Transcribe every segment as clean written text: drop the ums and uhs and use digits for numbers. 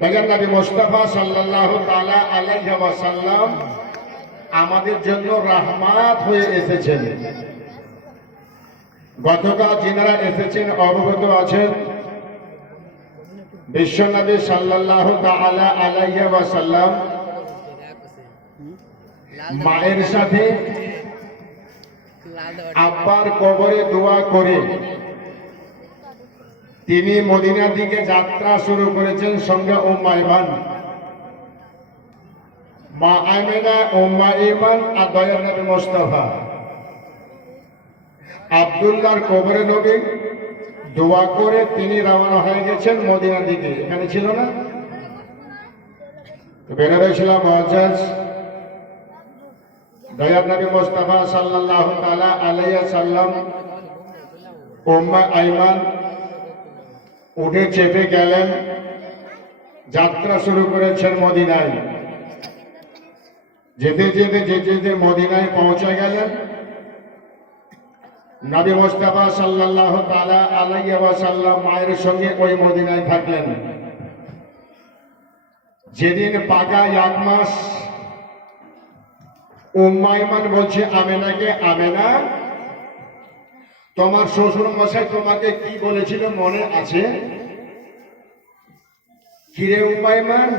দেখেন নবী মুস্তাফা সাল্লাল্লাহু তাআলা আলাইহি ওয়াসাল্লাম আমাদের জন্য রাহমাত হয়ে এসেছেন। গতকাল যিনারা এসেছেন অবগত আছেন, বিশ্বনবী সাল্লাল্লাহু তাআলা আলাইহি ওয়াসাল্লাম মায়ের সাথে আব্বার কবরে দোয়া করে তিনি মদিনার দিকে যাত্রা শুরু করেছেন সঙ্গে উম্মে ঈমান, মা আমিনা, উম্মে ঈমান আর দয়ার নবী মুস্তাফা। আব্দুল্লাহর কবরে নবী দোয়া করে তিনি রওনা হয়ে গেছেন মদিনার দিকে। এখানে ছিল না বেনারস ইসলাম মুআজ্জাজ দয়ার নবী মুস্তাফা সাল্লাল্লাহু তাআলা আলাইহি ওয়াসাল্লাম উম্মে ঈমান উঠে চেপে গেলেন, যাত্রা শুরু করেছেন মদিনায়। যেতে যেতে যেতে মদিনায় পৌঁছে গেলেন। নবী মুস্তাফা সাল্লাল্লাহু তাআলা আলাইহি ওয়াসাল্লাম মায়ের সঙ্গে ওই মদিনায় থাকলেন। যেদিন পাকা 1 মাস, উম্মে ঈমান বলছে আমেনাকে, আমেনা তোমার শ্বশুর মশাই তোমাকে কি বলেছিল মনে আছে? কিরে উম্মে ঈমান?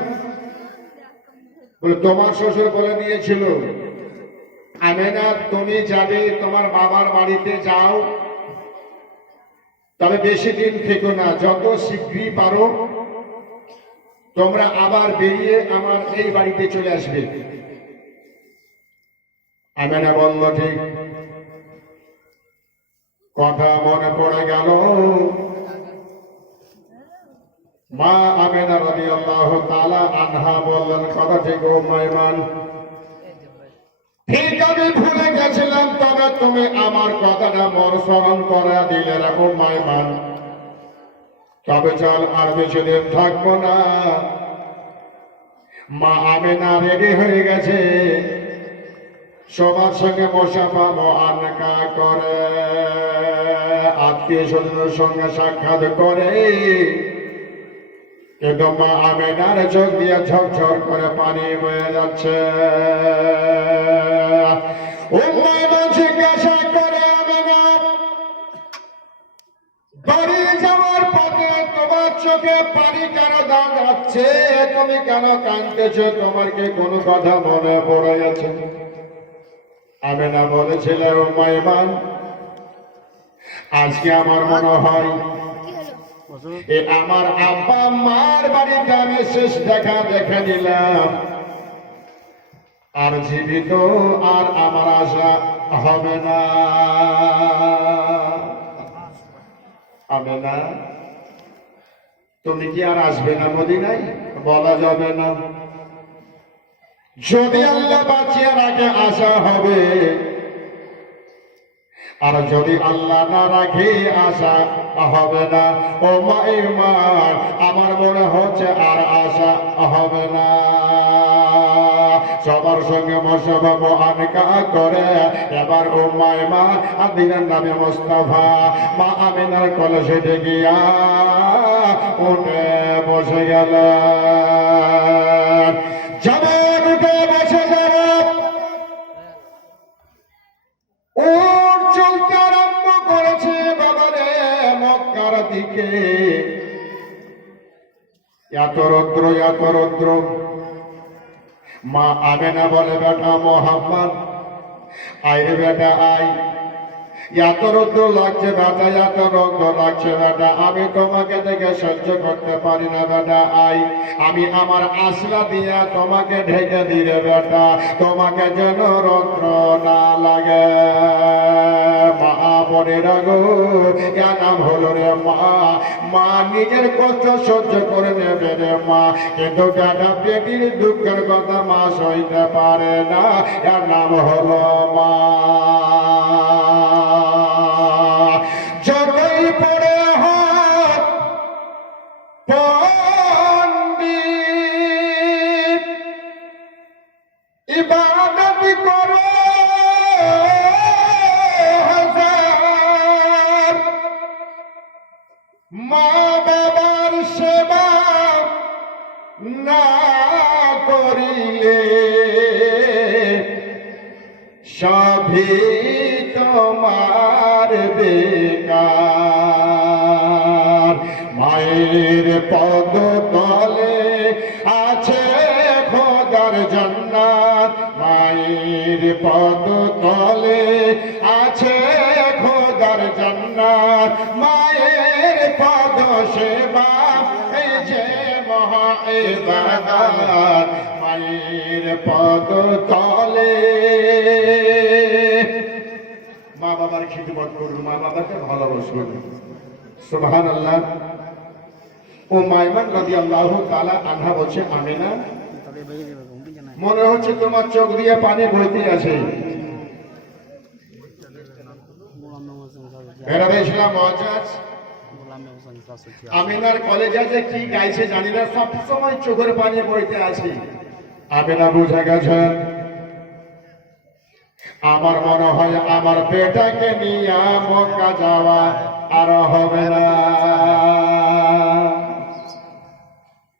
বলে তোমার শ্বশুর বলে দিয়েছিল আমেনা তুমি যাবে তোমার বাবার বাড়িতে যাও, তবে বেশি দিন থেকো না, যত শীঘ্রই পারো তোমরা আবার বেরিয়ে আমার এই বাড়িতে চলে আসবে। আমেনা বলল ঠিক। কথা মনে পড়ে গেল মা আমেনা রাদিয়াল্লাহু তাআলা আনহা বললেন, কথা ঠিক উম্মে ঈমান, ঠিক আমি ভুলে গেছিলাম, তবে তুমি আমার কথাটা মন স্মরণ করে দিলে উম্মে ঈমান। তবে চল আর বেশি দিন থাকবো না। মা আমেনা রেডি হয়ে গেছে, সবার সঙ্গে মুসাফা মুআনাকা করে, আত্মীয় স্বজনের সঙ্গে সাক্ষাৎ করে। কিন্তু মা আমেনার চোখ দিয়ে ঝরঝর করে পানি বয়ে যাচ্ছে। উম্মে ঈমান জিজ্ঞাসা করে, আমেনা বাড়ি যাওয়ার পথে তোমার চোখে পানি কেন যাচ্ছে? তুমি কেন কাঁদতেছো? তোমার কি কোনো কথা মনে পড়ে গেছে? আমেনা বলেছিলেন, উম্মে ঈমান আজকে আমার মনে হয় আমার আব্বা মার বাড়িতে আমি শেষ দেখা দেখে নিলাম, আর জীবিত আর আমার আশা হবে না। আমেনা তুমি কি আর আসবে না মদিনায়? বলা যাবে না, যদি আল্লাহ বাঁচিয়ে রাখে আসা হবে, আর যদি আল্লাহ না রাখে আসা হবে না। উম্মে ঈমান আমার মনে হচ্ছে আর আশা হবে না। সবার সঙ্গে মুসাফা মুআনাকা করে এবার উম্মে ঈমান আর দিলেন নবী মুস্তাফা মা আমিনার কলসে গিয়া উঠে বসে গেলেন। যেমন উঠে বসে গেলেন, ওর চলতে আরম্ভ করেছে বাবারে মক্কার দিকে। এত রৌদ্র, এত রৌদ্র। মা আমেনা বলে, বেটা মোহাম্মদ আয় বেটা আয়, এত রৌদ্র লাগছে বেটা, এত রৌদ্র লাগছে বেটা, আমি তোমাকে দেখে সহ্য করতে পারি না বেটা আয়, আমি আমার আসলা দিয়া তোমাকে ঢেকে দিলে বেটা, তোমাকে যেন রৌদ্র না লাগে। মা বোনেরা গো, এর নাম হলো রে মা। মা নিজের কষ্ট সহ্য করে নেবে রে মা, কিন্তু বেটা পেটির দুঃখের কথা মা সইতে পারে না, এর নাম হলো মা। যতই পড়ে হাত পণ্ডিত ইবাদত করো হাজার, মা বাবার সেবা না করিলে সবই তোমার বেকার। মায়ের পদ তলে আছে খোদার জান্নাত, মায়ের পদ তলে আছে খোদার জান্নাত। মায়ের পদ সেবা এই যে মহা ইবাদত, মায়ের পদ তলে। মা বাবার খিদমত করুন, মা বাবাকে ভালোবাসুন। সুবহানাল্লাহ। ও মাইমান রাদিয়াল্লাহু তাআলা আনহা বলছে, আমিনা মনে হচ্ছে তোমার চোখ দিয়ে পানি বইতে আছে। আমিনার কলেজে যে কি গাইছে জানি না, সব সময় চোখের পানি বইতে আছে। আমিনা বুঝে গেছে, আমার মনে হয় আমার বেটাকে নিয়ে মক্কা যাওয়া আর হবে না।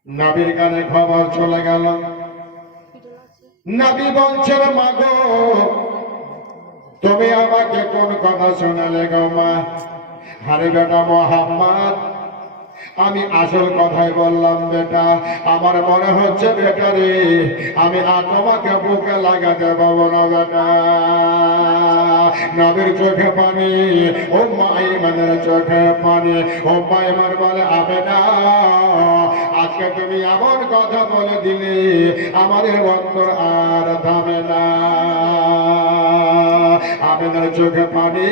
নবীর কানে খবর চলে গেল। নবী বলছেন, মাগো তুমি আমাকে কোন কথা শোনালে গো মা? আরে বেটা মোহাম্মদ, আমি আসল কথাই বললাম বেটা। আমার মনে হচ্ছে বেটা রে, আমি আর তোমাকে বুকে লাগাতে পাবো না বেটা। নবীর চোখে পানি, ও মাইমানের চোখে পানি। ও মাইমান বলে, আবেনা আজকে তুমি এমন কথা বলে দিলে আমাদের অন্তর আর থামে না। আবেনার চোখে পানি,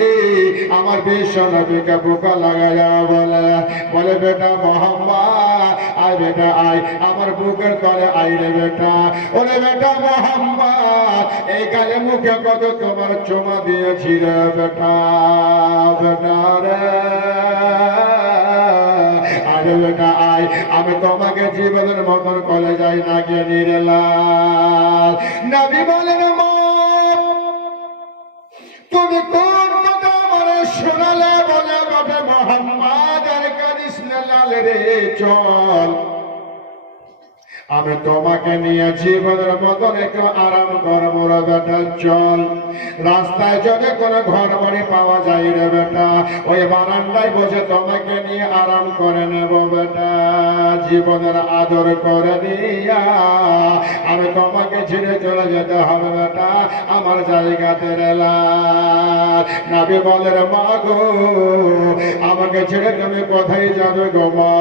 আমার বিশ্ব নবীকে বুকে লাগাইয়া বলে বেটা মোহাম্মদ আয় বেটা আয়, আমার বুকের তলে আই রে বেটা। ওরে বেটা মোহাম্মদ, এই গালে মুখে কত তোমার চুমা দিয়েছিল বেটা। বেটা রে আরে বেটা আয়, আমি তোমাকে জীবনের মতন কলে যাই না গিয়ে নিরেলাল। নবী বলেন, মা তুমি কোন কথা আমার শোনালে? বলে বাবা মোহাম্মদ আর কাদিস না লাল রে, চল আমি তোমাকে নিয়ে জীবনের মতন একটু আরাম করবো রে বেটা। চল রাস্তায় যদি কোনো ঘর বাড়ি পাওয়া যায় রে বেটা, ওই বারান্দায় বসে তোমাকে নিয়ে আরাম করে নেব বেটা। জীবনের আদর করে দিয়া আমি তোমাকে ছেড়ে চলে যেতে হবে বেটা আমার জায়গাতে রেলাল। নবী বলেন, মা গো আমাকে ছেড়ে তুমি কোথায় যাবে গো মা?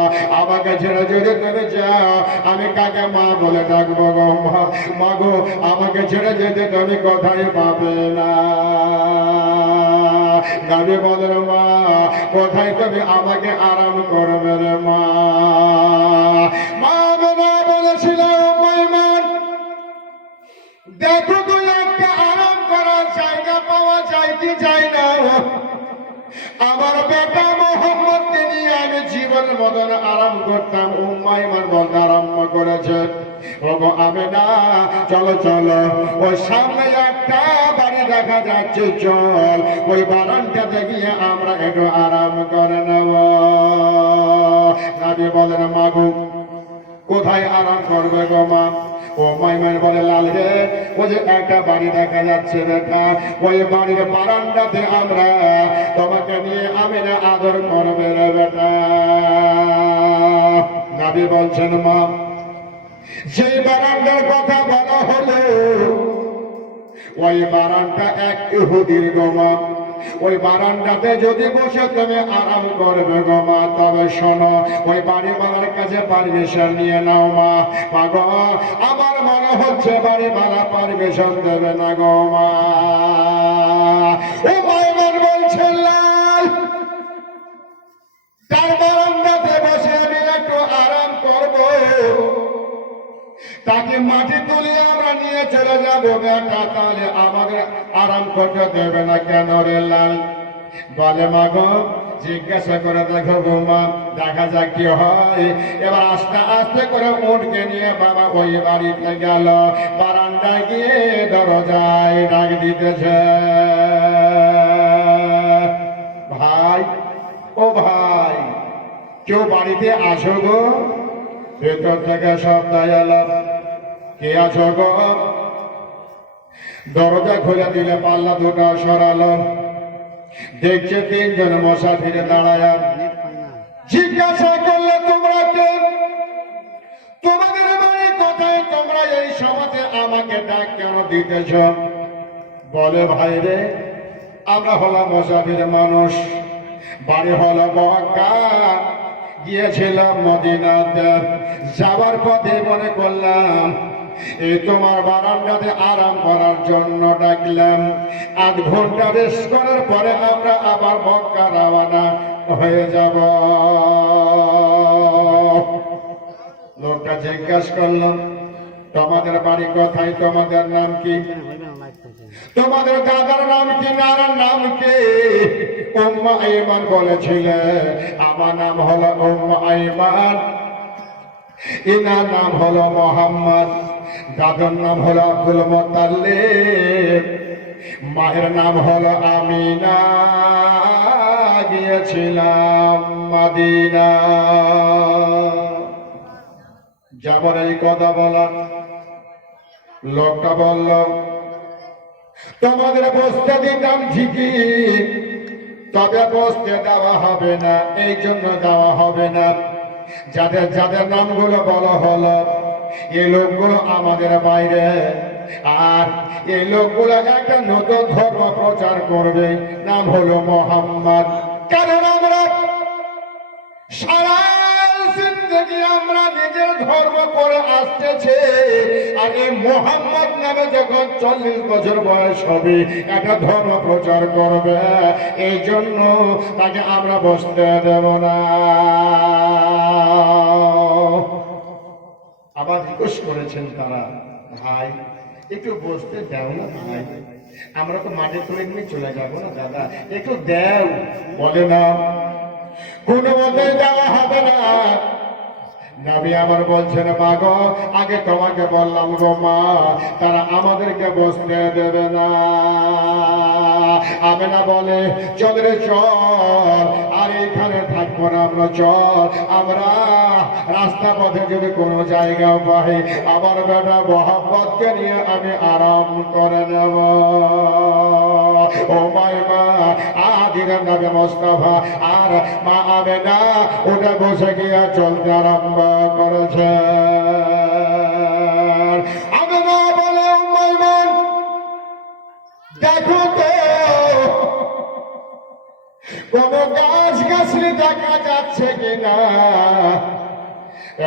আমাকে ছেড়ে যদি তুমি যাও আমি কাকে মা বলে ডাকবো গো মা? মা গো আমাকে ছেড়ে যেতে তুমি কোথায় পাবে না। নবী বলেন, মা কোথায় তুমি আমাকে আরাম করবে রে মা? মা বলেছিল, মাইমান দেখো তো একটা আরাম করার জায়গা পাওয়া যায় কি যায় না? আমার বেটা মোহাম্মদকে নিয়ে আমি জীবন মতন আরাম করতাম। মাইমান বলতে আরম্ভ করেছে, ওগো আমেনা চলো চলো, ওই সামনে একটা বাড়ি দেখা যাচ্ছে, চল ওই বারান্দাতে গিয়ে আমরা একটু আরাম করে নেব। নবী বলেন, মাগো কোথায় আরাম করবে গো মা? ও মাইমান বলে, লাল রে ওই যে একটা বাড়ি দেখা যাচ্ছে বেটা, ওই বাড়ির বারান্দাতে আমরা তোমাকে নিয়ে আমিনা আদর করবে রে বেটা। নবী বলছেন, মা সেই বারান্দার কথা বলা হলো, ওই বারান্দা এক ইহুদির গো মা। ওই বারান্দাতে যদি বসে তুমি আরাম করবে গো মা, তবে শোনো ওই বাড়িওয়ালার কাছে পারমিশন নিয়ে নাও মা। মা গো আমার মনে হচ্ছে বাড়িওয়ালা পারমিশন দেবে না গো মা। ও মাইমান বলছেন, লাল তার বারান্দাতে বসে আমি একটু আরাম করবো, তাকে মাটি তুলে আমরা নিয়ে চলে যাবো বেটা, তাহলে আমাদের আরাম করতে দেবে না কেন রে লাল? বলে, মা গো জিজ্ঞাসা করে দেখো গো মা, দেখা যাক কি হয়। এবার আস্তে আস্তে করে উঠকে নিয়ে বাবা ওই বাড়িতে গেল। বারান্দায় গিয়ে দরজায় ডাক দিতেছে, ভাই ও ভাই কেউ বাড়িতে আসো গো। ভেতর থেকে শব্দ এলো, কে আছো গো? দরজা খুলে দিলে পাল্লা দুটো সরালো, দেখছে তিনজন মুসাফিরে দাঁড়ায়। জিজ্ঞাসা করলে তোমরা কে? তোমাদের বাড়ি কোথায়? তোমরা এই সমাজে আমাকে ডাক কেন দিতেছ? বলে ভাই রে, আমরা হলাম মুসাফির মানুষ, বাড়ি হলো মক্কা, গিয়েছিলাম মদিনাতে, যাবার পথে মনে করলাম এই তোমার বারান্দাতে আরাম করার জন্য ডাকলাম। 8 ঘন্টা রেস্ট করার পরে আমরা আবার মক্কা রওনা হয়ে যাব। লোকটা জিজ্ঞাসা করলাম, তোমাদের বাড়ি কোথায়? তোমাদের নাম কি? তোমাদের দাদার নাম কি? নানার নাম কি? উম্মে আইমান বলেছিলে, আমার নাম হলো উম্মে আইমান, ইনার নাম হলো মোহাম্মদ, দাদার নাম হলো আব্দুল মুত্তালিব, মায়ের নাম হলো আমিনা, গিয়েছিলাম মদিনা। যেমন এই কথা বলা, লোকটা বলল, তোমাদের বসতে দিতাম ঠিকই, তবে বসতে দেওয়া হবে না। এই জন্য দেওয়া হবে না, যাদের যাদের নামগুলো বলা হলো এই লোকগুলো আমাদের বাইরে, আর এই লোকগুলো একটা নতুন ধর্ম প্রচার করবে, নাম হলো মোহাম্মদ। কারণ আমরা সারা জিন্দেগি আমরা নিজের ধর্ম করে আসতেছে, আর এই মোহাম্মদ নামে যখন 40 বছর বয়স হবে একটা ধর্ম প্রচার করবে, এই জন্য তাকে আমরা বসতে দেব না। আবার রিকোয়েস্ট করেছেন তারা, ভাই একটু বসতে দাও না ভাই, আমরা তো মাঠে তুলে নিয়ে চলে যাবো না দাদা, একটু দেও। বলে না, কোনো মতেই দেওয়া হবে না। নবী আমার বলছেন, মা গো, আগে তোমাকে বললাম গো মা, তারা আমাদেরকে বসতে দেবে না। আমেনা বলে, চল রে চল, আর এইখানে থাকবো না আমরা, চল আমরা রাস্তা পথে যদি কোনো জায়গা পাই আমার বেটা মোহাম্মদকে নিয়ে আমি আরাম করে নেব। ও মা, আদিনের নবী মুস্তাফা আর মা আমেনা ওটা বসে গিয়ে চলতে আরম্ভ করেছে। আমেনা বলে, মাইমন দেখো তো কোন গাছ গাছলি দেখা যাচ্ছে কিনা,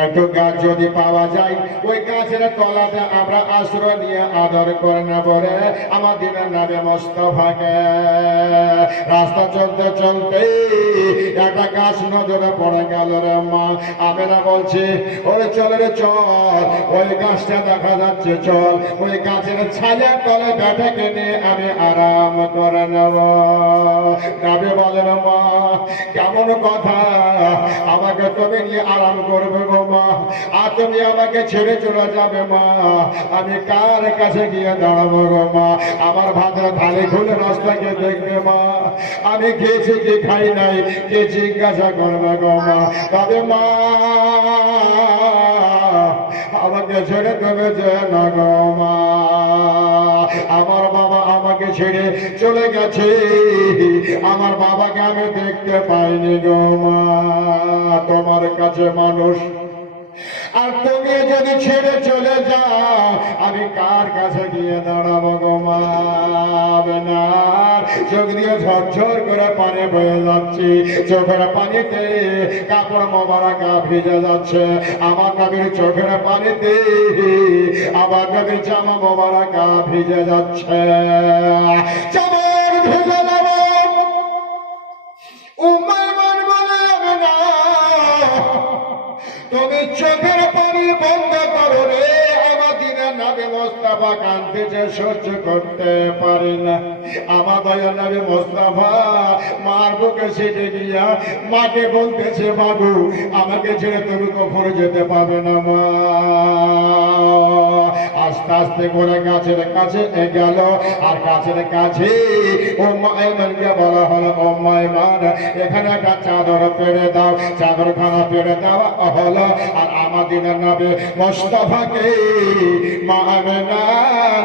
একটু গাছ যদি পাওয়া যায় ওই গাছের তলাতে আমরা আশ্রয় নিয়ে আদর করে নেব রে আমাদের নবী মুস্তাফাকে। রাস্তা চলতে চলতে একটা গাছ নজরে পড়ে গেল রে মা। আমেনা বলছে, ওই চল রে চল, ওই গাছটা দেখা যাচ্ছে, চল ওই গাছের ছায়ার তলে বেটাকে নিয়ে আমি আরাম করে নেব। নবী বলেন, মা কেমন কথা, আমাকে তুমি নিয়ে আরাম করবে গো মা, আর তুমি আমাকে ছেড়ে চলে যাবে মা, আমি কার কাছে গিয়ে দাঁড়াবো গো মা? আমার ভাতের থালি খুলে রাস্তাকে দেখবে মা, আমি খেয়েছি কি খাই নাই কে জিজ্ঞাসা করবে গো মা? তবে মা আমাকে ছেড়ে দেবে যে না গো মা, আমার বাবা আমাকে ছেড়ে চলে গেছে, আমার বাবাকে আমি দেখতে পাইনি গো মা। তোমার কাছে মানুষ, আর তুমি যদি ছেড়ে চলে যাও আমি কার কাছে গিয়ে দাঁড়াবো গো মা? চোখ দিয়ে ঝরঝর করে পানি বয়ে যাচ্ছে, চোখের পানিতে কাপড় মোবারকা ভিজে যাচ্ছে, আমার নবীর চোখের পানিতে আমার নবীর জামা মোবারকা ভিজে যাচ্ছে। চাদর ভিজে যাব, উম্মাইমান বলে না, তুমি চোখের পানি বন্ধ করো রে, আমাদের নবী মুস্তাফা কাঁদতেছে, সহ্য করতে পারি না। আমার দয়াল নবী মুস্তাফা মার বুকে সেটে গিয়া মাকে বলতেছে, বাবু আমাকে ছেড়ে তুমি কখনো যেতে পারবে না মা। আস্তে আস্তে আস্তে করে গাছের কাছে গেল আর গাছের কাছে উম্মে আইমানকে বলা হলো উম্মে আইমান এখানে একটা চাদর পেড়ে দাও চাদরখানা পেড়ে দেওয়া হলো আর আমাদের নবী মুস্তাফাকে মা আমেনা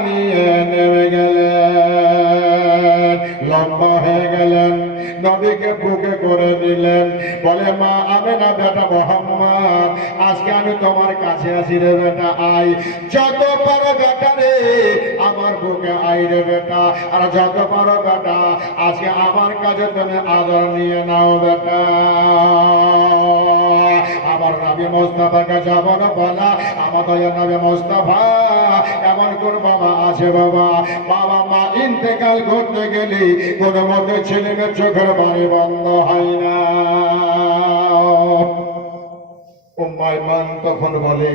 নিয়ে নেমে গেলেন লম্বা হয়ে গেলেন নবীকে বুকে করে নিলেন বলে মা আমেনা বেটা মোহাম্মদ আজকে আমি তোমার কাছে আসি রে বেটা আই যত পারো বেটা রে আমার বুকে আই রে বেটা আর যত পারো বেটা আজকে আমার কাছে তুমি আদর নিয়ে নাও বেটা আমার নবী মুস্তাফাকে যেমন বলা আমাদের নবী মুস্তাফা এমন কোন বাবা আছে বাবা বাবা মা ইন্তেকাল করতে গেলে কোন মতে ছেলে মেয়ের চোখের বাড়ি বন্ধ হয় না উম্মে আইমান তখন বলে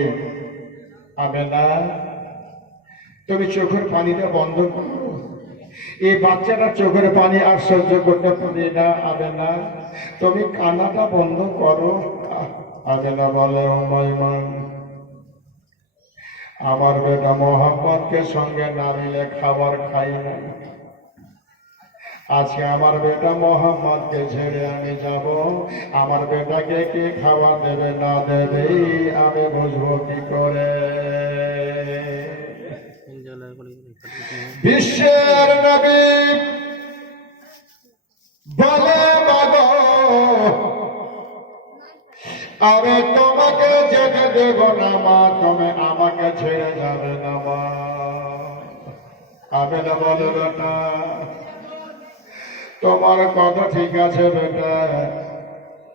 আমেনা তুমি চোখের পানিটা বন্ধ করো এই বাচ্চাটা চোখের পানি আর সহ্য করতে পারি না আমেনা তুমি কান্নাটা বন্ধ করো আমেনা বলে উম্মে আইমান আমার বেটা মোহাম্মদকে সঙ্গে না মিলে খাবার খাই নাই আজকে আমার বেটা মোহাম্মদকে ছেড়ে আমি যাব আমার বেটাকে কে খাবার দেবে না দেবে আমি বুঝবো কি করে বিশ্বের নবী বলে মাগো আরে তোমাকে যেতে দেব না মা তুমি আমাকে ছেড়ে যাবে না মা আমেনা বলে বেটা তোমার কথা ঠিক আছে বেটা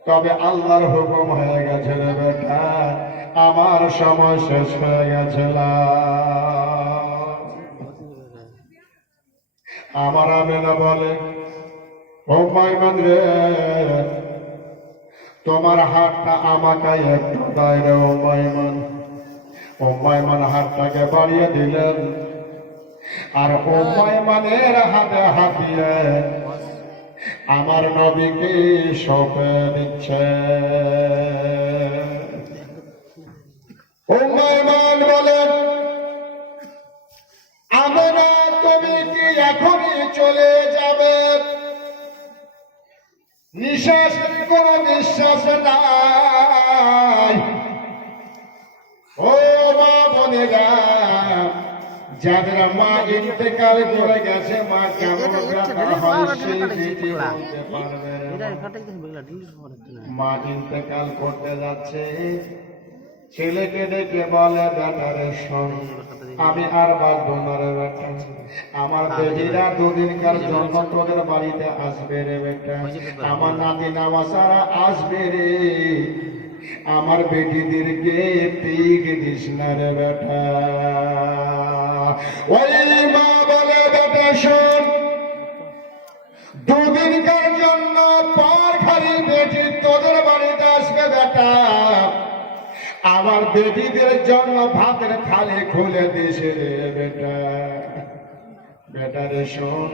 তবে আল্লাহর হুকুম হয়ে গেছে রে বেটা আমার সময় শেষ হয়ে গেছে আমার আমেনা বলে উম্মে আইমান রে তোমার হাতটা আমাকে একটু দেয় রে উম্মে আইমান উম্মে আইমান হাতটাকে বাড়িয়ে দিলেন আর উম্মে আইমানের হাতে হাত দিয়ে আমার নবীকে সঁপে দিচ্ছে উম্মে আইমান বলেন আমেনা তুমি কি এখনই চলে যাবে নিঃশ্বাসের কোন বিশ্বাস নাই ও মা বোনেরা যাদের মা ইন্তেকাল করে গেছে মা কেমন মা ইন্তেকাল করতে যাচ্ছে ছেলেকে ডেকে বলে বেটারে শোন আমি আর বাঁচবো না রে বেটা আমার বেটিরা দুদিনকার জন্য তোদের বাড়িতে আসবে রে বেটা আমার নাতি নামাসারা আসবে রে আমার বেটিদেরকে পিক দিস না রে বেটা ওই মা বলে বেটা শোন দুদিনকার জন্য পার খালি বেটি তোদের বাড়িতে আসবে বেটা আমার বেটিদের জন্য ভাতের থালি খুলে দিছে রে বেটা বেটা রে শোন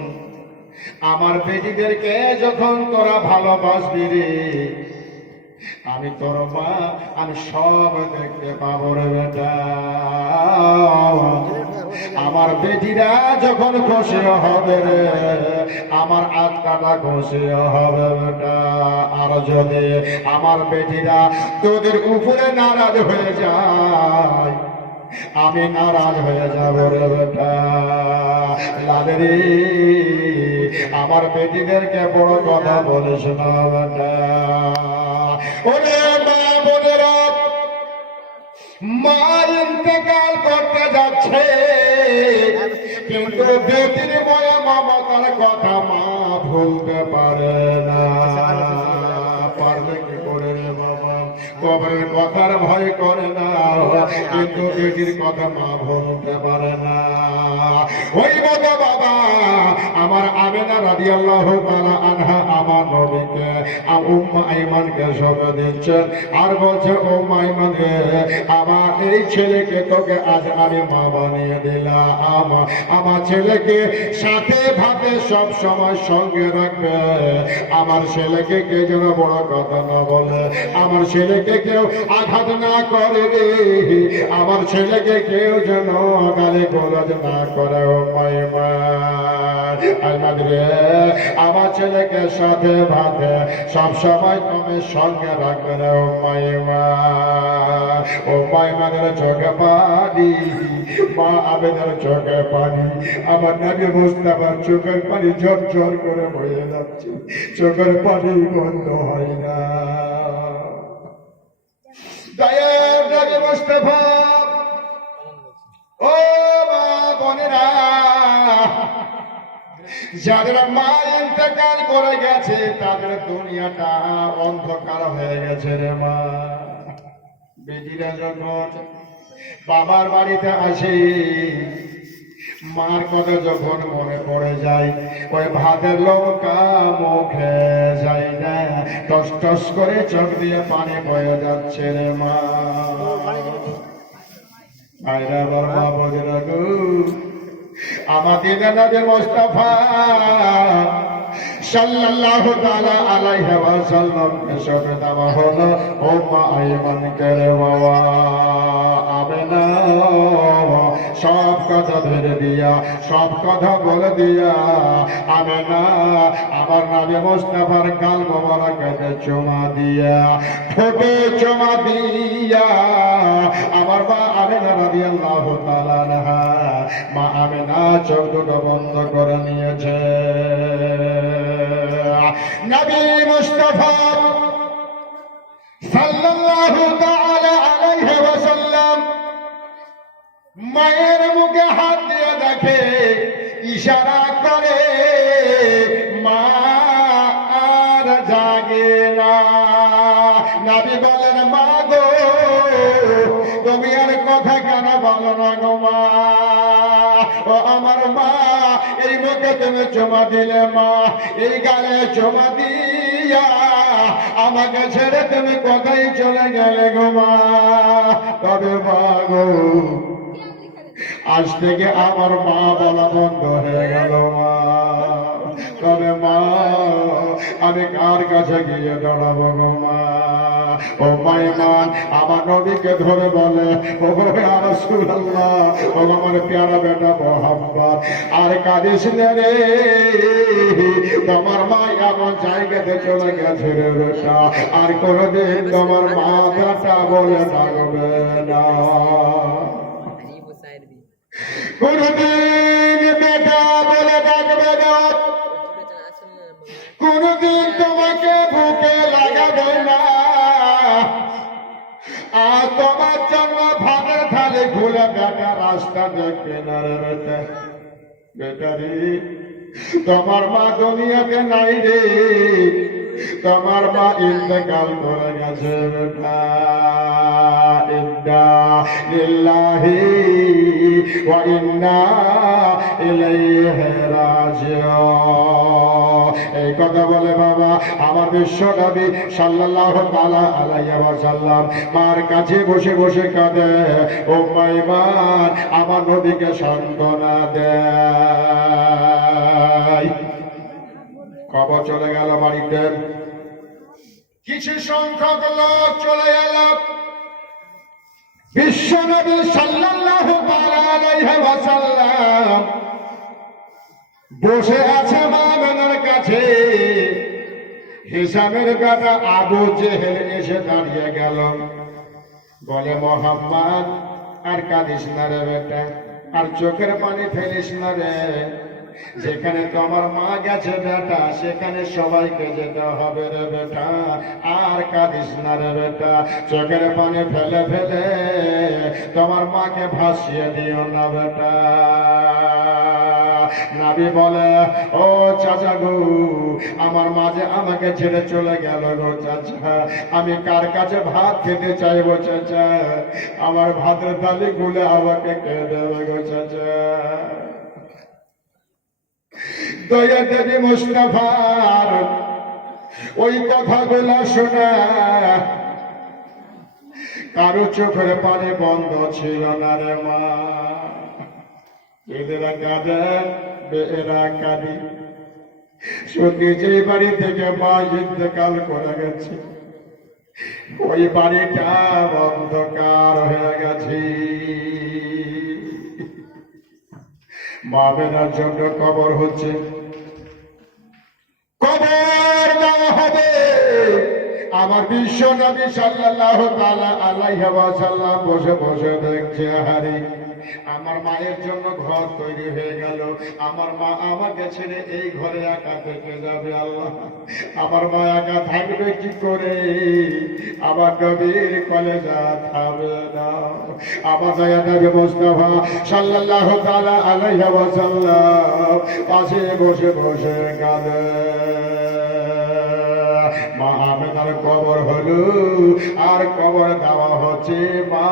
আমার বেটিদেরকে যখন তোরা ভালোবাসবি রে আমি তোর মা আমি সব দেখতে পাবো রে বেটা আমার বেটিরা যখন খুশি হবে রে আমার আত্মাটা খুশি হবে বেটা আর যদি আমার বেটিরা তোদের উপরে নারাজ হয়ে যায় আমি নারাজ হয়ে যাব রে বেটা লাদেরি আমার বেটিদেরকে বড় কথা বলিস না বেটা ওরে মা বোনেরা মা ইন্তেকাল করতে যাচ্ছে কিন্তু বেটির মায়া মমতার কথা মা ভুলতে পারে না পারবে কি করে রে বাবা কবরের কথার ভয় করে না কিন্তু বেটির কথা মা ভুলতে পারে না ওই মতো বাবা আমার আমেনা রাদিয়াল্লাহু তাআলা আনহা আমার নবীকে উম্মে আইমানকে শপথ দিচ্ছেন আর বলছে উম্মে আইমান রে আমার এই ছেলেকে তোকে আজ আমি মা বানিয়ে দিলাম আমার ছেলেকে সাথে ভাবে সব সময় সঙ্গে রাখবে আমার ছেলেকে কে যেন বড় কথা না বলে আমার ছেলেকে ছেলেকে কেউ আঘাত না করে রে, আমার ছেলেকে কেউ যেন গালে গোলজ না করে। ও মাইমা রে, আমার ছেলেকে সাথে ভাতে সব সময় তুমি সঙ্গে রাখবে না। ও মাইমা, ও মাইমানের চোখে পানি, মা আবেদের চোখে পানি, আমার নবী মুস্তাফার চোখের পানি ঝরঝর করে বয়ে যাচ্ছে, চোখের পানি বন্ধ হয় না। দয়ার নবী মুস্তাফা, ও মা বোনেরা, যাদের মা ইন্তেকাল করে গেছে তাদের দুনিয়াটা অন্ধকার হয়ে গেছে রে মা। বেটিরা যখন বাবার বাড়িতে আসে, মার কথা যখন মনে পড়ে যায়, ওই ভাতের লঙ্কা মুখে যায় না, টস টস করে চোখ দিয়ে পানি বয়ে যাচ্ছে রে মা। আয়রা আমার মা বোনেরা গো, আমাদের নবী মুস্তাফা সাল্লাল্লাহু তাআলা আলাইহি ওয়াসাল্লাম এসবে দেওয়া হলো, ও মা আইমান করে বাবা আমেনা সব কথা ধরে দিয়া, সব কথা বলে দিয়া, আমেনা আমার নবী মুস্তাফার গাল মোবারকে চুমা দিয়া, ঠোঁটে চুমা দিয়া, আমার মা আমেনা রাদিয়াল্লাহু তাআলা আনহা, মা আমেনা চোখ দুটো বন্ধ করে নিয়েছে। নবী মুস্তাফা সাল্লাল্লাহু তাআলা আলাইহি ওয়াসাল্লাম মায়ের মুখে হাত দিয়ে দেখে, ইশারা করে, মা আর জাগে না। নবী বলেন, মা গো তুমি আর কথা কেন বলো না গো মা? ও আমার মা, এই মুখে তুমি চুমা দিলে মা, এই গালে চুমা দিয়া আমাকে ছেড়ে তুমি কোথায় চলে গেলে গো মা? তবে মা গো, আজ থেকে আমার মা বলা বন্ধ হয়ে গেল মা। তবে মা, আমি কার কাছে গিয়ে দাঁড়াবো গো মা? ও মাইমান আমার নবীকে ধরে বলে, ও ইয়া রাসূলুল্লাহ, ও আমার প্যারা বেটা মুহাম্মদ, আর কাঁদিস না রে, তোমার মা এমন জায়গাতে চলে গেছে রে বেটা, আর কোনোদিন তোমার মাথাটা বলে থাকবে না। কোনদিন বেটা বলে ডাকবে না, কোনদিন তোমাকে বুকে লাগাবে না, আর তোমার জন্য ভাতের থালি খুলে বেটা রাস্তা দেখবে না রে বেটা। বেটা রে, তোমার মা দুনিয়াতে নাই রে, তোমার মা ইন্তেকাল করে গেছে বেটা। ইন্না লিল্লাহি ওয়া ইন্না ইলাইহি রাজিউন। এই কথা বলে বাবা আমার বিশ্ব নবী সাল্লাল্লাহু তাআলা আলাইহি ওয়াসাল্লাম মার কাছে বসে বসে কাঁদে, ও মাইমান আমার নবীকে সান্ত্বনা দেয়। খবর চলে গেল বাড়িতে, কিছু সংখ্যক লোক চলে গেল। বিশ্ব নবী সাল্লাল্লাহু তাআলা আলাইহি ওয়াসাল্লাম বসে আছে মা আমেনার কাছে। হিসামের বেটা আবু জেহেল এসে দাঁড়িয়ে গেল, বলে, মুহাম্মদ আর কাঁদিস না রে বেটা, আর চোখের পানি ফেলিস না রে, যেখানে তোমার মা গেছে বেটা সেখানে সবাইকে যেতে হবে রে বেটা, আর কাঁদিস না রে বেটা, চোখের পানি ফেলে ফেলে তোমার মাকে ভাসিয়ে দিও না বেটা। নবী বলে, ও চাচা গো, আমার মাঝে আমাকে ছেড়ে চলে গেল গো চাচা, আমি কার কাছে ভাত খেতে চাইবো চাচা? আমার ভাতের থালি গুলে আমাকে কে দেবে গো চাচা? দয়া দেবী মুস্তাফার ওই কথাগুলো শোনা কারো চোখের পানি বন্ধ ছিল না রে মা। এদেরা কাঁদে, এরা কাঁদি। সত্যি যে বাড়ি থেকে মা ইন্তেকাল করে গেছে, ওই বাড়িটা অন্ধকার হয়ে গেছে। মা বেনার জন্য কবর হচ্ছে, কবর দেওয়া হবে। আমার বিশ্ব নবী সাল্লাল্লাহু তাআলা আলাইহি ওয়াসাল্লাম বসে বসে দেখছে, আরে আমার মায়ের জন্য ঘর তৈরি হয়ে গেল, আমার মা আমাকে ছেড়ে এই ঘরে একা থেকে যাবে। আল্লাহ, আমার মা একা থাকবে কি করে? আমার নবীর কলেজা থামবে না। আমার দয়া নবী মুস্তাফা সাল্লাল্লাহু তাআলা আলাইহি ওয়াসাল্লাম পাশে বসে বসে কাঁদে। মা আমেনার কবর হলো, আর কবর দেওয়া হচ্ছে মা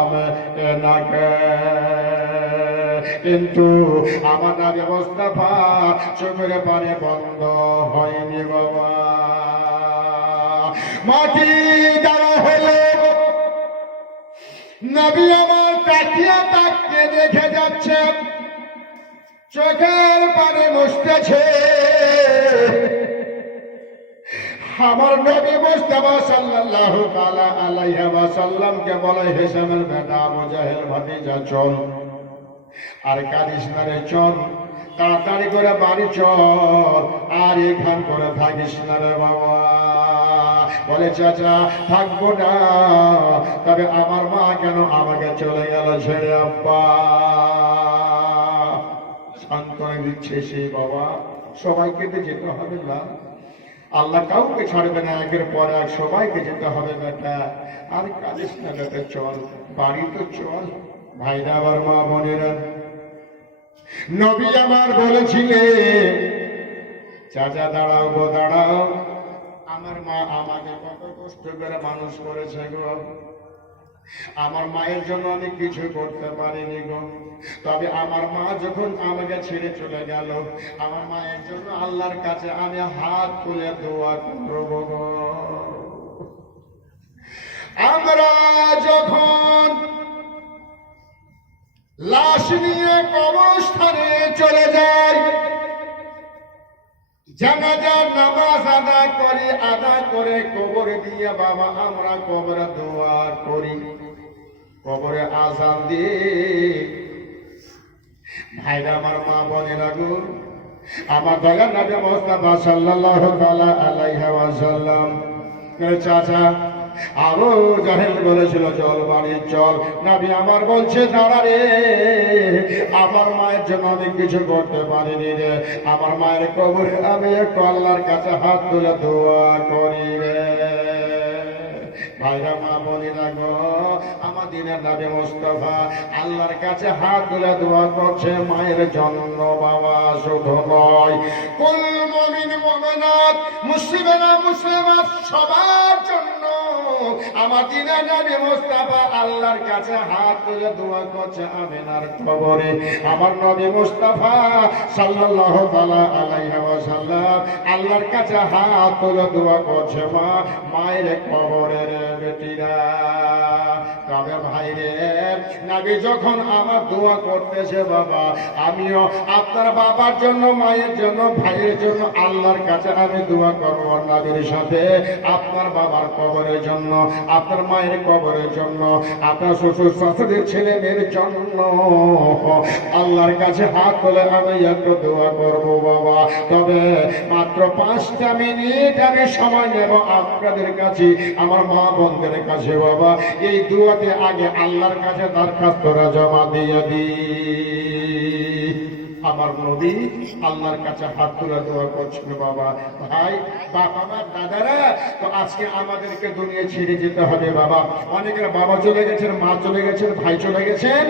আমেনাকে। কিন্তু আমার নবী মুস্তাফা চোখের পানি বন্ধ হয়নি বাবা। মাটি দেওয়া হলো, নবী আমার তাকিয়ে তাকিয়ে দেখে যাচ্ছে, চোখের পানি মুছতেছে। আমার নবী মুস্তাফা সাল্লাল্লাহু তাআলা আলাইহি ওয়াসাল্লামকে বলে, হিশামের বেটা আবু জাহেল ভাতিজা চল, আর কাঁদিস না রে, চল তাড়াতাড়ি করে বাড়ি চল, আর এখান করে থাকিস না রে বাবা। বলে, চাচা থাকবো না, তবে আমার মা কেন আমাকে চলে গেল ছেড়ে? আব্বা সান্ত্বনা দিচ্ছে সেই বাবা, সবাইকে তো যেতে হবে না, আল্লাহ কাউকে ছাড়বে না, একের পর এক সবাইকে যেতে হবে বেটা, আর কাঁদিস না বেটা, চল বাড়ি তো চল। ভাইরা আবার মা বোনেরা, নবী আমার বলেছিলে, চাচা দাঁড়াও গো দাঁড়াও, আমার মা আমাকে কত কষ্ট করে মানুষ করেছে গো, আমার মায়ের জন্য আমি কিছু করতে পারিনি গো, তবে আমার মা যখন আমাকে ছেড়ে চলে গেল, আমার মায়ের জন্য আল্লাহর কাছে আমি হাত তুলে দোয়া করব গো। আমরা যখন লাশ নিয়ে কবরস্থানে চলে যাই, জানাজার নামাজ আদায় করি, আদায় করে কবরে দিয়ে বাবা আমরা কবরে দোয়া করি, কবরে আযান দিয়ে। ভাইরা আমার মা বোনেরা গো, আমার দয়ার নবী মুস্তাফা সাল্লাল্লাহু তাআলা আলাইহি ওয়াসাল্লাম, চাচা আবু জাহেল বলেছিল চল বাড়ি চল, নবী আমার বলছে দাঁড়া রে, আমার মায়ের জন্য আমি কিছু করতে পারিনি রে, আমার মায়ের কবরে আমি একটু আল্লাহর কাছে হাত তুলে দোয়া করি রে। ভাইরা মা বোনেরা গো, আমাদের নবী মুস্তাফা আল্লাহর কাছে হাত তুলে দোয়া করছে মায়ের জন্য বাবা, শুধু নয় কুল মুমিন মুমিনাত মুসলিমেরা মুসলিমাত সবার জন্য আমাদের নবী মুস্তাফা আল্লাহর কাছে হাত তুলে দোয়া করছে আমিনার কবরে। আমার নবী মুস্তাফা সাল্লাল্লাহু তাআলা আলাইহি ওয়াসাল্লাম আল্লাহর কাছে হাত তুলে দোয়া করছে মা মায়ের কবরের বেটিরা। তবে ভাইরে, নবী যখন আমার দোয়া করতেছে বাবা, আমিও আপনার বাবার জন্য, মায়ের জন্য, ভাইয়ের জন্য আল্লাহর কাছে আমি দোয়া করব নবীর সাথে, আপনার বাবার কবরের জন্য, আপনার মায়ের কবরের জন্য, আপনার শ্বশুর শাশুড়ির ছেলে মেয়ের জন্য আল্লাহর কাছে হাত তুলে আমি একটু দোয়া করব বাবা। তবে মাত্র 5টা মিনিট আমি সময় নেব আপনাদের কাছে, আমার মা বোনদের কাছে বাবা, এই দুয়াতে আগে আল্লাহর কাছে দরখাস্তরা জমা দিয়ে দিই। আমার নবী আল্লাহর কাছে হাত তুলে দোয়া করছেন বাবা। ভাই বাবা মা দাদারা, তো আজকে আমাদেরকে দুনিয়া ছেড়ে যেতে হবে বাবা। অনেকের বাবা চলে গেছেন, মা চলে গেছেন, ভাই চলে গেছেন,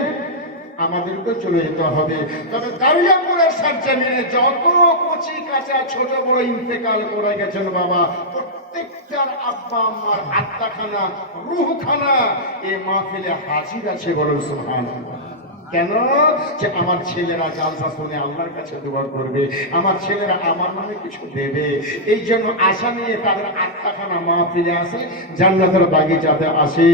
আমাদেরকে চলে যেতে হবে। তবে দারিয়াপুরের সরজমিনে যত কচি কাঁচা ছোট বড় ইন্তেকাল করে গেছেন বাবা, প্রত্যেকটার আব্বা আম্মার আত্মাখানা রুহখানা এই মাহফিলে হাজির আছে, বলুন সুবহানাল্লাহ। কেন? যে আমার ছেলেরা জালসা শুনে আল্লাহর কাছে দোয়া করবে, আমার ছেলেরা আমার নামে কিছু দেবে। এই জন্য আশা নিয়ে তাদের আত্মাখানা মাহফিলে আসে, জান্নাতের বাগিচাতে আসে।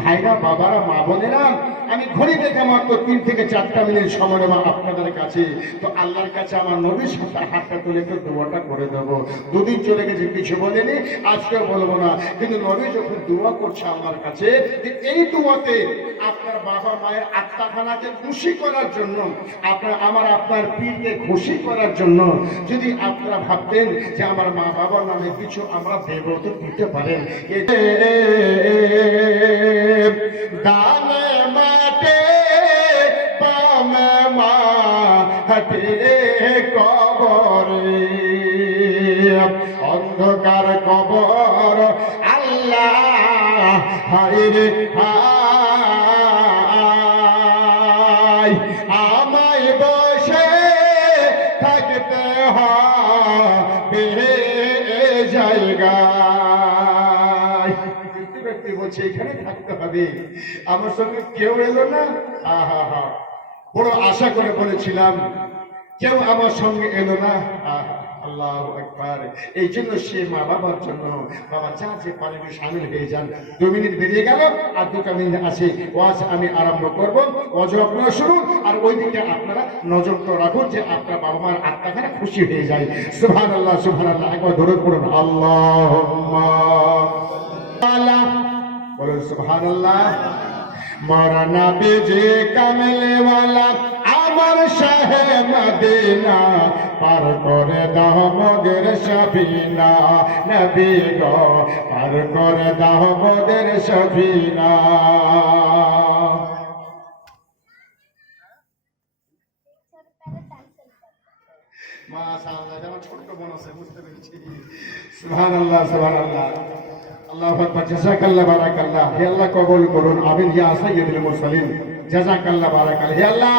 ভাইরা, বাবারা, মা বোনেরা, আমি ঘড়ি দেখে মাত্র 3 থেকে 4টা মিনিট সময় নেব আপনাদের কাছে। তো আল্লাহর কাছে আমার নবীর সাথে হাতটা তুলে একটু দোয়াটা করে দেবো। দুদিন চলে গেছে, কিছু বলেনি, আজকেও বলবো না। কিন্তু নবী যখন দোয়া করছে আল্লাহর কাছে, এই দোয়াতে আপনার বাবা মায়ের আত্মাখানাকে খুশি করার জন্য, আপনার পীরকে খুশি করার জন্য, যদি আপনারা ভাবতেন যে আমার মা বাবার নামে কিছু আমরা দেব, তো দিতে পারেন। দানে মাটে বামে মাটে কবরে, অন্ধকার কবর আল্লাহ হায়রে হায়, আমায় বসে থাকতে হবে জায়গায়। ব্যক্তি বলছে এখানে থাকতে হবে, আমার সঙ্গে কেউ এলো না। আহা হা, বড় আশা করে বলেছিলাম, কেউ আমার সঙ্গে এলো না। আল্লাহু আকবার। এই জন্য সে মা বাবার জন্য, বাবা যা যে পারেন সামিল হয়ে যান। 2 মিনিট বেরিয়ে গেল, আর 2টা মিনিট আছে, ওয়াজ আমি আরম্ভ করবো। ওয়াজ আপনারা শুনুন, আর ওই দিকে আপনারা নজর তো রাখুন যে আপনার বাবা মার আত্মাখানা খুশি হয়ে যায়। সুবহানাল্লাহ, সুবহানাল্লাহ। একবার দরুদ পড়ুন, আল্লাহুম্মা বলুন সুবহানাল্লাহ। মরানা বেজে কামলে ওয়ালা আমার শাহে মদিনা, পার করে দাও মোদের সফিনা, নবী গো পার করে দাও মোদের সফিনা। মাশাআল্লাহ, যেমন ছোট্ট বোন আছে, বুঝতে পেরেছি। সুবহানাল্লাহ, সুবহানাল্লাহ, আল্লাহু আকবার, জাযাকাল্লাহ, বারাকাল্লাহ। হে আল্লাহ কবুল করুন, আমিন ইয়া সাইয়্যিদুল মুরসালিন, জাযাকাল্লাহ, বারাকাল্লাহ। হে আল্লাহ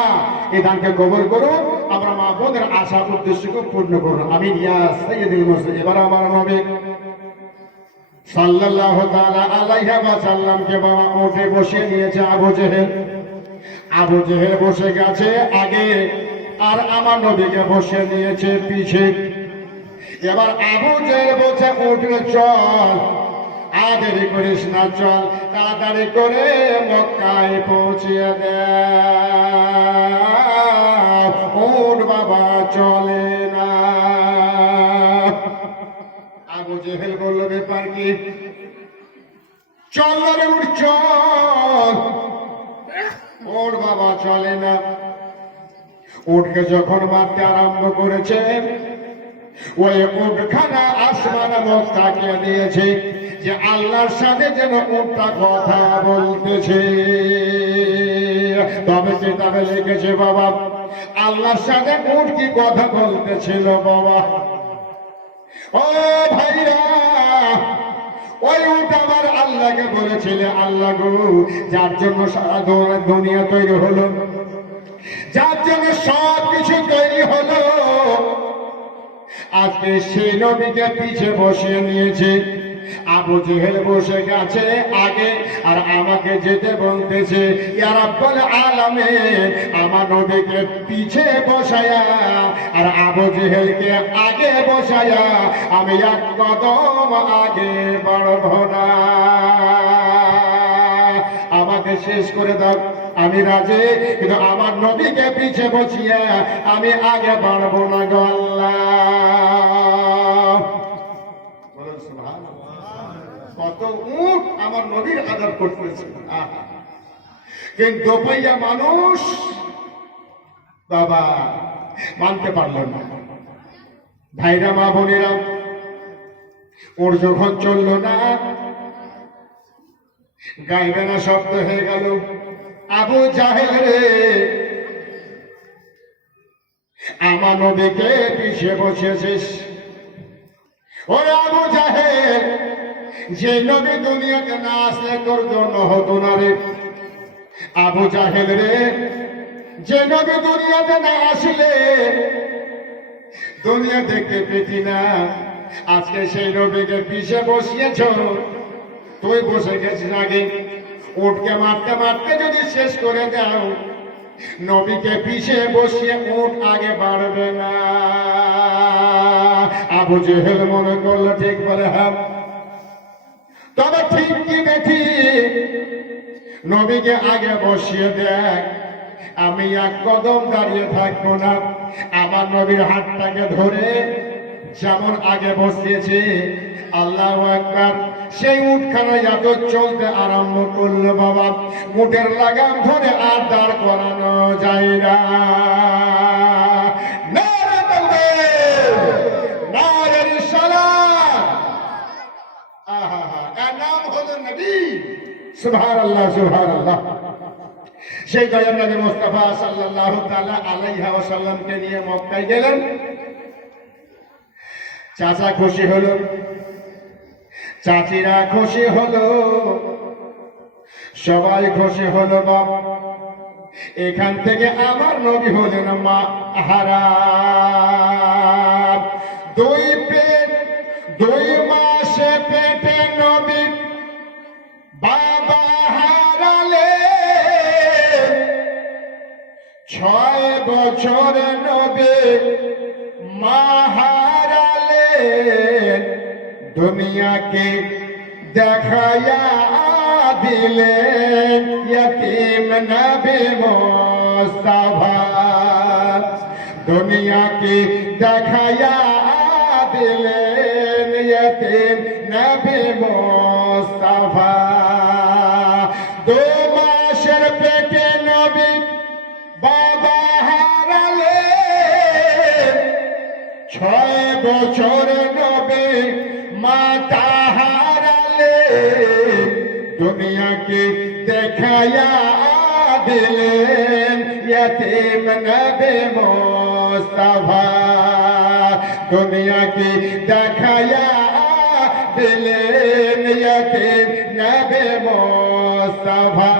এই দানকে কবুল করুন, আমরা মা বোনের আশা উদ্দেশ্যকে পূর্ণ করুন, আমিন ইয়া সাইয়্যিদুল মুরসালিন। এবার আমার নবী সাল্লাল্লাহু তাআলা আলাইহি ওয়াসাল্লাম কে বাবা উঠে বসিয়ে নিয়েছে আবু জেহেল। আবু জেহেল বসে গেছে আগে, আর আমার নবীকে বসিয়ে নিয়েছে পিছে। এবার আবু জেহেল বলছে, উঠে চল, আদেরি করিস না, চল তাড়াতাড়ি করে মক্কায় পৌঁছিয়ে দে। ওর বাবা চলে না। আবু জেহেল বলল, ব্যাপার কি? চল রে, উঠ চল। ওর বাবা চলে না। উঠকে যখন মারতে আরম্ভ করেছে, ওই উঠখানা আসমান মুখ তাকিয়ে দিয়েছে যে আল্লাহর সাথে যেন উঠটা কথা বলতেছে। তবে কিতাবে লিখেছে বাবা, আল্লাহর সাথে উঠ কি কথা বলতেছিল বাবা? ও ভাইরা, ওই উঠ আবার আল্লাহকে বলেছিল, আল্লাহ গো, যার জন্য সারা দুনিয়া তৈরি হলো, যার জন্য সব কিছু তৈরি হলো, আজকে সেই নবীকে পিছে বসিয়ে নিয়েছে। আবু জেহেল বসে গেছে আগে, আর আমাকে যেতে বলতেছে। ইয়া রাব্বুল আলামিন, আমার নবীকে পিছে বসায়া আর আবু জেহেলকে আগে বসায়া আমি এক কদম আগে বাড়ব না। আমাকে শেষ করে দাও, আমি রাজি, কিন্তু আমার নবীকে পিছে বসিয়ে আমি আগে বাড়বো না গো আল্লাহ। বলুন সুবহানাল্লাহ। কত উট আমার নবীর আদর করতেছে, কিন্তু পাইয়া মানুষ বাবা মানতে পারল না। ভাইরা, মা বোনেরা, ওর যখন চলল না, গাইবে না শব্দ হয়ে গেল, আবু জাহেল রে, আমার নবীকে পিছিয়ে বসেছিস। ওরে আবু জাহেল, যে নবী দুনিয়াতে না আসলে তোর জন্য হতো না রে। আবু জাহেল রে, যে নবী দুনিয়াতে না আসলে দুনিয়া দেখতে পেতি না, আজকে সেই নবীকে পিছিয়ে বসিয়েছ। তুই বসে গেছিস আগে, উঠকে মারতে মারতে যদি শেষ করে দাও, নবীকে পিছে বসিয়ে উট আগে বাড়বে না। আবু জেহেল মনে করলো ঠিক বলে, হ্যাঁ তবে ঠিক কি বেঠি, নবীকে আগে বসিয়ে দেখ, আমি এক কদম দাঁড়িয়ে থাকবো না। আমার নবীর হাতটাকে ধরে যেমন আগে বসিয়েছে, আল্লাহু আকবার, সেই উটখানা এত চলতে আরম্ভ করলো বাবা, উটের লাগাম ধরে আর দাঁড় করানো যায় না। নারে তাকবীর, নারে রিসালাত। আহা, এর নাম হলো নবী। সুবহানাল্লাহ, সুবহানাল্লাহ। সেই দয়ার নবী মুস্তাফা সাল্লাল্লাহু তাআলা আলাইহি ওয়াসাল্লামকে নিয়ে মক্কায় গেলেন। চাচা খুশি হলো, চাচিরা খুশি হলো, সবাই খুশি হলো। বাপ, এখান থেকে আমার নবী হলেন মাহারাম। দুই মাসে পেটে নবী বাবা হারালে, 6 বছরে নবী মা হারালেন। দুনিয়াকে দেখায়া দিলেন ইয়তীম নবী মুস্তাফা। দুনিয়াকে দেখায়া দিলেন ইয়তীম নবী মুস্তাফা। 2 মাসের পেটে নবী বাবা হারালেন, 6 বছর নবী মাতা হারালেন। দুনিয়াকে দেখায়া দিলেন ইয়তীম নবী মুস্তাফা। দুনিয়াকে দেখায়া দিলেন ইয়তীম নবী মুস্তাফা।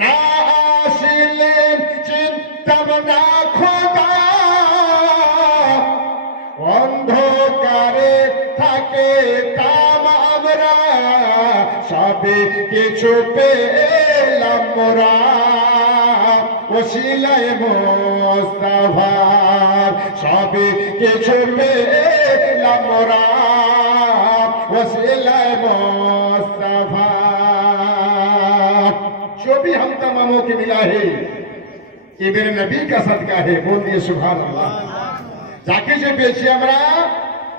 না আসিলেন চিন্তাম না খোদা, অন্ধকারে থাকে তাম আমরা, সবে কিছু পেলাম মোরা ওসিলায় মুস্তাফার। সবে কিছু পেলাম মোরা ওসিলায় मुस्तफा। जो भी हम तमामों के मिला है ये मेरे नबी का सदका है। बोल दिए सुभान अल्लाह। যাকে যে পেয়েছি আমরা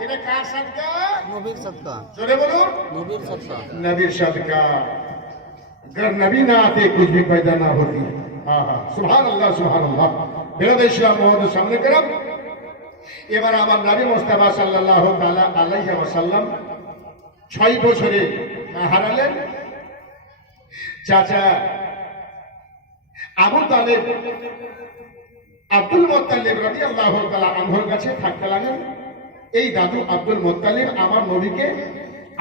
এটা কার সদকা? নবীর সদকা। জোরে বলুন, নবীর সদকা। नबी सदका। अगर नबी ना आते कुछ भी पैदा ना होती। हाँ हाँ, सुभान अल्लाह, सुभान अल्लाह। বেরোদ ইসলাম মোহাম্মদ সামনে করব। এবার আমার নবী মুস্তাফা সাল্লাল্লাহু তাআলা আলাইহি ওয়াসাল্লাম 6 বছরে হারালেন। চাচা আবু তালেব আব্দুল মুত্তালিব রাদিয়াল্লাহু তাআলা আনহুর কাছে থাকতে লাগলেন। এই দাদু আব্দুল মুত্তালিব আমার নবীকে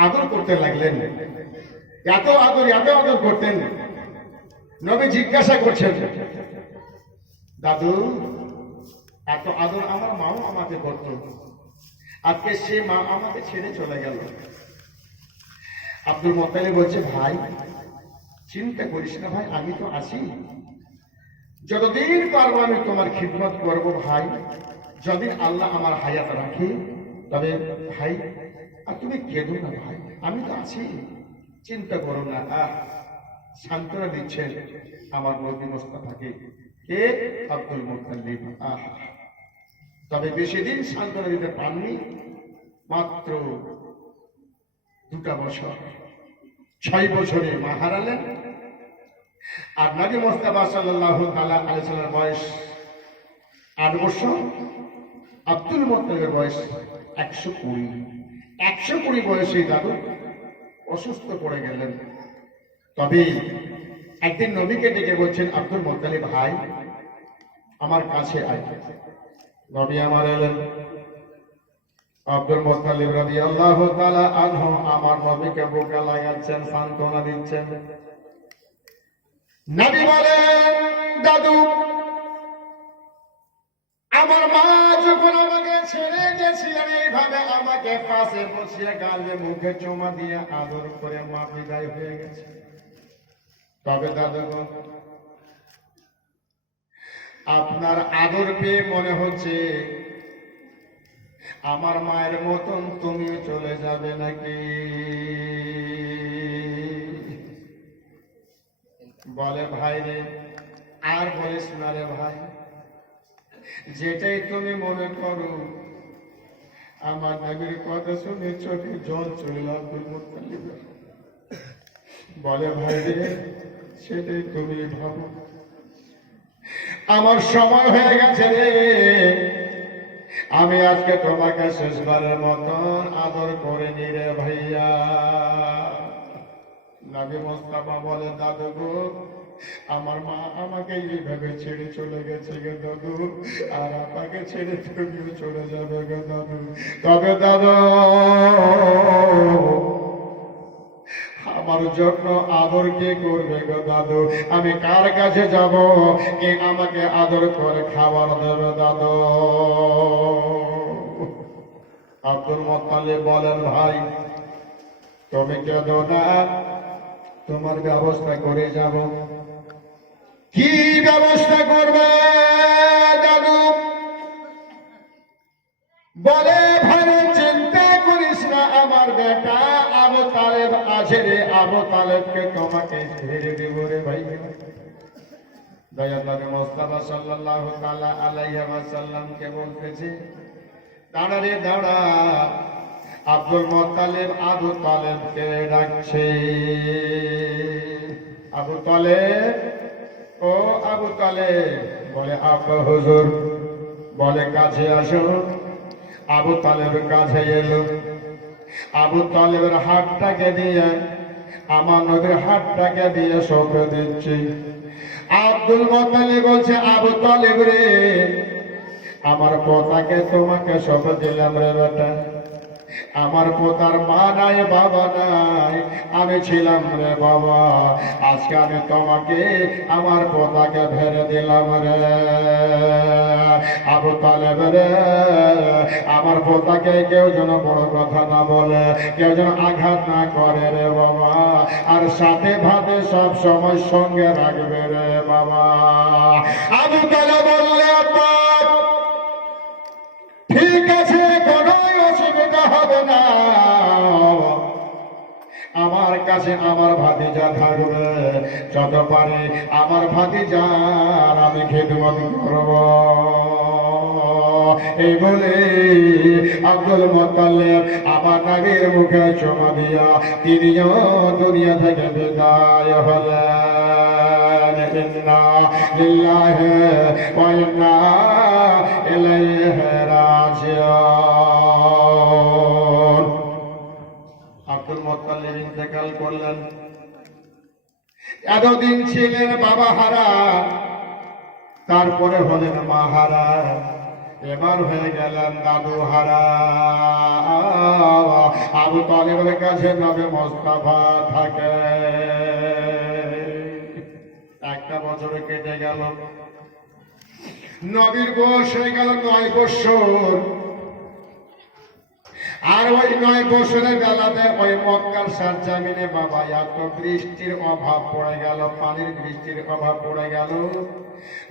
আদর করতে লাগলেন। এত আদর করতেন, নবী জিজ্ঞাসা করছেন, দাদু এত আদর আমার মাও আমাকে করত, আজকে সে মা আমাকে ছেড়ে চলে গেল। আব্দুল মুত্তালিব বলছে, ভাই চিন্তা করিস না ভাই, আমি তো আছি, যতদিন পারবো আমি তোমার খিদমত করবো ভাই, যতদিন আল্লাহ আমার হায়াত রাখে। তবে ভাই আর তুমি কেঁদো না ভাই, আমি তো আছি, চিন্তা করো না। সান্ত্বনা দিচ্ছেন আমার নবী মুস্তাফাকে। কে? Abdul Muttalib. তবে বেশি দিন সান্ত্বনা দিতে পাননি, মাত্র 2টা বছর। 6 বছরে মা হারালেন। আর নবী মুস্তাফা সাল্লাল্লাহু তাআলা আলাইহি সাল্লামের বয়স 8 বছর, আব্দুল মুত্তালিবের বয়স 120। 120 বয়সে দাদু অসুস্থ পড়ে গেলেন। তবে একদিন নবীকে ডেকে বলছেন, আব্দুল মুত্তালিব ভাই আমার কাছে আয়। নবী আমার এলেন। আব্দুল মুত্তালিব রাদিয়াল্লাহু তাআলা আনহু আমার নবীকে বুকে লাগাচ্ছেন, সান্ত্বনা দিচ্ছেন। নবী বলেন, দাদু আমার মা যখন আমাকে ছেড়ে গেছিলেন, এইভাবে আমাকে পাশে বসিয়ে গালে মুখে চুমা দিয়ে আদর করে মা বিদায় হয়ে গেছে। তবে দাদু আপনার আদর পেয়ে মনে হচ্ছে আমার মায়ের মতন তুমিও চলে যাবে নাকি? বলে ভাই রে, আর বলিস না রে ভাই, যেটাই তুমি মনে করো। আমার নবীর কথা শুনে চোখে জল চলে আব্দুল মুত্তালিব বলে ভাই রে, সেটাই তুমি ভাবো। আমার সময় হয়ে গেছে রে, আমি আজকে তোমাকে শেষবারের মতন আদর করে নি রে ভাইয়া। নবী মুস্তাফা বলে, দাদু গো, আমার মা আমাকে এইভাবে ছেড়ে চলে গেছে গে দাদু, আর আপনাকে ছেড়ে তুমিও চলে যাবে গে দাদু। তবে দাদু, আমার জন্য আদর কে করবে গো দাদু? আমি কার কাছে যাব, কে আমাকে আদর করে খাবার দেবে দাদু? আব্দুল মুত্তালিব বলেন, ভাই তুমি কেঁদো না, তোমার ব্যবস্থা করে যাব। কি ব্যবস্থা করবে দাদু? বলে, ভাই চিন্তা করিস না, আমার বেটা আবু তালেব আছে রে, আবু তালেবকে তোমাকে ছেড়ে দেব রে ভাই। দয়াল নবী মুস্তাফা সাল্লাল্লাহু তাআলা আলাইহি ওয়াসাল্লামকে বলতেছে, দাঁড়া রে দাঁড়া। আব্দুল মুত্তালিব আবু তালেবকে ডাকছে, আবু তালেব, ও আবু তালেব। বলে, আব্বা হুজুর। বলে, কাছে আসো। আবু তালেবের কাছে এলো। আবু তালেবের হাতটাকে দিয়ে আমার নবীর হাতটাকে দিয়ে সঁপে দিচ্ছি। আব্দুল মুত্তালিব বলছে, আবু তালেব রে, আমার পোতাকে তোমাকে সঁপে দিলাম রে বেটা। আমার পোতার মা নাই, বাবা নাই, আমি ছিলাম রে বাবা। আজকে আমি তোমাকে আমার পোতাকে ফেরে দিলাম রে আবু তালেব রে। আমার পোতাকে কেউ যেন বড় কথা না বলে, কেউ যেন আঘাত না করে রে বাবা, আর সাথে ভাতে সব সময় সঙ্গে রাখবে রে বাবা। আবু তালেব বললে, আব্বা ঠিক আছে, কোনো অসুবিধা হবে না, আমার কাছে আমার ভাতিজা থাকবে, যত পারে আমার ভাতিজার আমি খেদমত করব। এই বলে আব্দুল মুত্তালিব আমার নবীর মুখে চুমা দিয়া তিনিও দুনিয়া থেকে বিদায় হলেন। ইন্না লিল্লাহি ওয়া ইন্না ইলাইহি রাজিউন। আব্দুল মুত্তালিব ইন্তেকাল করলেন। এতদিন ছিলেন বাবা হারা, তারপরে হলেন মা হারা, এবার হয়ে গেলেন দাদু হারা। আবু তালেবের কাছে নবী মুস্তাফা থাকে। একটা বছর কেটে গেল, নবীর বয়স হয়ে গেল 9 বছর। আর ওই 9 বছরের বেলাতে ওই মক্কার সরজমিনে বাবা এত বৃষ্টির অভাব পড়ে গেল, পানির বৃষ্টির অভাব পড়ে গেল।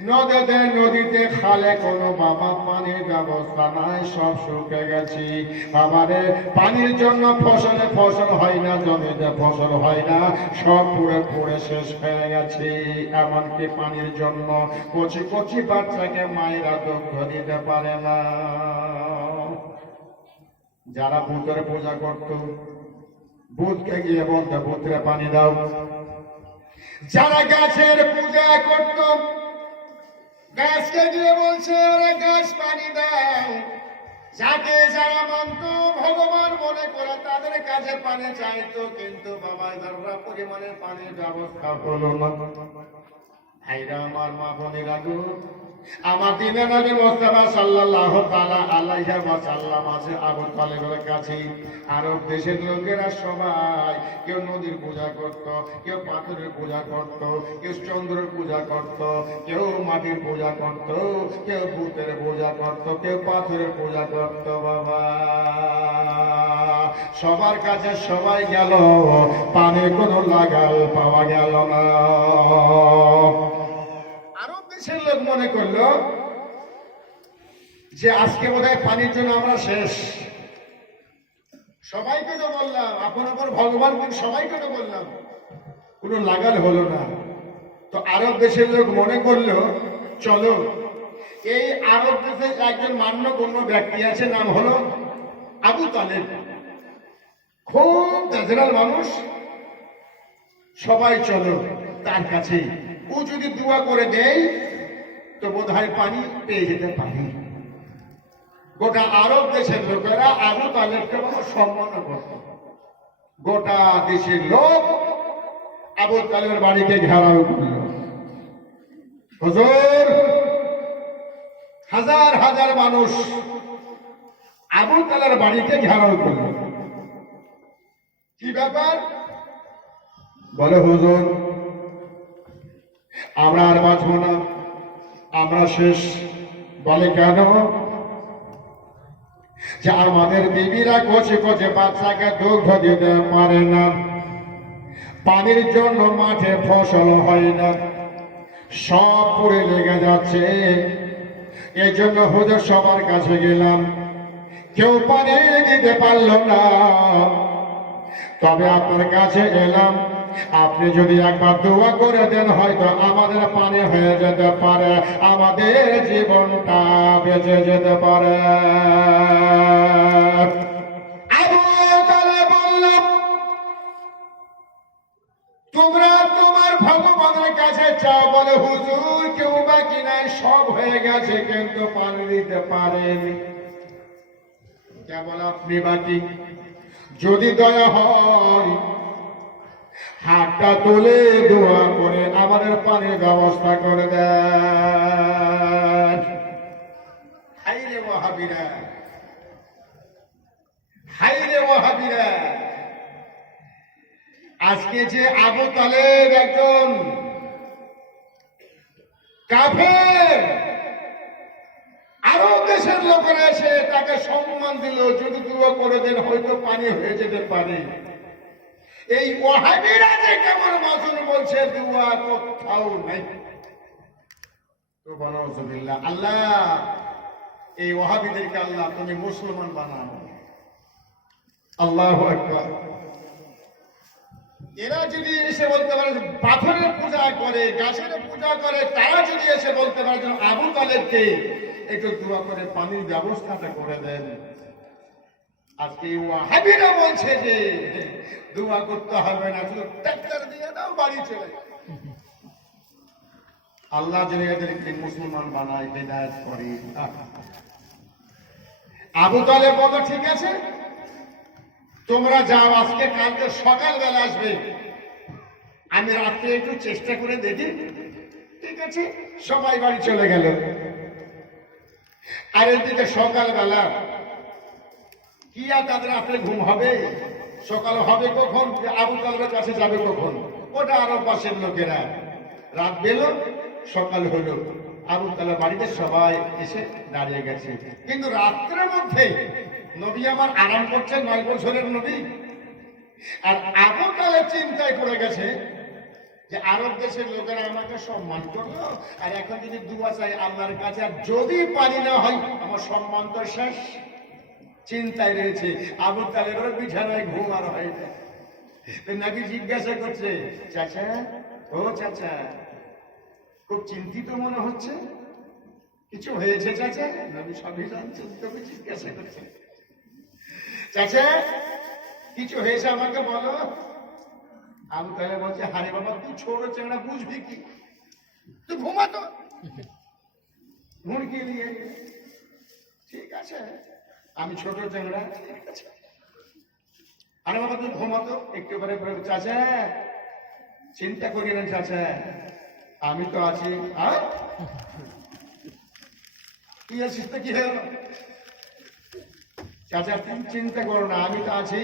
নদীতে খালে কোনো বাবা পানির ব্যবস্থা নাই, সব শুকে গেছি বাবারে। পানির জন্য ফসলে ফসল হয় না, জমিতে ফসল হয় না, সব পুড়ে পুড়ে শেষ হয়ে গেছে। এমনকি পানির জন্য কচি কচি বাচ্চাকে মায়েরা দুগ্ধ দিতে পারে না। যারা ভূতের পূজা করত, ভূতকে গিয়ে বলতে, ভূতরে পানি দাও। যারা গাছের পূজা করত, গাছকে গিয়ে বলছে, ওরে গাছ পানি দাও। যাকে যারা মানত ভগবান মনে করে তাদের কাছে পানি চাইতো, কিন্তু বাবা যারা পরিমাণে পানির ব্যবস্থা হলো না। ভাইরা আমার, মা বোনেরা গো, আমার দিনে নবী মুস্তাফা সাল্লাল্লাহু তাআলা আলাইহি ওয়াসাল্লাম আছে আবু তালেবের কাছে। আরব দেশের লোকেরা সবাই কেউ নদীর পূজা করত, কেউ পাথরের পূজা করত, কেউ চন্দ্রের পূজা করত, কেউ মাটির পূজা করত, কেউ ভূতের পূজা করত, কেউ পাথরের পূজা করত। বাবা সবার কাছে সবাই গেল, পানির কোনো লাগাল পাওয়া গেল না। আরব দেশের লোক মনে করলো যে আজকে বোধহয় পানির জন্য আমরা শেষ। সবাইকে তো বললাম, আপন আপন ভগবান, সবাইকে তো বললাম, কোনো লাগাল হলো না। তো আরব দেশের লোক মনে করলো চলো, এই আরব দেশে একজন মান্যগণ্য ব্যক্তি আছে, নাম হলো আবু তালেব, খুব ন্যাচারাল মানুষ, সবাই চলো তার কাছে, ও যদি দোয়া করে দেয় তো বোধহয় পানি পেয়ে যেতে পারি। গোটা আরব দেশের লোকেরা আবু তালেবকে বড় সম্মান করত। গোটা দেশের লোক আবু তালেবের বাড়িকে ঘেরাও করল। হুজুর, হাজার হাজার মানুষ আবু তালেবের বাড়িকে ঘেরাও করল। কি ব্যাপার? বলে হুজুর, আমরা আর বাঁচব না, আমরা শেষ। বলে কেন? যে আমাদের বিবিরা কচে কচে বাচ্চাকে দুগ্ধ দিতে পারে না, পানির জন্য মাঠে ফসল হয় না, সব পুড়ে লেগে যাচ্ছে। এই জন্য হুজুর সবার কাছে গেলাম, কেউ পানি দিতে পারলো না, তবে আপনার কাছে এলাম, আপনি যদি একবার দোয়া করে দেন হয়তো আমাদের পানি হয়ে যেতে পারে, আমাদের জীবনটা বেঁচে যেতে পারে। আবু তালেব বলল, তোমরা তোমার ভগবানের কাছে চাও। বলে হুজুর, কেউ বাকি নাই, সব হয়ে গেছে কিন্তু পানি দিতে পারেনি, কেবল আপনি বাকি। যদি দয়া হয় হাতটা তুলে দোয়া করে আমাদের পানির ব্যবস্থা করে দেন। হাইরে ওয়াহাবিরা, হাইরে ওয়াহাবিরা, আজকে যে আবু তালেব একজন কাফের, আরো দেশের লোকেরা এসে তাকে সম্মান দিল, যদি দোয়া করে দেন হয়তো পানি হয়ে যেতে পারে। এই ওয়াহাবিরা যে কেমন মাসুল বলছে, দোয়া কোথাও নাই। সুবহানাল্লাহ। আল্লাহ এই ওয়াহাবিদেরকে আল্লাহ তুমি মুসলমান বানাও। আল্লাহু আকবার। এরা যদি এসে বলতে পারে পাথরের পূজা করে, গাছের পূজা করে, তারা যদি এসে বলতে পারে যেন আবু তালেবকে একটু দোয়া করে পানির ব্যবস্থাটা করে দেন। আজকে ওয়াহাবিরা বলছে যে দোয়া করতে হবে না, শুধু ট্রাক্টর দিয়ে দাও, বাড়ি চলে। আল্লাহ যেন এদেরকে মুসলমান বানায়, হেদায়েত করে। আবু তালেব বলো ঠিক আছে, তোমরা যাও, আজকে কালকে সকালবেলা আসবে, আমি রাত্রে একটু চেষ্টা করে দেখি। ঠিক আছে, সবাই বাড়ি চলে গেল। আর এদিকে সকালবেলা কি আর তাদের রাত্রে ঘুম হবে? সকাল হবে কখন? আবু তালেবের কাছে যাবে কখন? ওটা আরো পাশের লোকেরা। রাত বেল, সকাল হলো, আবু তালেব বাড়িতে সবাই এসে দাঁড়িয়ে গেছে। কিন্তু রাত্রের মধ্যে নবী আমার আরাম করছেন, 9 বছরের নবী। আর আবু তালেব চিন্তায় পড়ে গেছে যে আরব দেশের লোকেরা আমাকে সম্মান করলো, আর এখন যদি দুয়া চাই আল্লাহর কাছে, আর যদি পানি না হয় আমার সম্মান তো শেষ। চিন্তায় রয়েছে। আবু তালেবের বিছানায় ঘুম আর হয় না। নাকি জিজ্ঞাসা করছে, চাচা, ও চাচা, খুব চিন্তিত মনে হচ্ছে, কিছু হয়েছে চাচা? নবী সবই জানছেন, তবে জিজ্ঞাসা করছে, চাচা কিছু হয়েছে আমাকে বলো। আবু তালেব বলছে, হারে বাবা, তুই ছোট চেংড়া, বুঝবি কি? তুই ঘুমাতো, ঘুমকে নিয়ে। ঠিক আছে, আমি ছোট চেংড়া, ঠিক আছে। আরে বাবা তুই ঘুমাতো একটু করে। চাচা চিন্তা করিলেন, চাচা আমি তো আছি। আর কি আছিস তো কি হয়ে গেল? চাচা তুমি চিন্তা করো না, আমি তো আছি।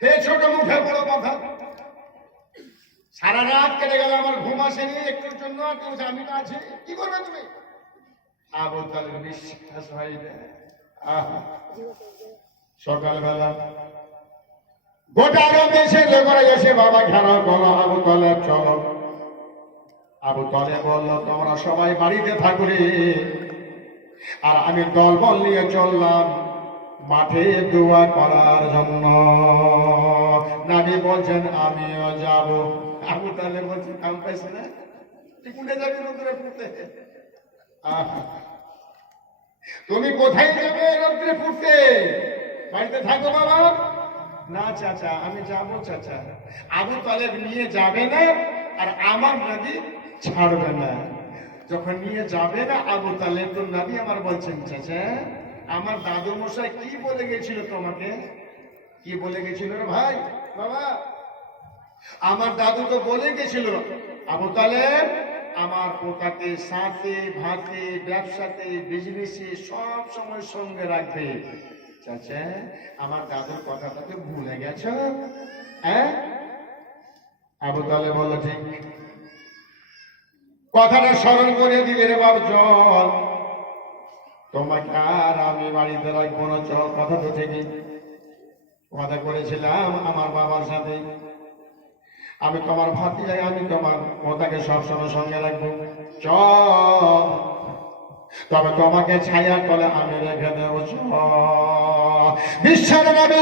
হে ছোট মুখে বড় কথা, সারা রাত কেটে গেল, আমার ঘুম আসেনি একটুর জন্য, আর তুমি আমি তো আছি, কি করবে তুমি? আবু তালেব বিশ্বাস হয় না। সকালবেলা গোটা দেশের লোকেরা এসে বাবা ঘেরাও করলো, আবু তালেব চলো, আবু তালেব বলল, তোমরা সবাই বাড়িতে থাকো রে, আর আমি দলবল নিয়ে চললাম মাঠে দোয়া করার জন্য। নবী বলছেন আমিও যাব। আবু তালেব বলছে, কাম পাইছে না, তুই কোথায় যাবি রোদ্রে ফুটতে? তুমি কোথায় যাবে রোদ্রে ফুটতে? বাড়িতে থাকো বাবা। না চাচা, আমি যাব চাচা। আবু তালেব নিয়ে যাবে না, আর আমার নবী ছাড়বে না। যখন নিয়ে যাবে না আবু তালেব, তো নবী আমার বলছেন, চাচা আমার দাদু মশাই কি বলে গেছিল তোমাকে? কি বলে গেছিল রে ভাই? বাবা, আমার দাদু তো বলে গেছিল, আবু তালেব আমার পোতাকে সাথে ভাতে ব্যবসাতে বিজনেসে সব সময় সঙ্গে রাখবে। চাচা আমার দাদুর কথাটাকে ভুলে গেছো? হ্যাঁ? আবু তালেব বলল, ঠিক কথাটা স্মরণ করে দিলে রে বাপ, চল তোমাকে আর আমি বাড়িতে রাখবো না, চল। কথা তো ঠিকই, কথা করেছিলাম আমার বাবার সাথে, আমি তোমার ভাতিজা, আমি তোমার পোতাকে সবসময় সঙ্গে রাখবো, চল। তবে তোমাকে ছায়া তলে আমি রেখে দেবো, চল। বিশ্বের নবী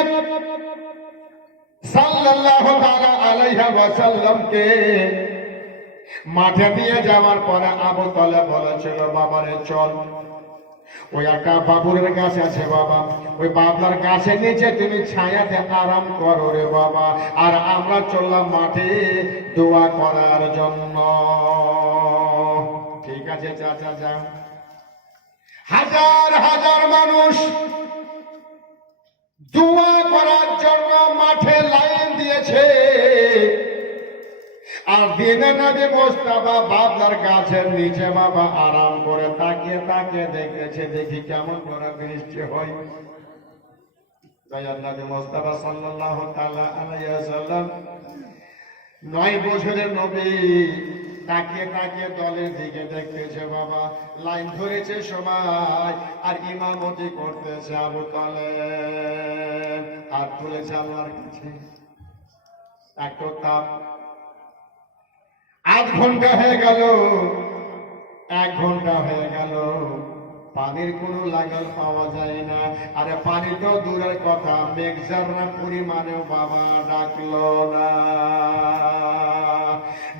সাল্লাল্লাহু তাআলা আলাইহি ওয়াসাল্লামকে মাঠে নিয়ে যাওয়ার পরে আবু তালেব বলেছিল, বাবারে চল, ওই একটা বাবুরের গাছ আছে বাবা, ওই বাবলার গাছের নিচে তুমি ছায়াতে আরাম করো রে বাবা, আর আমরা চললাম মাঠে দোয়া করার জন্য। ঠিক আছে চাচা, যা। হাজার হাজার মানুষ দোয়া করার জন্য মাঠে লাইন দিয়েছে, আর দিনে নবী মোস্তফা বাবলার গাছের নিচে বাবা আরাম করে তাকিয়ে তাকিয়ে দেখেছে, দেখি কেমন করে বৃষ্টি হয়। দয়ার নবী মোস্তফা সাল্লাল্লাহু তাআলা আলাইহি ওয়াসাল্লাম 9 বছরের নবী তাকিয়ে তাকিয়ে দলের দিকে দেখতেছে বাবা, লাইন ধরেছে সবাই, আর ইমামতি করতেছে আবু তালেব, হাত তুলেছে আল্লাহর কাছে। একটু তাপ, 8 ঘন্টা হয়ে গেল, 1 ঘন্টা হয়ে গেল, পানির কোনো লাগাল পাওয়া যায় না। আরে পানি তো দূরের কথা, মেঘঝারনা পরিমাণেও বাবা ডাকলো না।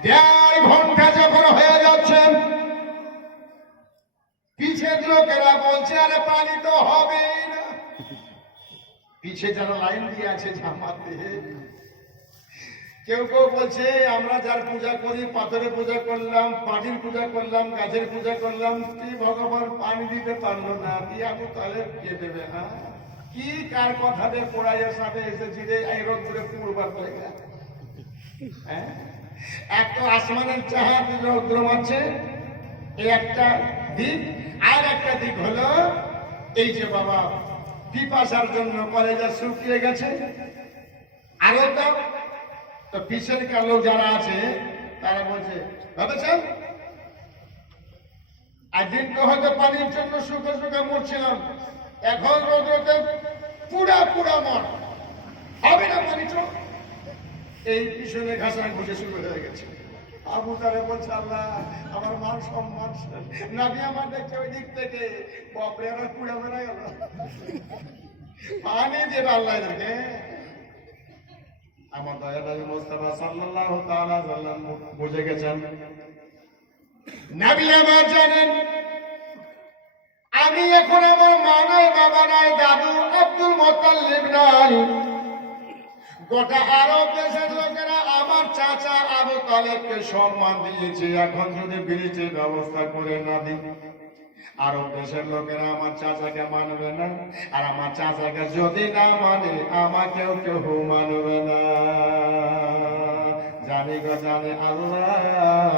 1.5 ঘন্টা যখন হয়ে যাচ্ছে, পিছের লোকেরা বলছে আরে পানি তো হবেই না। পিছে যারা লাইন দিয়ে আছে জামাতে, কেউ কেউ বলছে আমরা যার পূজা করি, পাথরের পূজা করলাম, পাটির পূজা করলাম, গাছের পূজা করলাম, কি ভগবান পানি দিতে পারলো না, কি আবু তালেব কে দেবে? হ্যাঁ, কি কার কথাতে পোড়াইয়ের সাথে এসেছি রে এই রোদ্দুরে পুড়বার জায়গা? হ্যাঁ, এক তো আসমানের চাহাত রৌদ্র মারছে, এই একটা দিক, আর একটা দিক হলো এই যে বাবা পিপাসার জন্য কলেজা শুকিয়ে গেছে। আরো তো পিছনকার লোক যারা আছে তারা বলছে, ভাবেছেন একদিন তো হয়তো পানির জন্য শুকে শুকে মরছিলাম, এখন রোদ্রতে পুরা পুরা মর, হবে না পানি, চল। এই পিছনে ঘাসা ঘুষে শুরু হয়ে গেছে। আবু তালেব বলছে, আল্লাহ আমার মান সম্মান, নবী আমার দেখছে ওই দিক থেকে, বাপরে আমার পুরা মারা গেল, পানি দেবে আল্লাহ এদেরকে। আমার দয়া নবী মুস্তাফা সাল্লাল্লাহু তাআলা সাল্লাম বুঝে গেছেন, নবী আমার জানেন আমি এখন আমার মা নাই, বাবা নাই, দাদু আব্দুল মুত্তালিব নাই, গোটা আরব দেশের লোকেরা আমার চাচা আবু তালেবকে সম্মান দিয়েছে। এখন যদি বৃষ্টির ব্যবস্থা করে না দিই, আরব দেশের লোকেরা আমার চাচাকে মানবে না, আর আমার চাচাকে যদি না মানে আমাকেও কেউ মানবে না। জানি গো জানি আল্লাহ,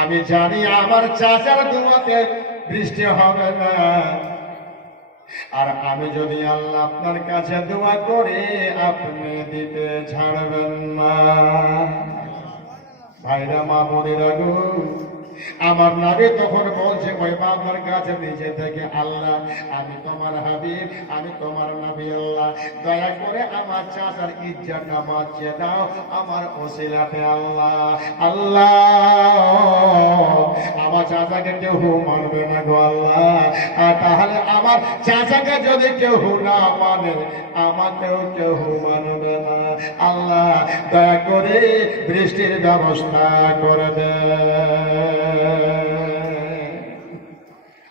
আমি জানি আমার চাচার দোয়াতে বৃষ্টি হবে না, আর আমি যদি আল্লাহ আপনার কাছে দোয়া করে আপনি দিতে ছাড়বেন না। ভাইরা মা বোনেরা গো, আমার নবী তখন বলছে ওই বাবার কাছে নিচে থেকে, আল্লাহ আমি তোমার হাবিব, আমি তোমার নবী, আল্লাহ দয়া করে আমার চাচার ইজ্জতটা বাঁচিয়ে দাও আমার ওসিলাতে, আল্লাহ আল্লাহ আমার চাচাকে কেউ মানবে না গো আল্লাহ, আর তাহলে আমার চাচাকে যদি কেউ না মানে আমাকেও কেউ মানবে না, আল্লাহ দয়া করে বৃষ্টির ব্যবস্থা করে দে।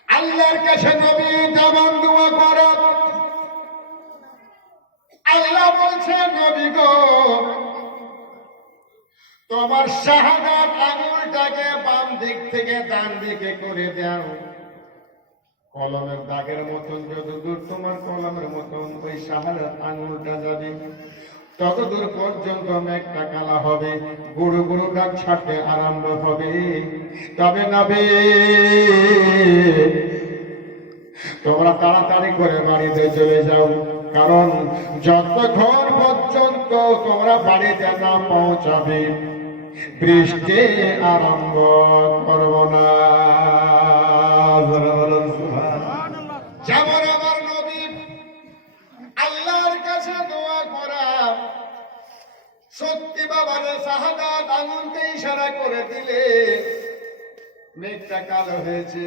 আল্লাহর কাছে নবী যেমন দোয়া করে, আল্লাহ বলছে নবী গো তোমার শাহাদাত আঙুলটাকে বাম দিক থেকে ডান দিকে করে দাও, কলমের দাগের মতন যতদূর তোমার কলমের মতন ওই শাহাদাত আঙুলটা যাবে ততদূর পর্যন্ত মেঘটা কালা হবে, গুরু গুরু ডাক ছাড়তে আরম্ভ হবে। তবে নবী তোমরা তাড়াতাড়ি করে বাড়িতে চলে যাও, কারণ যতক্ষণ পর্যন্ত তোমরা বাড়িতে না পৌঁছাবে বৃষ্টি আরম্ভ করব না। যেমন আমার নবী আল্লাহর কাছে দোয়া করা, সত্যি বাবার শাহাদাত আঙুলকে ইশারা করে দিলে মেঘটা কালো হয়েছে,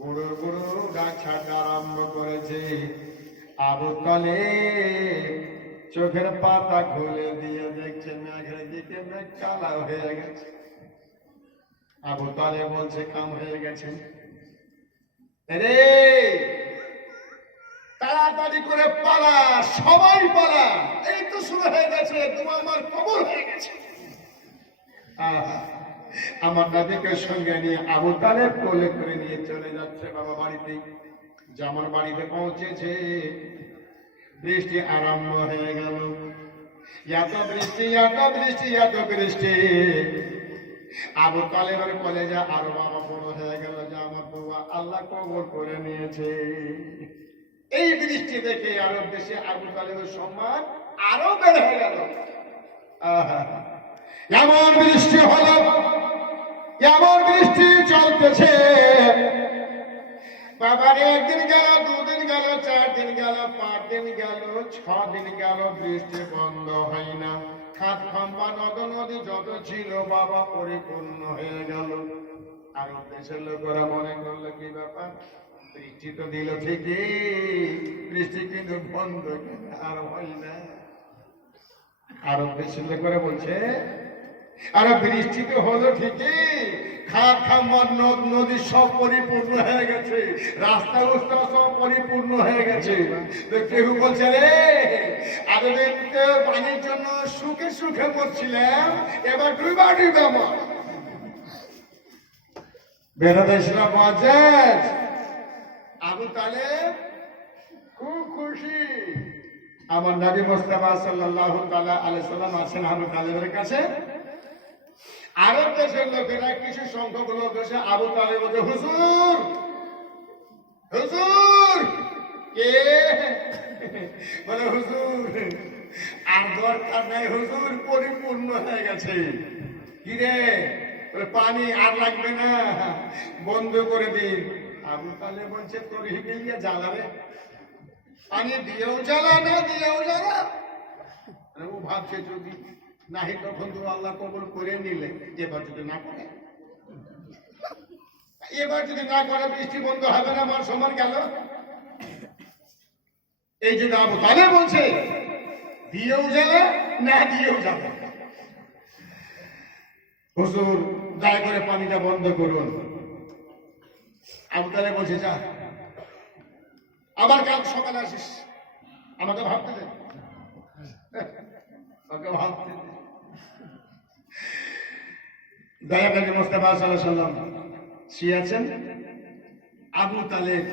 গুরু গুরু ডাক ছাড়তে আরম্ভ করেছে। আবু তালেব চোখের পাতা খুলে দিয়ে দেখছে মেঘের দিকে মেঘ কালা হয়ে গেছে। আবু তালেব বলছে কাম হয়ে গেছে রে, তাড়াতাড়ি করে পালা, সবাই পালা, এই তো শুরু হয়ে গেছে, তোমার আমার কবর হয়ে গেছে। আমার নবীকে সঙ্গে নিয়ে আবু তালেব কোলে করে নিয়ে চলে যাচ্ছে বাবা বাড়িতে। যেমন বাড়িতে পৌঁছেছে বৃষ্টি আরম্ভ হয়ে গেল, এত বৃষ্টি এত বৃষ্টি এত বৃষ্টি। আবু তালেবের কলেজে আরো বাবা বড় হয়ে গেল যে আমার বাবা আল্লাহ কবর করে নিয়েছে। এই বৃষ্টি দেখে আরো বেশি আবু তালেবের সম্মান আরো বেড়ে হয়ে গেল। এমন বৃষ্টি হলো, এমন বৃষ্টি চলতেছে বাবার, একদিন গেল, দুদিন গেল, 4 দিন গেল, 5 দিন গেল, 6 দিন গেল, বৃষ্টি বন্ধ হয় না। খাত খাম্বা নদ নদী যত ছিল বাবা পরিপূর্ণ হয়ে গেল। আর দেশের লোকেরা মনে করলো কি ব্যাপার, বৃষ্টি তো দিল ঠিকই, বৃষ্টি কিন্তু বন্ধ আর হয় না। আরো দেশের লোকেরা বলছে আরে বৃষ্টি তো হলো ঠিকই, খাত খাম্বার নদ নদী সব পরিপূর্ণ হয়ে গেছে, রাস্তা উস্তা সব পরিপূর্ণ হয়ে গেছে। কেউ বলছে রে আগে দেখতে পানির জন্য সুখে সুখে মরছিলাম, এবার ডুবা ডুবা মর। বেরোতে ইসলাম মুআজ্জাজ আবু তালেব খুব খুশি। আমার নবী মুস্তাফা সাল্লাল্লাহু তাআলা আলাইহি সাল্লাম আছেন আবু তালেবের কাছে। আরব দেশের লোকেরা কিছু সংখ্যক লোক এসে আবু তালেব বলছে হুজুর হুজুর, কে বলে হুজুর আর দরকার নাই, হুজুর পরিপূর্ণ হয়ে গেছে। কিরে বলে পানি আর লাগবে না, বন্ধ করে দিন। আবু তালেব বলছে তোর হিগিলিয়া জ্বালাবে, পানি দিয়েও জ্বালা না দিয়েও জ্বালা। ও ভাবছে যদি নাহি তখন তো আল্লাহ কবুল করে নিলে, এবার যদি না করে, এবার যদি না করে বৃষ্টি বন্ধ হবে না, আমার সমান গেল। এই জন্য আবু তালেব বলছে দিয়েও জ্বালা না দিয়েও জ্বালা। হুজুর দয়া করে পানিটা বন্ধ করুন। আবু তালেব বলছে যা, আবার কাল সকালে আসিস, আমাকে ভাবতে দে, ভাবতে দে। দয়াকারী মুস্তাফা সাল্লাল্লাহু আলাইহি ওয়াসাল্লাম শুয়েছেন, আবু তালেব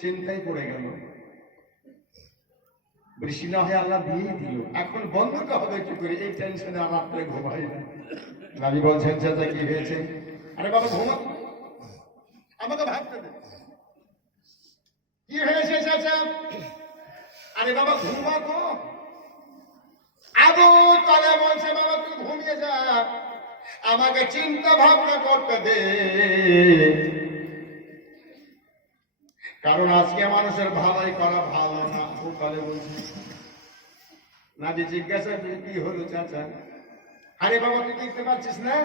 চিন্তায় পড়ে গেল, বৃষ্টি না হয় আল্লাহ দিয়ে দিল, এখন বন্ধটা হবে কি করে, এই টেনশনে আর রাত্রে ঘুমাই না। নবী বলছেন চাচা কি হয়েছে? আরে বাবা ঘুমা, আমাকে ভাবতে দে, কি হয়েছে চাচা? আরে বাবা ঘুমা তো। আবু তালেব বলছে বাবা তুই ঘুমিয়ে যা, আমাকে চিন্তা ভাবনা করতে দে, কারণ আজকে মানুষের ভালোই করা ভালো না। বলে বলছি না যে জিজ্ঞাসা কি হলো চাচা, আরে বাবা তুই দেখতে পাচ্ছিস না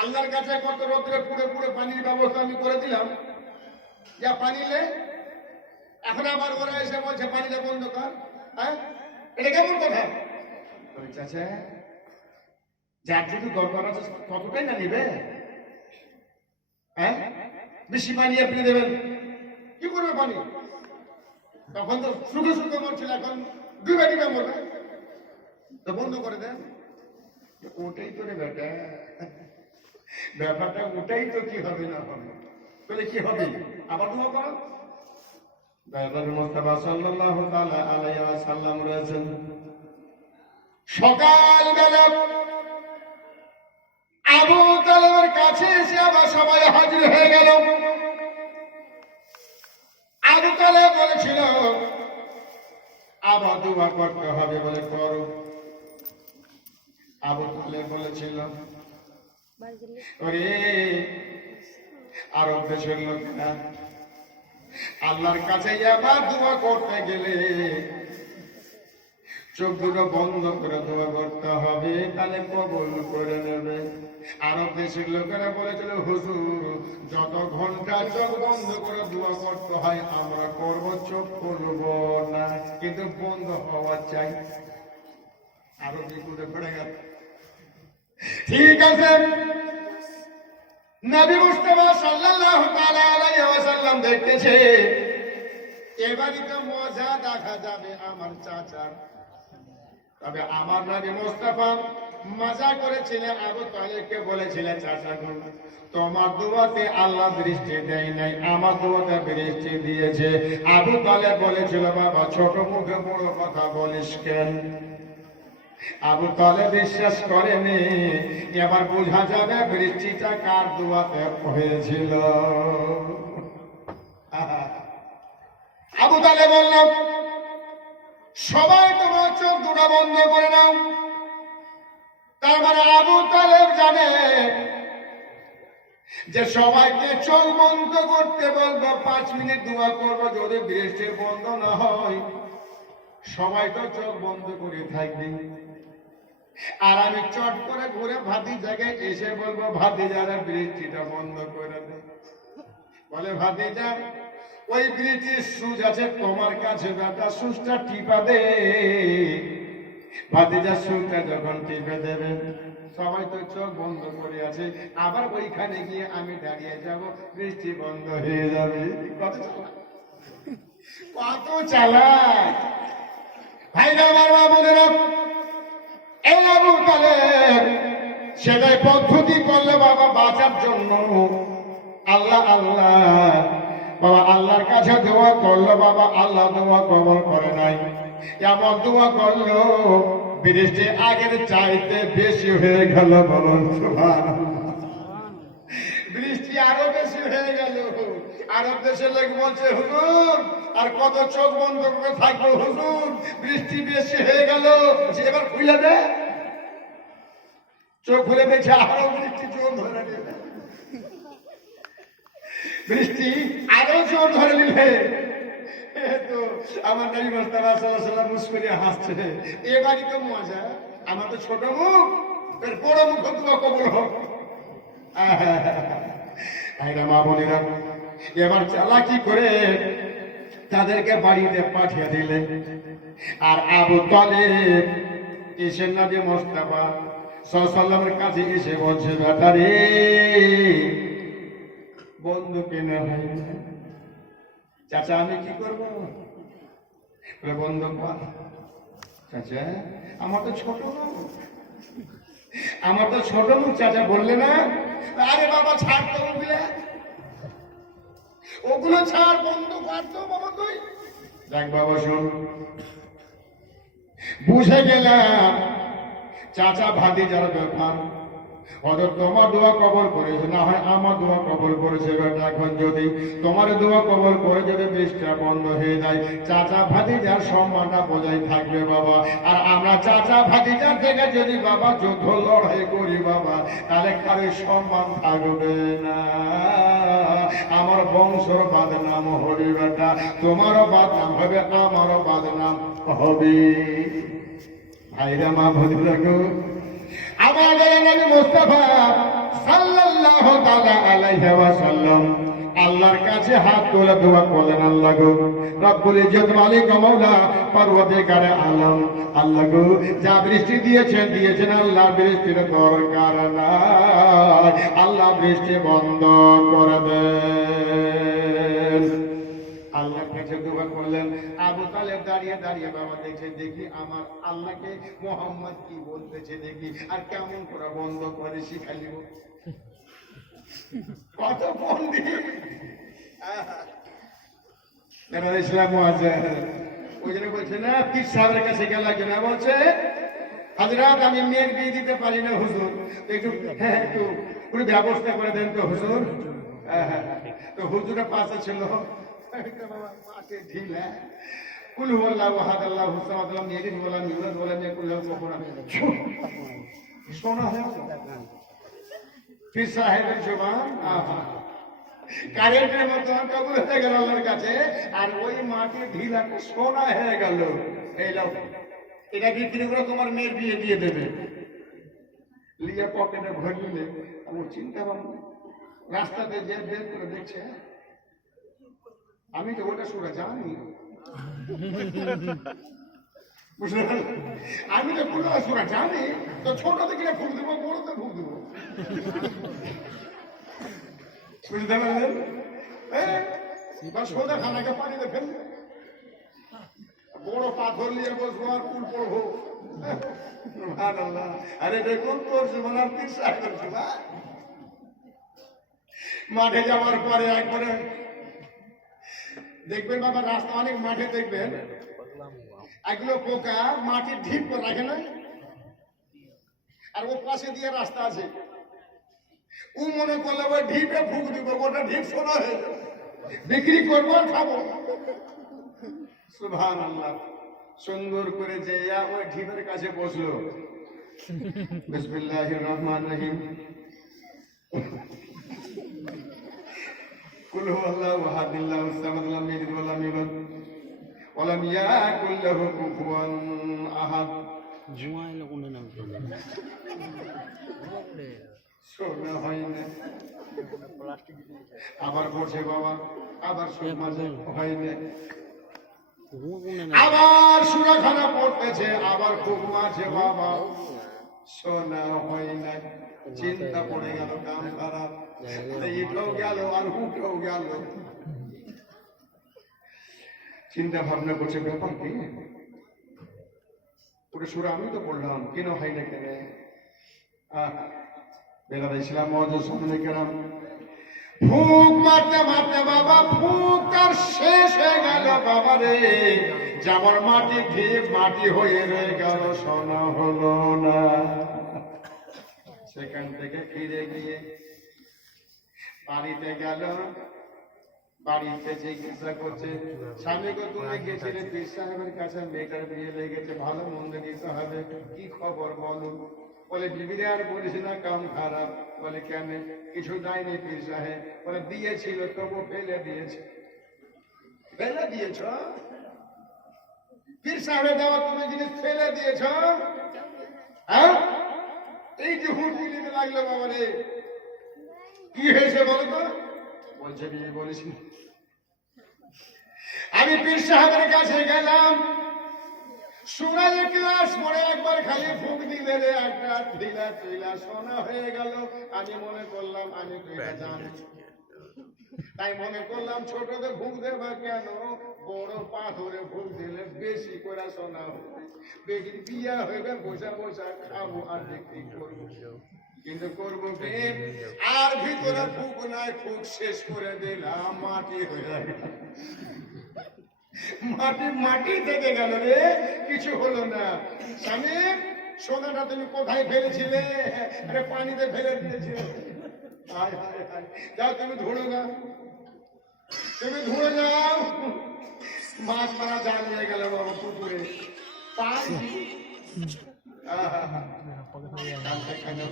আল্লাহর কাছে কত রোদ্রে পুরো পুরো পানির ব্যবস্থা আমি করে দিলাম, যা পানি লে, এখন আবার ওরা এসে বলছে পানিটা বন্ধ কর। হ্যাঁ, এটা কেমন কথা? চাচা যার যদি দরকার আছে কতটাই না নিবে, হ্যাঁ বেশি পানি আপনি দেবেন কি করবে পানি? তখন তো সুখে সুখে মরছিল, এখন ডুবে ডুবে মরবে, তো বন্ধ করে দেন। ওটাই তো রে বেটা, ব্যাপারটা ওটাই তো, কি হবে না হবে, বলে কি হবে আবার দোয়া করো। মুস্তাফা সাল্লাল্লাহু তাআলা আলাইহি ওয়াসাল্লাম রয়েছেন, সকালবেলা আবু তালেবের কাছে এসে আবার সবাই হাজির হয়ে গেল। আবু তালেব বলেছিল আবার দোয়া করতে হবে, বলে করো। আবু তালেব বলেছিল ওরে আরব দেশের লোকেরা আল্লাহর কাছে আবার দোয়া করতে গেলে চোখ দুটো বন্ধ করে দোয়া করতে হবে, তাহলে কবুল করে নেবে। আরব দেশের লোকেরা বলেছিল হুজুর যত ঘন্টা চোখ বন্ধ করে দোয়া করতে হয় আমরা করব, চোখ খুলব না, কিন্তু বন্ধ হওয়া চাই। আরো বিপদে পড়ে গেল। ঠিক আছে, নবী মুস্তাফা সাল্লাল্লাহু তাআলা আলাইহি ওয়াসাল্লাম দেখতেছে এবারই তো মজা দেখা যাবে আমার চাচার। তবে আমার নবী মুস্তাফা মজা করেছিলেন, আবু তালেবকে বলেছিলেন চাচা গো তোমার দোয়াতে আল্লাহ বৃষ্টি দেয় নাই, আমার দোয়াতে বৃষ্টি দিয়েছে। আবু তালেব বলেছিল বাবা ছোট মুখে বড় কথা বলিস কেন? আবু তালেব বিশ্বাস করেনি, এবার বোঝা যাবে বৃষ্টিটা কার দোয়াতে হয়েছিল। আবু তালেব বললাম সবাই তোমার চোখ দুটো বন্ধ করে নাও। তার মানে আবু তালেব জানে যে সবাইকে চোখ বন্ধ করতে বলবো, 5 মিনিট দোয়া করবো, যদি বৃষ্টি বন্ধ না হয় সবাই তো চোখ বন্ধ করে থাকবে। আর আমি চট করে ঘুরে ভাতি জায়গায় এসে বলবো ভাতিজারা বৃষ্টিটা বন্ধ করে দে। বলে ভাতিজা ওই বৃষ্টির সুচ আছে তোমার কাছে, বেটা সুচটা টিপা দে। ভাতিজা সুচটা যখন টিপে দেবে সবাই তো চোখ বন্ধ করে আছে, আবার ওইখানে গিয়ে আমি দাঁড়িয়ে যাব, বৃষ্টি বন্ধ হয়ে যাবে। কত চালাক ভাইরা আমার বাবুদেরা। এই আবু তালেব সেটাই পদ্ধতি করলে বাবা বাঁচার জন্য আল্লাহ আল্লাহ বাবা আল্লাহর কাছে দোয়া করলো, বাবা আল্লাহ দোয়া কবল করে নাই। এমন দোয়া করলো বৃষ্টি আগের চাইতে বেশি হয়ে গেল। বলুন সুবহানাল্লাহ। বৃষ্টি আরো বেশি হয়ে গেল। আরব দেশের লোক বলছে হুজুর আর কত চোখ বন্ধ করে থাকবো হুজুর, বৃষ্টি বেশি হয়ে গেল, এবার খুলে দে। চোখ খুলে দেখছে আরো বৃষ্টি জোর ধরে নেবে, বৃষ্টি আরো জোর ধরে নিলে। তো আমার নবী মুস্তাফা সাল্লাল্লাহু আলাইহি ওয়াসাল্লাম মুস্কুরিয়ে হাসছে, এবারই তো মজা, আমার তো ছোট মুখ, এর বড় মুখ দোয়া কবুল হোক। আইরা মা বোনেরা এবার চালাকি করে তাদেরকে বাড়িতে পাঠিয়ে দিলেন। আর আবু তালেব এসে নবী মুস্তাফা সাল্লাল্লাহু আলাইহি ওয়াসাল্লামের কাছে এসে বলছে বেটা রে বন্ধু কেনা হয় চাচা আমি কি করবো? বন্ধু চাচা আমার তো ছোট মুখ, আমার তো ছোট মুখ চাচা বললে না। আরে বাবা ছাড় তো ওগুলো ছাড়, বন্ধু কাটতো বাবা তুই। দেখ বাবা শোন, বুঝে গেলাম চাচা ভাতিজার ব্যাপার, হয়তো তোমার দোয়া কবল করেছে, না হয় আমার দোয়া কবল করেছে বেটা। এখন যদি তোমার দোয়া কবল করে যদি বৃষ্টিটা বন্ধ হয়ে যায়, চাচা ভাতিজার সম্মানটা বজায় থাকবে বাবা। আর আমরা চাচা ভাতিজার থেকে যদি বাবা যুদ্ধ লড়াই করি বাবা, তাহলে কারোর সম্মান থাকবে না। আমার বংশর বদনাম হবে বেটা, তোমারও বদনাম হবে, আমারও বদনাম হবে। ভাইরা মা বন্ধুরা গো, আমাদের নবী মুস্তাফা সাল্লাল্লাহু তাআলা আলাইহি ওয়াসাল্লাম আল্লাহর কাছে হাত তুলে দোয়া করলেন, আল্লাহ গো রব্বুল ইজ্জত মালিক ও মাওলা পরওয়ারদিগারে আলম, আল্লাহ গো যা বৃষ্টি দিয়েছেন আল্লাহ, বৃষ্টির দরকার নাই, আল্লাহ বৃষ্টি বন্ধ করে দেন। আল্লাহর কাছে দোয়া করলেন। আবু তালেব দাঁড়িয়ে দাঁড়িয়ে বাবা দেখে, দেখি আমার আল্লাহকে মোহাম্মদ কি বলতেছে দেখি, আর কেমন করে বন্ধ করে শিখালিব। কত বন্দি ইসলাম ওই জন্য বলছে না, পীর সাহেবের কাছে গেল না, বলছে হাজরাত আমি মেয়ের বিয়ে দিতে পারি না হুজুর, একটু হ্যাঁ একটু পুরো ব্যবস্থা করে দেন তো হুজুর। তো হুজুরের পাশে ছিল মাঠে ঢিলা কুল আল্লাহ ওয়াহাদ আল্লাহ হুসামাদ মেয়েরিন বলা মিউলাদ বলা নিয়ে কুল কখন আমি শোনা হয় পীর সাহেবের জবান কারেন্টের মতো কবুল হয়ে গেল আল্লাহর কাছে। আর ওই মাটির ঢিলাটা সোনা হয়ে গেল। এই লাও, এটা বিক্রি করে তোমার মেয়ের বিয়ে দিয়ে দেবে। লিয়া পকেটে ভরে নিলে আমার চিন্তা ভাবনা, রাস্তাতে যে বের করে দেখছে, আমি তো ওটা সুরা জানি, বুঝলেন? আমি তো পুরো সুরা জানি, তো ছোট থেকে ফুল দেবো, বড়তে ফুল দেবো, বুঝতে পারলেন? সোজা খানাকে পানিতে ফেলবে, বড় পাথর নিয়ে বসবো আর ফুল পড়বো। আরে দেখুন তোর জীবন আর পীর সাহেবের জীবন। মাঠে যাওয়ার পরে একবারে দেখবেন বাবা, রাস্তা অনেক মাঠে দেখবেন এগুলো পোকা মাটির ঢিপ করে রাখে না, আর ও পাশে দিয়ে রাস্তা আছে, ও মনে করলে ওই ঢিপে ফুক দিব, ওটা ঢিপ সোনা হয়ে যাবে, বিক্রি করবো আর খাবো। সুবহানাল্লাহ। সুন্দর করে যে ওই ঢিপের কাছে বসলো, বিসমিল্লাহির রহমানির রহিম, কুল হুয়াল্লাহু আহাদ আল্লাহু সামাদ লাম ইয়ালিদ ওয়া লাম ইউলাদ ওয়া লাম ইয়াকুল লাহু কুফুয়ান আহাদ। জুমায় লোকনে নাম করে শোনা হয় না, আবার বসে বাবা, আবার শোনা মাঝে হয় না, আবার সুরাখানা পড়তেছে, আবার খুব মাঝে বাবা শোনা হয় না। চিন্তা পড়ে গেল, কাম খারাপ, এটাও গেল আর উঠেও গেল। চিন্তা ভাবনা করছে ব্যাপার কি, পুরো সুরা আমি তো পড়লাম, কেন হয় না কেন? বেলার ইসলাম মহাজের সামনে কেরাম ফুক মারতে মারতে বাবা ফুক তার শেষ হয়ে গেল বাবা রে, যেমন মাটি ঢিপ মাটি হয়ে রয়ে গেল, সোনা হলো না। সেখান থেকে ফিরে গিয়ে বাড়িতে গেল, বাড়িতে জিজ্ঞাসা করছে স্বামীকে, তুমি গেছিলে পীর সাহেবের কাছে, মেয়েটার বিয়ে লেগেছে, ভালো মন্দ দিতে হবে, কি খবর বলো? বলে বিবিরে আর বলিস না, কাম খারাপ। বলে কেন? কিছু দেয়নি পীর সাহেব। বলে দিয়েছিল, তবু ফেলে দিয়েছে। ফেলে দিয়েছ? পীর সাহেবের দেওয়া তুমি জিনিস ফেলে দিয়েছ? হ্যাঁ, এই যে হুঁকি নিতে লাগলো বাবা রে, কি হয়েছে বলো তো? বলছে বিয়ে বলিস, আমি পীর সাহেবের কাছে গেলাম, সুরাই ক্লাস পরে একবার খালি ফুক দিলে রে, একটা ঢিলা ঢিলা সোনা হয়ে গেল। আমি মনে করলাম আমি তো এটা জানি, তাই মনে করলাম ছোটতে ফুক দেবা কেন, বড় পাথরে ফুক দিলে বেশি করে সোনা হবে, বেশি বিয়া হইবে, বসা বসা খাবো আর বিক্রি করবো। কিন্তু করবো কি, আর ভিতরে ফুক নাই, ফুক শেষ করে দিলাম, মাটি হয়ে গেল, মাটি মাটি থেকে গেল রে, কিছু হলো না। স্বামী সোনাটা তুমি কোথায় ফেলেছিলে? আরে পানিতে ফেলে দিয়েছিলে। হায় হায় হায়, যাও তুমি ধরে যাও, তুমি ধরে যাও। মাছ মারা জাল নিয়ে গেল বাবা পুকুরে।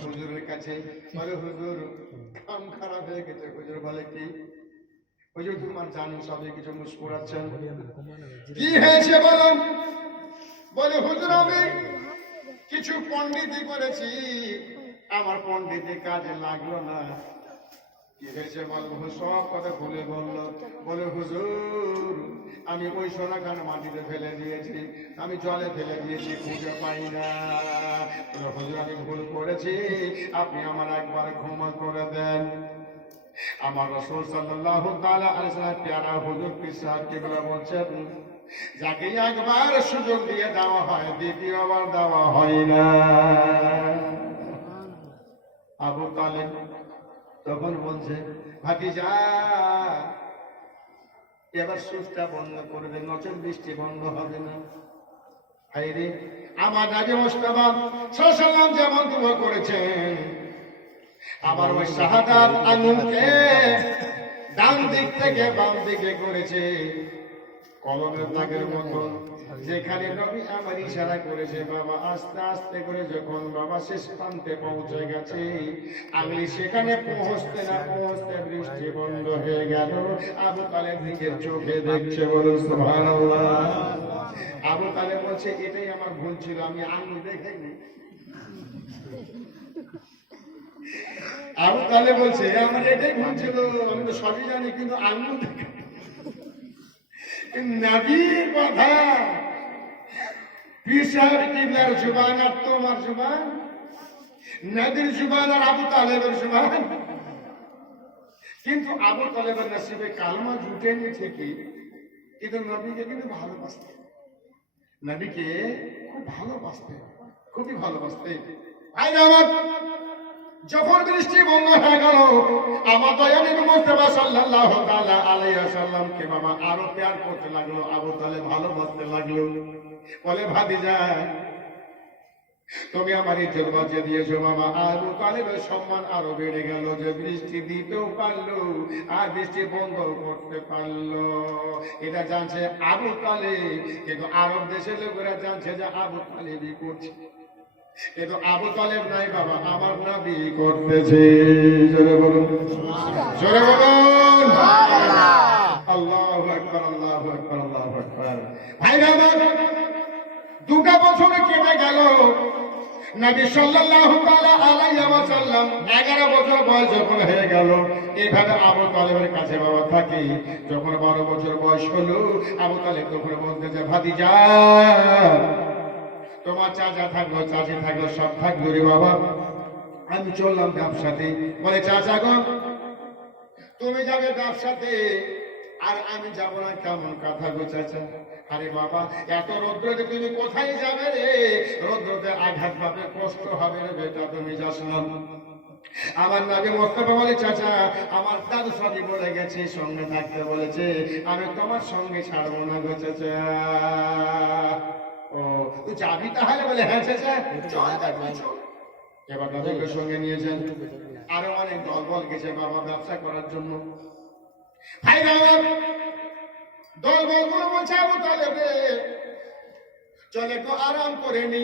হুজুরের কাছে বলে, হুজুর কাম খারাপ হয়ে গেছে। হুজুর বলে, কি? হুজুর তোমার জানেন সবাই কিছু মুস্কুরাচ্ছেন, কি হয়েছে বলো? বলে, হুজুর আমি কিছু পণ্ডিতি করেছি, আমার পণ্ডিতি কাজে লাগলো না। কি হয়েছে বলো? সব কথা খুলে বললো। বলে, হুজুর আমি ওই সোনাখানা মাটিতে ফেলে দিয়েছি, আমি জলে ফেলে দিয়েছি, খুঁজে পাই না। বলে, হুজুর আমি ভুল করেছি, আপনি আমার একবার ক্ষমা করে দেন। আমার রাসূল সাল্লাল্লাহু তাআলা আলাইহি ওয়াসাল্লাম প্যারা হুজুর পীর সাহেব কিবলা বলছেন, যাকে একবার সুযোগ দিয়ে দেওয়া হয় দ্বিতীয়বার দেওয়া হয় না। আবু তালেব তখন বলছে, ভাতিজা এবার সুচটা বন্ধ করবে, নচেত বৃষ্টি বন্ধ হবে না। হায়রে, আমার নবী মুস্তাফা সাল্লাল্লাহু আলাইহি ওয়াসাল্লাম যেমন দোয়া করেছেন, আবার ওই শাহাদাত আঙ্গুলকে ডান দিক থেকে বাম দিকে করেছে কলমের দাগের মতো। যেখানে নবী আমার ইশারা করেছে বাবা, আস্তে আস্তে করে যখন বাবা শেষ প্রান্তে পৌঁছে গেছে, আঙুলি সেখানে পৌঁছতে না পৌঁছতে বৃষ্টি বন্ধ হয়ে গেল। আবু তালেব নিজের চোখে দেখছে, বলুন সুবহানাল্লাহ। আবু তালেব বলছে, এটাই আমার ভুল ছিল, আমি আঙুল দেখিনি। আবু তালেব বলছে, আমার এটাই ভুল ছিল, আমি তো সবই জানি, কিন্তু আঙুল দেখি। নবীর কথা, পীর সাহেব কিবলার জুবান আর তোমার জুবান, নবীর জুবান আর আবু তালেবের জুবান। কিন্তু আবু তালেবের নসিবে কালমা জুটেনি ঠিকই, কিন্তু নবীকে কিন্তু ভালোবাসতে, নবীকে খুব ভালোবাসতে, খুবই ভালোবাসতে। আমার যখন বৃষ্টি বন্ধ হয়ে গেল, আমার দয়াল নবী মুস্তাফা সাল্লাল্লাহু তাআলা আলাইহি ওয়াসাল্লামকে বাবা আরো প্যার করতে লাগলো, আবু তালেব ভালোবাসতে লাগলো। বলে, ভাতিজা তুমি আমার ইজ্জত বাঁচিয়ে দিয়েছো বাবা। আবু তালেবের সম্মান আরো বেড়ে গেল, যে বৃষ্টি দিতেও পারলো আর বৃষ্টি বন্ধ করতে পারলো। এটা জানছে আবু তালেব, কিন্তু আরব দেশের লোকেরা জানছে যে আবু তালেবই করছে, কিন্তু আবু তালেব নাই বাবা, আমার নবী করতেছে। জোরে বলুন, জোরে বলুন, আল্লাহু আকবার, আল্লাহু আকবার, আল্লাহু আকবার। ভাইরা আমার, 2টা বছর কেটে গেল। নবী সাল্লাল্লাহু তাআলা আলাইহি ওয়াসাল্লাম 11 বছর বয়স যখন হয়ে গেল, এইভাবে আবু তালেবের কাছে বাবা থাকি। যখন 12 বছর বয়স হলো, আবু তালেব তখন বলতেছে, ভাতিজা তোমার চাচা থাকলো, চাচি থাকলো, সব থাকলো রে বাবা, আমি চললাম ব্যবসাতে। বলে, চাচা গো তুমি যাবে ব্যবসাতে আর আমি যাব না, কেমন কথা গো চাচা? আরে বাবা, এত রৌদ্রে তুমি কোথায় যাবে রে? রৌদ্রতে আঘাত পাবে, কষ্ট হবে রে বেটা, তুমি যাস না। আমার নবী মুস্তাফা বলে, চাচা আমার দাদু সবই বলে গেছে, সঙ্গে থাকতে বলেছে, আমি তোমার সঙ্গে ছাড়বো না গো চাচা। ও তুই যাবি তাহলে? বলে, হ্যাঁ চাচা চল চল। এবার নবীকে সঙ্গে নিয়েছেন, আরো অনেক দলবল গেছে বাবা ব্যবসা করার জন্য। ভাই দলবল গুলো বলছে, আবু তালেব রে চল একটু আরাম করে নি।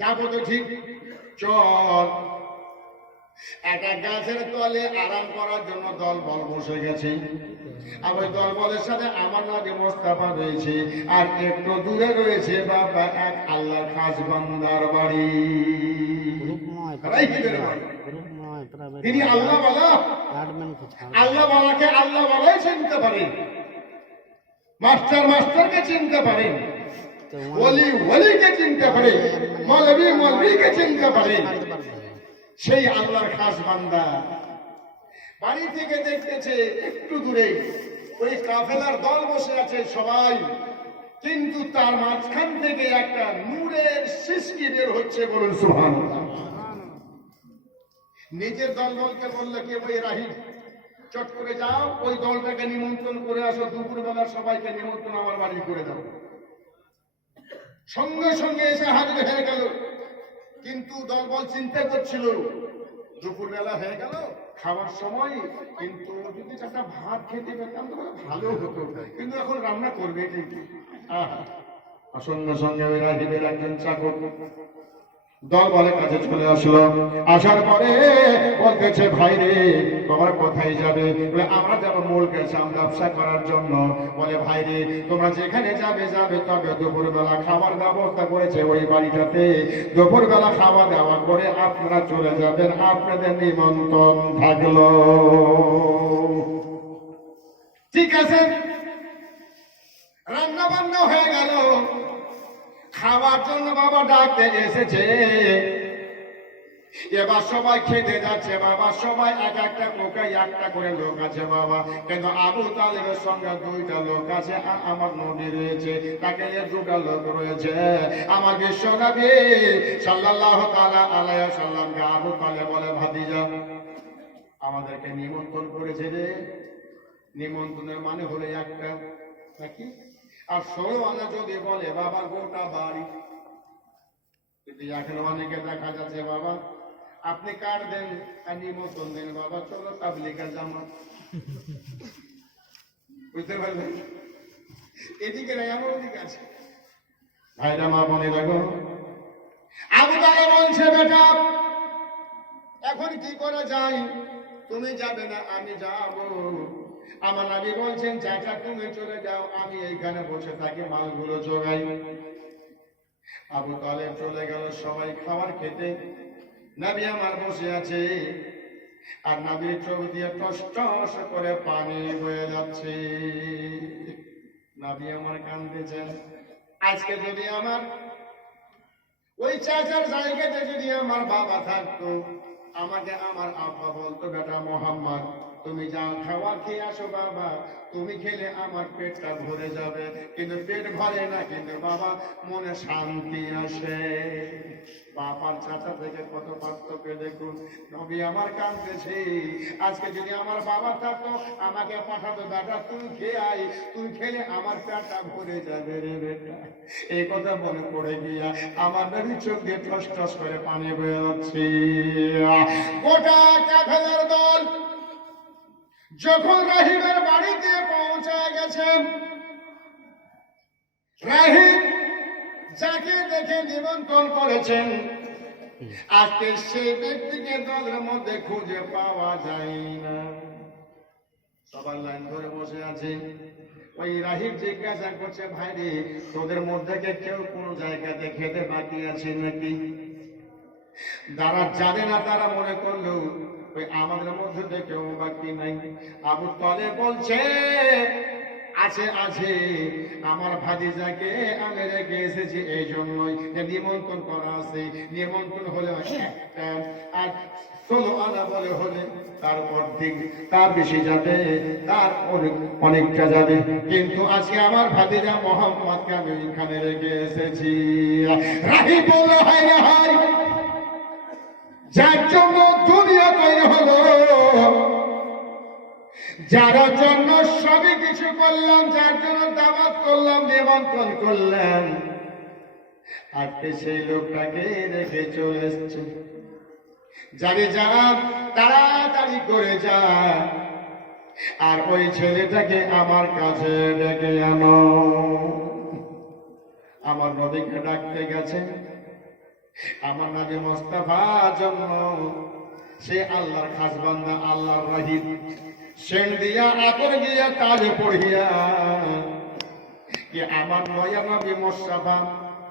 যাবো তো ঠিক, চল। একটা গাছের তলে আরাম করার জন্য দলবল বসে গেছে, আর ওই দলবলের সাথে আমার নবী মুস্তাফা রয়েছে, আর একটু দূরে রয়েছে বাবা এক আল্লাহর খাস বান্দার বাড়ি। তিনি আল্লাহ বলা, আল্লাহ বলাকে আল্লাহ বলাই চিনতে পারেন, মাস্টার মাস্টারকে চিনতে পারেন, ওলি ওলিকে চিনতে পারেন, মৌলবি মৌলবিকে চিনতে পারেন। সেই আল্লাহর খাস বান্দা বাড়ি থেকে দেখতেছে একটু দূরে ওই কাফেলার দল বসে আছে সবাই, কিন্তু তার মাঝখান থেকে একটা নূরের সিসকি বের হচ্ছে, বলুন সুবহানাল্লাহ। নিজের দলবলকে বললে, কে বই রাহিব চট করে যাও, ওই দলটাকে নিমন্ত্রণ করে আসো, দুপুরবেলা সবাইকে নিমন্ত্রণ আমার বাড়ি করে দাও। সঙ্গে সঙ্গে এসে হাজির হয়ে গেল কিন্তু দলবল চিন্তা করছিল দুপুরবেলা হয়ে গেল খাওয়ার সময়, কিন্তু যদি একটা ভাত খেতে পেতাম তো ভালো হতো, কিন্তু এখন রান্না করবে এটাই কি। সঙ্গে সঙ্গে ওই রাজীবের একজন চাকর দল বলে কাছে চলে আসলো। আসার পরে বলতেছে, ভাই রে তোমার কোথায় যাবে? বলে আমরা যাবো মূল গেছাম ব্যবসা করার জন্য। বলে ভাই রে তোমরা যেখানে যাবে যাবে, তবে দুপুরবেলা খাবার ব্যবস্থা করেছে ওই বাড়িটাতে, দুপুরবেলা খাওয়া দাওয়া করে আপনারা চলে যাবেন, আপনাদের নিমন্ত্রণ থাকলো। ঠিক আছে, রান্না বান্না হয়ে গেল, খাওয়ার জন্য বাবা ডাকতে এসেছে। এবার সবাই খেতে যাচ্ছে বাবা, সবাই এক একটা মুখে একটা করে লোক আছে বাবা, কিন্তু আবু তালেবের সঙ্গে দুইটা লোক আছে, আর আমার নবী রয়েছে, তাকে দুটা লোক রয়েছে। আমার বিশ্বনবী সাল্লাল্লাহু তাআলা আলাইহি সাল্লামকে আবু তালেব বলে, ভাতিজা আমাদেরকে নিমন্ত্রণ করেছে রে। নিমন্ত্রণের মানে হলো একটা নাকি, আর 16 আনা যদি বলে বাবা গোটা বাড়ি। কিন্তু এখন অনেকে দেখা যাচ্ছে বাবা আপনি কার্ড দেন আর নিমন্ত্রণ দেন, বাবা চলো তাবলীগের জামাত, বুঝতে পারলেন? এদিকে নাই, আমার ওদিকে আছে। ভাইরা মা বনে লাগো, আবু তালেব বলছে, বেটা এখন কি করা যায়? তুমি যাবে না আমি যাব। আমার নবী বলছেন, চাচা তুমি চলে যাও, আমি এইখানে বসে থাকি মালগুলো জোগাই। আবু তালেব চলে গেল সবাই খাবার খেতে, নবী আমার বসে আছে, আর নবীর চোখ দিয়ে টস টস করে পানি বয়ে যাচ্ছে। নবী আমার কাঁদতেছেন, আজকে যদি আমার ওই চাচার জায়গাতে যদি আমার বাবা থাকতো, আমাকে আমার আব্বা বলতো, বেটা মোহাম্মদ তুমি যাও খাবার খেয়ে আসো বাবা, তুমি খেলে আমার পেটটা ভরে যাবে। কিন্তু পেট ভরে না, কিন্তু বাবা মনে শান্তি আসে। বাবার চাচা থেকে কত পার্থক্য দেখুন। নবী আমার কাঁদতেছে, আজকে যদি আমার বাবা থাকতো আমাকে পাঠাতো, বেটা তুই খেয়ে আই, তুই খেলে আমার পেটটা ভরে যাবে রে বেটা। এই কথা মনে পড়ে গিয়া আমার নবীর চোখ দিয়ে টস টস করে পানি বয়ে যাচ্ছে। গোটা কাফেলার দল যখন রাহিমের বাড়িতে পৌঁছায় গেছে, রাহিম যাকে দেখে নিমন্ত্রণ করেছেন, আজকে সেই ব্যক্তিকে দলের মধ্যে খুঁজে পাওয়া যায় না। সবার লাইন ধরে বসে আছে। ওই রাহিম জিজ্ঞাসা করছে, ভাই রে তোদের মধ্যে কেউ কোন জায়গাতে খেতে বাকি আছে নাকি? যারা জানে না তারা মনে করলো ওই আমাদের মধ্যে কেউ বাকি নাই। আবু তালেব বলছে, আছে আছে, আমার ভাতিজাকে আমি রেখে এসেছি এই জন্যই যে নিমন্ত্রণ করা আছে। নিমন্ত্রণ হলে একটা, আর 16 আনা বলে হলে তার অর্ধেক, তার বেশি যাবে, তার অনেকটা যাবে। কিন্তু আজকে আমার ভাতিজা মোহাম্মদকে আমি এখানে রেখে এসেছি। রাহি বলল, হায় রে হায়, যার জন্য দুনিয়া তৈরি হলো, যার জন্য সবই কিছু করলাম, যার জন্য দাওয়াত করলাম, নিমন্ত্রণ করলাম, আজকে সেই লোকটাকে রেখে চলে এসছে। যারে যা তাড়াতাড়ি করে যা, আর ওই ছেলেটাকে আমার কাছে ডেকে আনো। আমার নবীকে ডাকতে গেছে, আমার নবী মুস্তাফার জন্য সে আল্লাহর খাস বান্দা, আল্লাহর রাহিম, সেন দিয়া আতর দিয়া তাজে পড়িয়া কি আমার নয়া নবী মুস্তাফা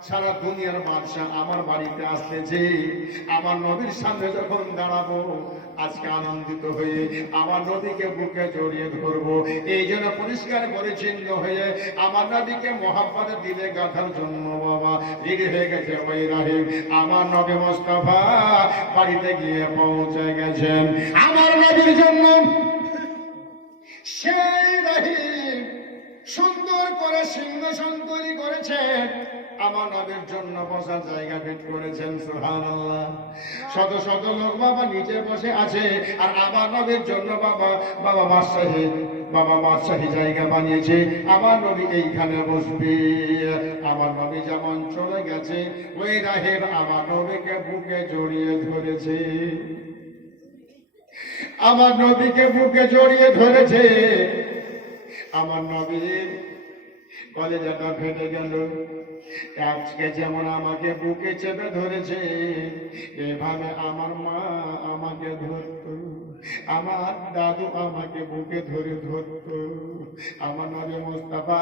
সারা দুনিয়ার বাদশা আমার বাড়িতে আসতেছে। আমার নবীর সামনে যখন দাঁড়াবো, আজকে আনন্দিত হয়ে আমার নবীকে বুকে জড়িয়ে ধরবো। এই জন্য পরিষ্কার পরিচ্ছন্ন হয়ে আমার নবীকে মহাব্বতে দিলে গাঁথার জন্য বাবা রেডি হয়ে গেছে ওই রাহিম। আমার নবী মুস্তাফা বাড়িতে গিয়ে পৌঁছে গেছেন আমার নবীর জন্য। সেই রাহিম সুন্দর করে সিংহাসন তৈরি করেছেন, আমার নবীর জন্য বসার জায়গা বের করেছেন। সুবহানাল্লাহ। শত শত লোক বাবা নিচে বসে আছে, আর আমার নবীর জন্য বাবা বাবা বাদশাহী জায়গা বানিয়েছে। আমার নবী এইখানে বসবে। আমার নবী যেমন চলে গেছে, ওই রাহেব আমার নবীকে বুকে জড়িয়ে ধরেছে। আমার নবীকে বুকে জড়িয়ে ধরেছে। আমার নবীর কলেজাটা ফেটে গেল। আজকে যেমন আমাকে বুকে চেপে ধরেছে, এভাবে আমার মা আমাকে ধরত, আমার দাদু আমাকে বুকে ধরে ধরত। আমার নবী মুস্তাফা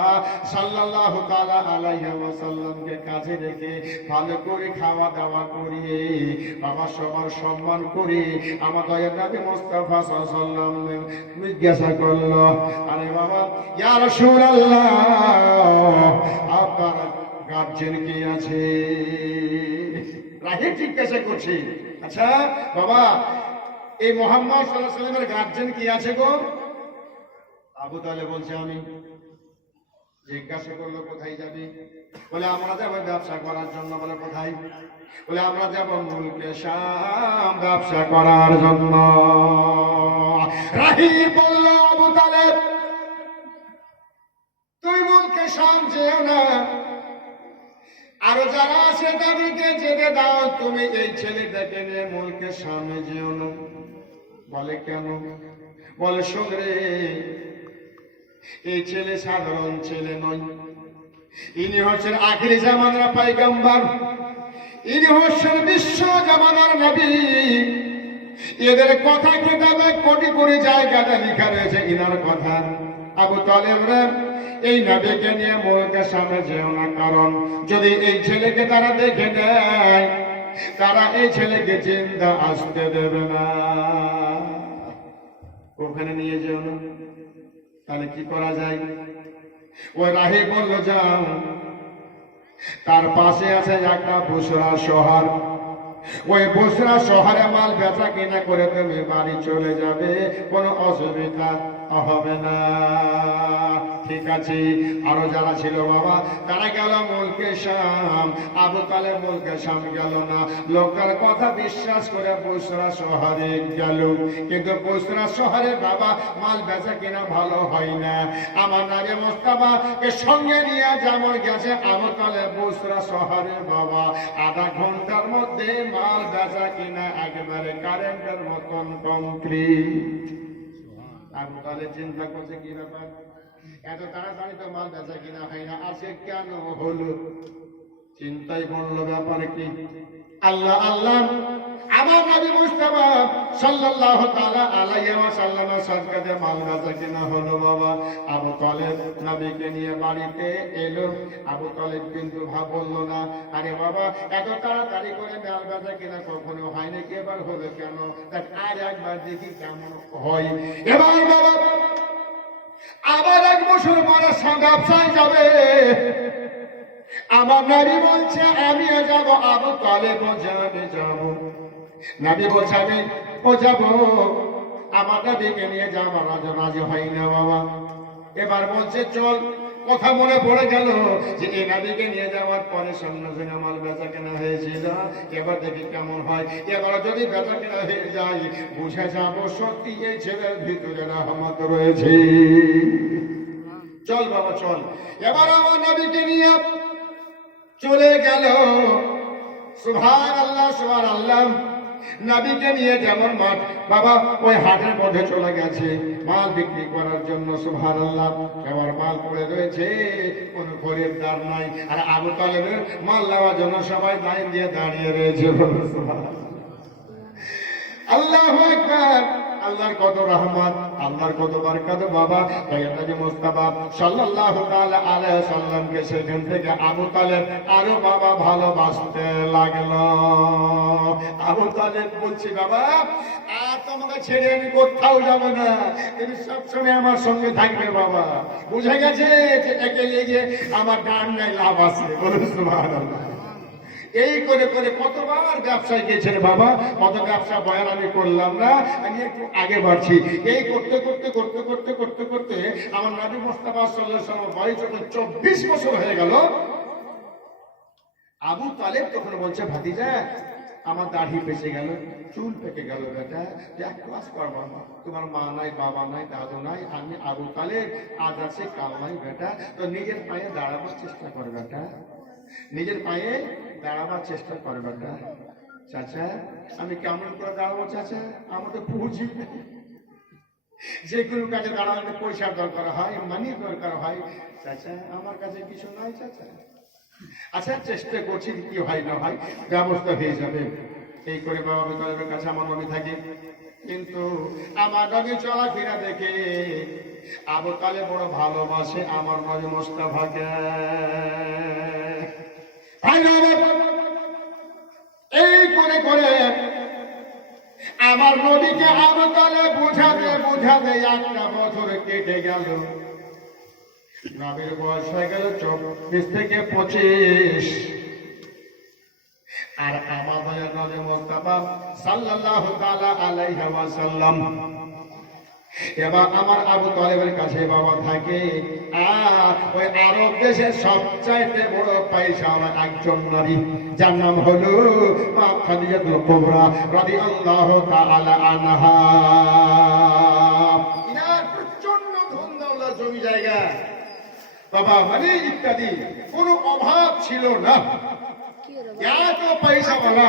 সাল্লাল্লাহু তাআলা আলাইহি ওয়াসাল্লামকে কাছে রেখে ভালো করে খাওয়া দাওয়া করিয়ে বাবা সবার সম্মান করে আমার দয়ার নবী মুস্তাফা সাল্লাল্লাহু আলাইহি ওয়াসাল্লাম জিজ্ঞাসা করলো, আরে বাবা ইয়া রাসূলুল্লাহ, আপনার গার্জেন কি আছে? রাহিব জিজ্ঞাসা করছি, আচ্ছা বাবা এই মুহাম্মদ সাল্লাল্লাহু আলাইহি ওয়াসাল্লামের গার্জেন কি আছে গো? আবু তালেব বলছে আমি। জিজ্ঞাসা করলো কোথায় যাবি? বলে আমরা যাব ব্যবসা করার জন্য। বলে কোথায়? বলে আমরা যাব মুলকে শাম ব্যবসা করার জন্য। রাহিব বলল, আবু তালেব তুই মুলকে শাম যেও না, আরো যারা আছে তাদেরকে যেতে দাও, তুমি এই ছেলেটাকে নিয়ে মুলকে শামে যেও না। বলে কেন? বলে শোন রে, এই ছেলে সাধারণ ছেলে নয়, ইনি হচ্ছেন আখিরি জামানার পয়গম্বর, ইনি হচ্ছেন বিশ্ব জামানার নবী। এদের কথা কিতাবে কোটি কোটি জায়গাটা লেখা রয়েছে ইনার কথা। আবু তালেব রে, এই নবীকে নিয়ে মুলকে সামনে যেও না, কারণ যদি এই ছেলেকে তারা দেখে নেয়, তারা এই ছেলেকে জিন্দা আসতে দেবে না। ওখানে নিয়ে যেও না। তাহলে কি করা যায়? ওই রাহি বলল, যাও, তার পাশে আছে একটা বুসরা শহর, ওই বুসরা শহরে মাল বেচা কিনা করে তুমি বাড়ি চলে যাবে, কোনো অসুবিধা হবে না। ঠিক আছে। আরো যারা ছিল বাবা তারা গেল মুলকে শাম। আবু তালেব মুলকে শাম গেল না, লোকের কথা বিশ্বাস করে বুসরা শহরে গেল। কিন্তু বুসরা শহরে বাবা মাল বেচা কিনা ভালো হয় না। আমার নবী মুস্তাফা কে সঙ্গে নিয়ে যেমন গেছে আবু তালেব বুসরা শহরে বাবা, আধা ঘন্টার মধ্যে মাল বেচা কিনা একেবারে কারেন্টের মতন কমপ্লিট। আবু তালেব চিন্তা করছে কি ব্যাপার, এত তাড়াতাড়ি তো মাল বেচা কিনা হয় না, আজকে কেন হলো? চিন্তাই পড়লো ব্যাপার কি। আল্লাহ আল্লাহ, আমার নবী মুস্তাফা সাল্লাল্লাহু তাআলা আলাইহি ওয়াসাল্লামের সাদকাতে মাল বেচা কিনা হলো বাবা। আবু তালেব নবীকে নিয়ে বাড়িতে এলো। আবু তালেব কিন্তু বললো না, আরে বাবা এত তাড়াতাড়ি করে মাল বেচা কিনা কখনো হয় না, এবার হলো কেন? দেখ আর একবার দেখি কেমন হয়। এবার বাবা আবার এক বছর পরে ব্যবসায় যাবে। আমার নবী বলছে আমিও যাব, আবু তালেব যাবে, যাব। নবী বলছে আমি ও যাব, আমার নবীকে নিয়ে যাবো, রাজি হয় না বাবা। এবার বলছে চল। কথা মনে পড়ে গেল যে এই নবীকে নিয়ে যাওয়ার পরে সামনে মাল বেচা কেনা হয়েছিল, এবার দেখি কেমন হয়। এবার যদি বেচা কেনা হয়ে যায়, বুঝে যাবো সত্যি এই ছেলের ভিতরে রহমত রয়েছে। চল বাবা চল। এবার আমার নবীকে নিয়ে চলে গেল। সুবহানাল্লাহ সুবহানাল্লাহ। নবীকে নিয়ে যেমন মাঠ বাবা ওই হাটের মধ্যে চলে গেছে মাল বিক্রি করার জন্য। সুবহানাল্লাহ। এবার মাল পড়ে রয়েছে, কোন খরিদ্দার নাই, আর আবু তালেবের মাল নেওয়ার জন্য সবাই লাইন দিয়ে দাঁড়িয়ে রয়েছে। আল্লাহু আকবার। আল্লাহর কত রহমত, আল্লাহর কত বরকত বাবা। নবী মুস্তাফা সাল্লাল্লাহু তাআলা আলাইহি ওয়াসাল্লামকে সেখান থেকে আবু তালেব আরো বাবা ভালোবাসতে লাগলো। আবু তালেব বলছি বাবা আর তোমাকে ছেড়ে আমি কোথাও যাব না, তুমি সবসময় আমার সঙ্গে থাকবে বাবা। বুঝে গেছে যে একে গিয়ে আমার ডান নাই লাভ আছে। বলুন সুবহানাল্লাহ। এই করে করে কতবার ব্যবসায় গেছেন বাবা, কত ব্যবসা বয়ান আমি করলাম না, আমি একটু আগে বাড়ছি। এই করতে করতে করতে করতে করতে করতে আমার নবী মুস্তাফা সাল্লাল্লাহু আলাইহি ওয়াসাল্লাম বয়স যখন 24 বছর হয়ে গেল, আবু তালেব তখন বলছে, ভাতিজা আমার দাড়ি পেঁচে গেল, চুল পেকে গেল বেটা, এক ক্লাস করবো না, তোমার মা নাই, বাবা নাই, দাদু নাই, আমি আবু তালেব, আজ আছে কাল নাই বেটা, তো নিজের পায়ে দাঁড়াবার চেষ্টা কর বেটা, নিজের পায়ে দাঁড়াবার চেষ্টা কর বেটা। চাচা আমি কেমন করে দাঁড়াবো চাচা, আমার তো পুঁজি নেই। যে কোনো কাজে দাঁড়াতে পয়সার দরকার হয়, মানির দরকার হয়, চাচা আমার কাছে কিছু নাই চাচা। আচ্ছা চেষ্টা করছি, কি হয় না হয় ব্যবস্থা হয়ে যাবে। এই করে বাবা আবু তালেবের কাছে আমার নবী থাকে, কিন্তু আমার নবী চলাফেরা দেখে আবু তালেব বড় ভালোবাসে আমার নবী মুস্তাফাকে। এই করে করে আমার নবীকে আবু তালেব বুঝাতে বুঝাতে একটা বছর কেটে গেল। নবীর বয়স হয়ে গেল 24 থেকে 25, আর আমাদের নবী মুস্তাফা সাল্লাল্লাহু তাআলা আলাইহি ওয়াসাল্লাম এবার আমার আবু তালেবের কাছে বাবা থাকে। আর ওই আরব দেশের সবচাইতে বড় পয়সাওয়ালা একজন নারী, যার নাম হলো মা খাদিজাতুল কুবরা রাদিয়াল্লাহু তাআলা আনহা। ইনার প্রচন্ড ধন দৌলত, জমি জায়গা, বাবা মানে ইত্যাদি, কোনো অভাব ছিল না। এত পয়সাওয়ালা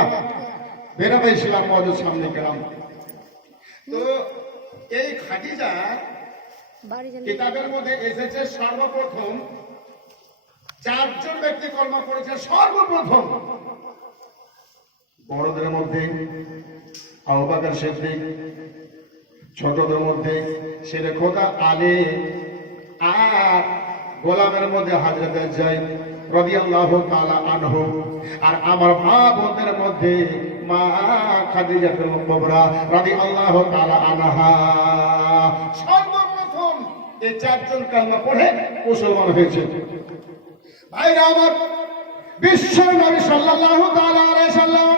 বেরাবে ইসলাম মজুদ সামনে কেরাম। তো এই খাদিজা কিতাবের মধ্যে এসেছে সর্বপ্রথম 4 জন ব্যক্তি কলমা পড়েছে। সর্বপ্রথম বড়দের মধ্যে আবু বকর সিদ্দিক, ছোটদের মধ্যে শেরে খোদা আলী, আর গোলামের মধ্যে হযরত যায়েদ রাদিয়াল্লাহু তাআলা আনহু, আর আমার মা বোনদের মধ্যে মা খাদিজাতুল কুবরা রাদিয়াল্লাহু তাআলা আনহা। সর্বপ্রথম এই 4 জন কালমা পড়ে মুসলমান হয়েছে। ভাইরা আমার, বিশ্ব নবী সাল্লাল্লাহু তাআলা আলাইহি সাল্লাম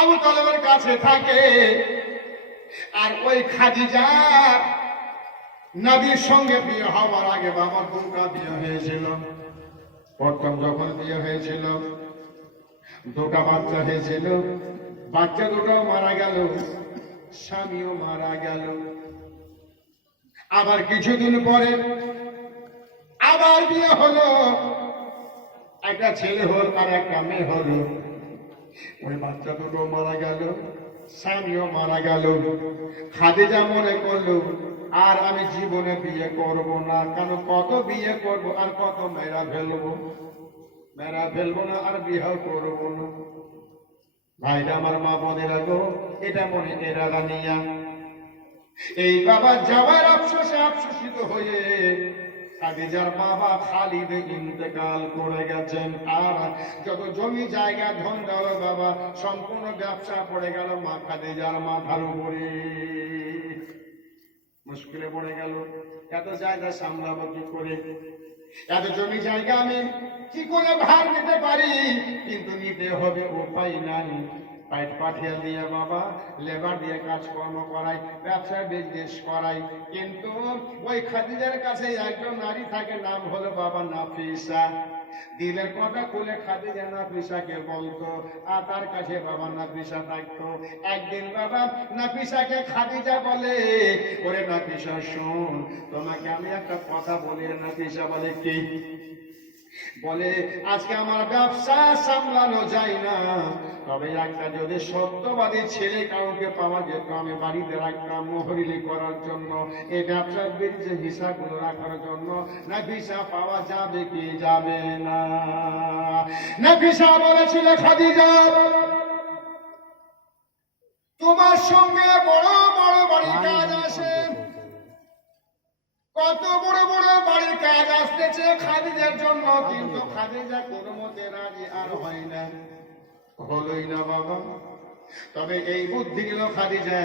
আবু তালেবের কাছে থাকে। আর ওই খাদিজা নবীর সঙ্গে বিয়ে হওয়ার আগে বাবার 2টা বিয়ে হয়েছিল। প্রথম যখন বিয়ে হয়েছিল 2টা বাচ্চা হয়েছিল, বাচ্চা 2টাও মারা গেল, স্বামীও মারা গেল। আবার কিছুদিন পরে আবার বিয়ে হলো, একটা ছেলে হল আর একটা মেয়ে হলো। ওই বাচ্চা 2টো মারা গেল, স্বামীও মারা গেল। খাদিজা মনে করলো আর আমি জীবনে বিয়ে করব না, কারণ কত বিয়ে করব আর কত মেয়েরা ফেলবো না, আর বিয়েও করবো না। ভাইরা আমার, মা বোনেরা গো, এটা মনে এরাদা নিয়া এই বাবা যাওয়ার আফসোসে আফসোসিত হয়ে খাদিজার বাবা খালিদ ইন্তেকাল করে গেছেন। আর যত জমি জায়গা ধন দেওয়া বাবা সম্পূর্ণ ব্যবসা পড়ে গেল মা খাদিজার মাথার উপরে। মুশকিলে পড়ে গেল, এত জায়গা সামলাবো কি করে, এত জমি জায়গা আমি কি করে ভার নিতে পারি, কিন্তু নিতে হবে, উপায় নাই। পাইট পাঠিয়ে দিয়ে বাবা লেবার দিয়ে কাজকর্ম করাই, ব্যবসা বিজনেস করাই। কিন্তু ওই খাদিজার কাছে একজন নারী থাকে, নাম হলো বাবা নাফিসা। দিলের কথা খুলে খাদিজা নাফিসাকে বলতো, আর তার কাছে বাবা নাফিসা থাকতো। একদিন বাবা নাফিসাকে খাদিজা বলে, ওরে নাফিসা শোন, তোমাকে আমি একটা কথা বলি। নাফিসা বলে, কি? বলে, আজকে আমার ব্যবসা সামলানো যায় না, তবে একটা যদি সত্যবাদী ছেলে কাউকে পাওয়া যেত, আমি বাড়িতে রাখতাম মোহরিলি করার জন্য, এই ব্যবসার বিরুদ্ধে হিসাবগুলো রাখার জন্য। নাফিসা পাওয়া যাবে কি যাবে না? নাফিসা বলেছিল, খাদিজা তোমার সঙ্গে বড় বড় বাড়ির কাজ আসে, কত বড় বড় বাড়ির কাজ আসতেছে খাদিজার জন্য, কিন্তু খাদিজা কোনো মতে রাজি আর হয় না, হলোই না বাবা। তবে এই বুদ্ধি নিল খাদিজা,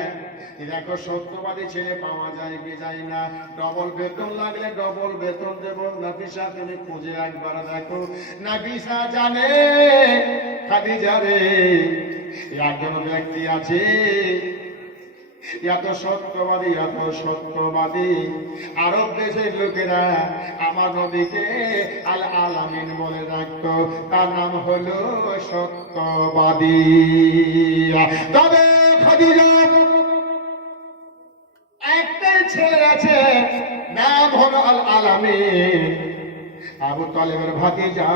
দেখো সত্যবাদী ছেলে পাওয়া যায় কি যায় না, ডবল বেতন লাগলে ডবল বেতন দেব। নাফিসা তুমি খুঁজে একবার দেখো। নাফিসা জানে খাদিজা রে একজন ব্যক্তি আছে, এত সত্যবাদী আরব দেশের লোকেরা আমার নবীকে আল আলামিন বলে ডাকতো, তার নাম হলো সত্যবাদী। তবে খাদিজা একটাই ছেলে আছে, নাম হলো আল আলামিন, আবু তালেবের ভাতিজা।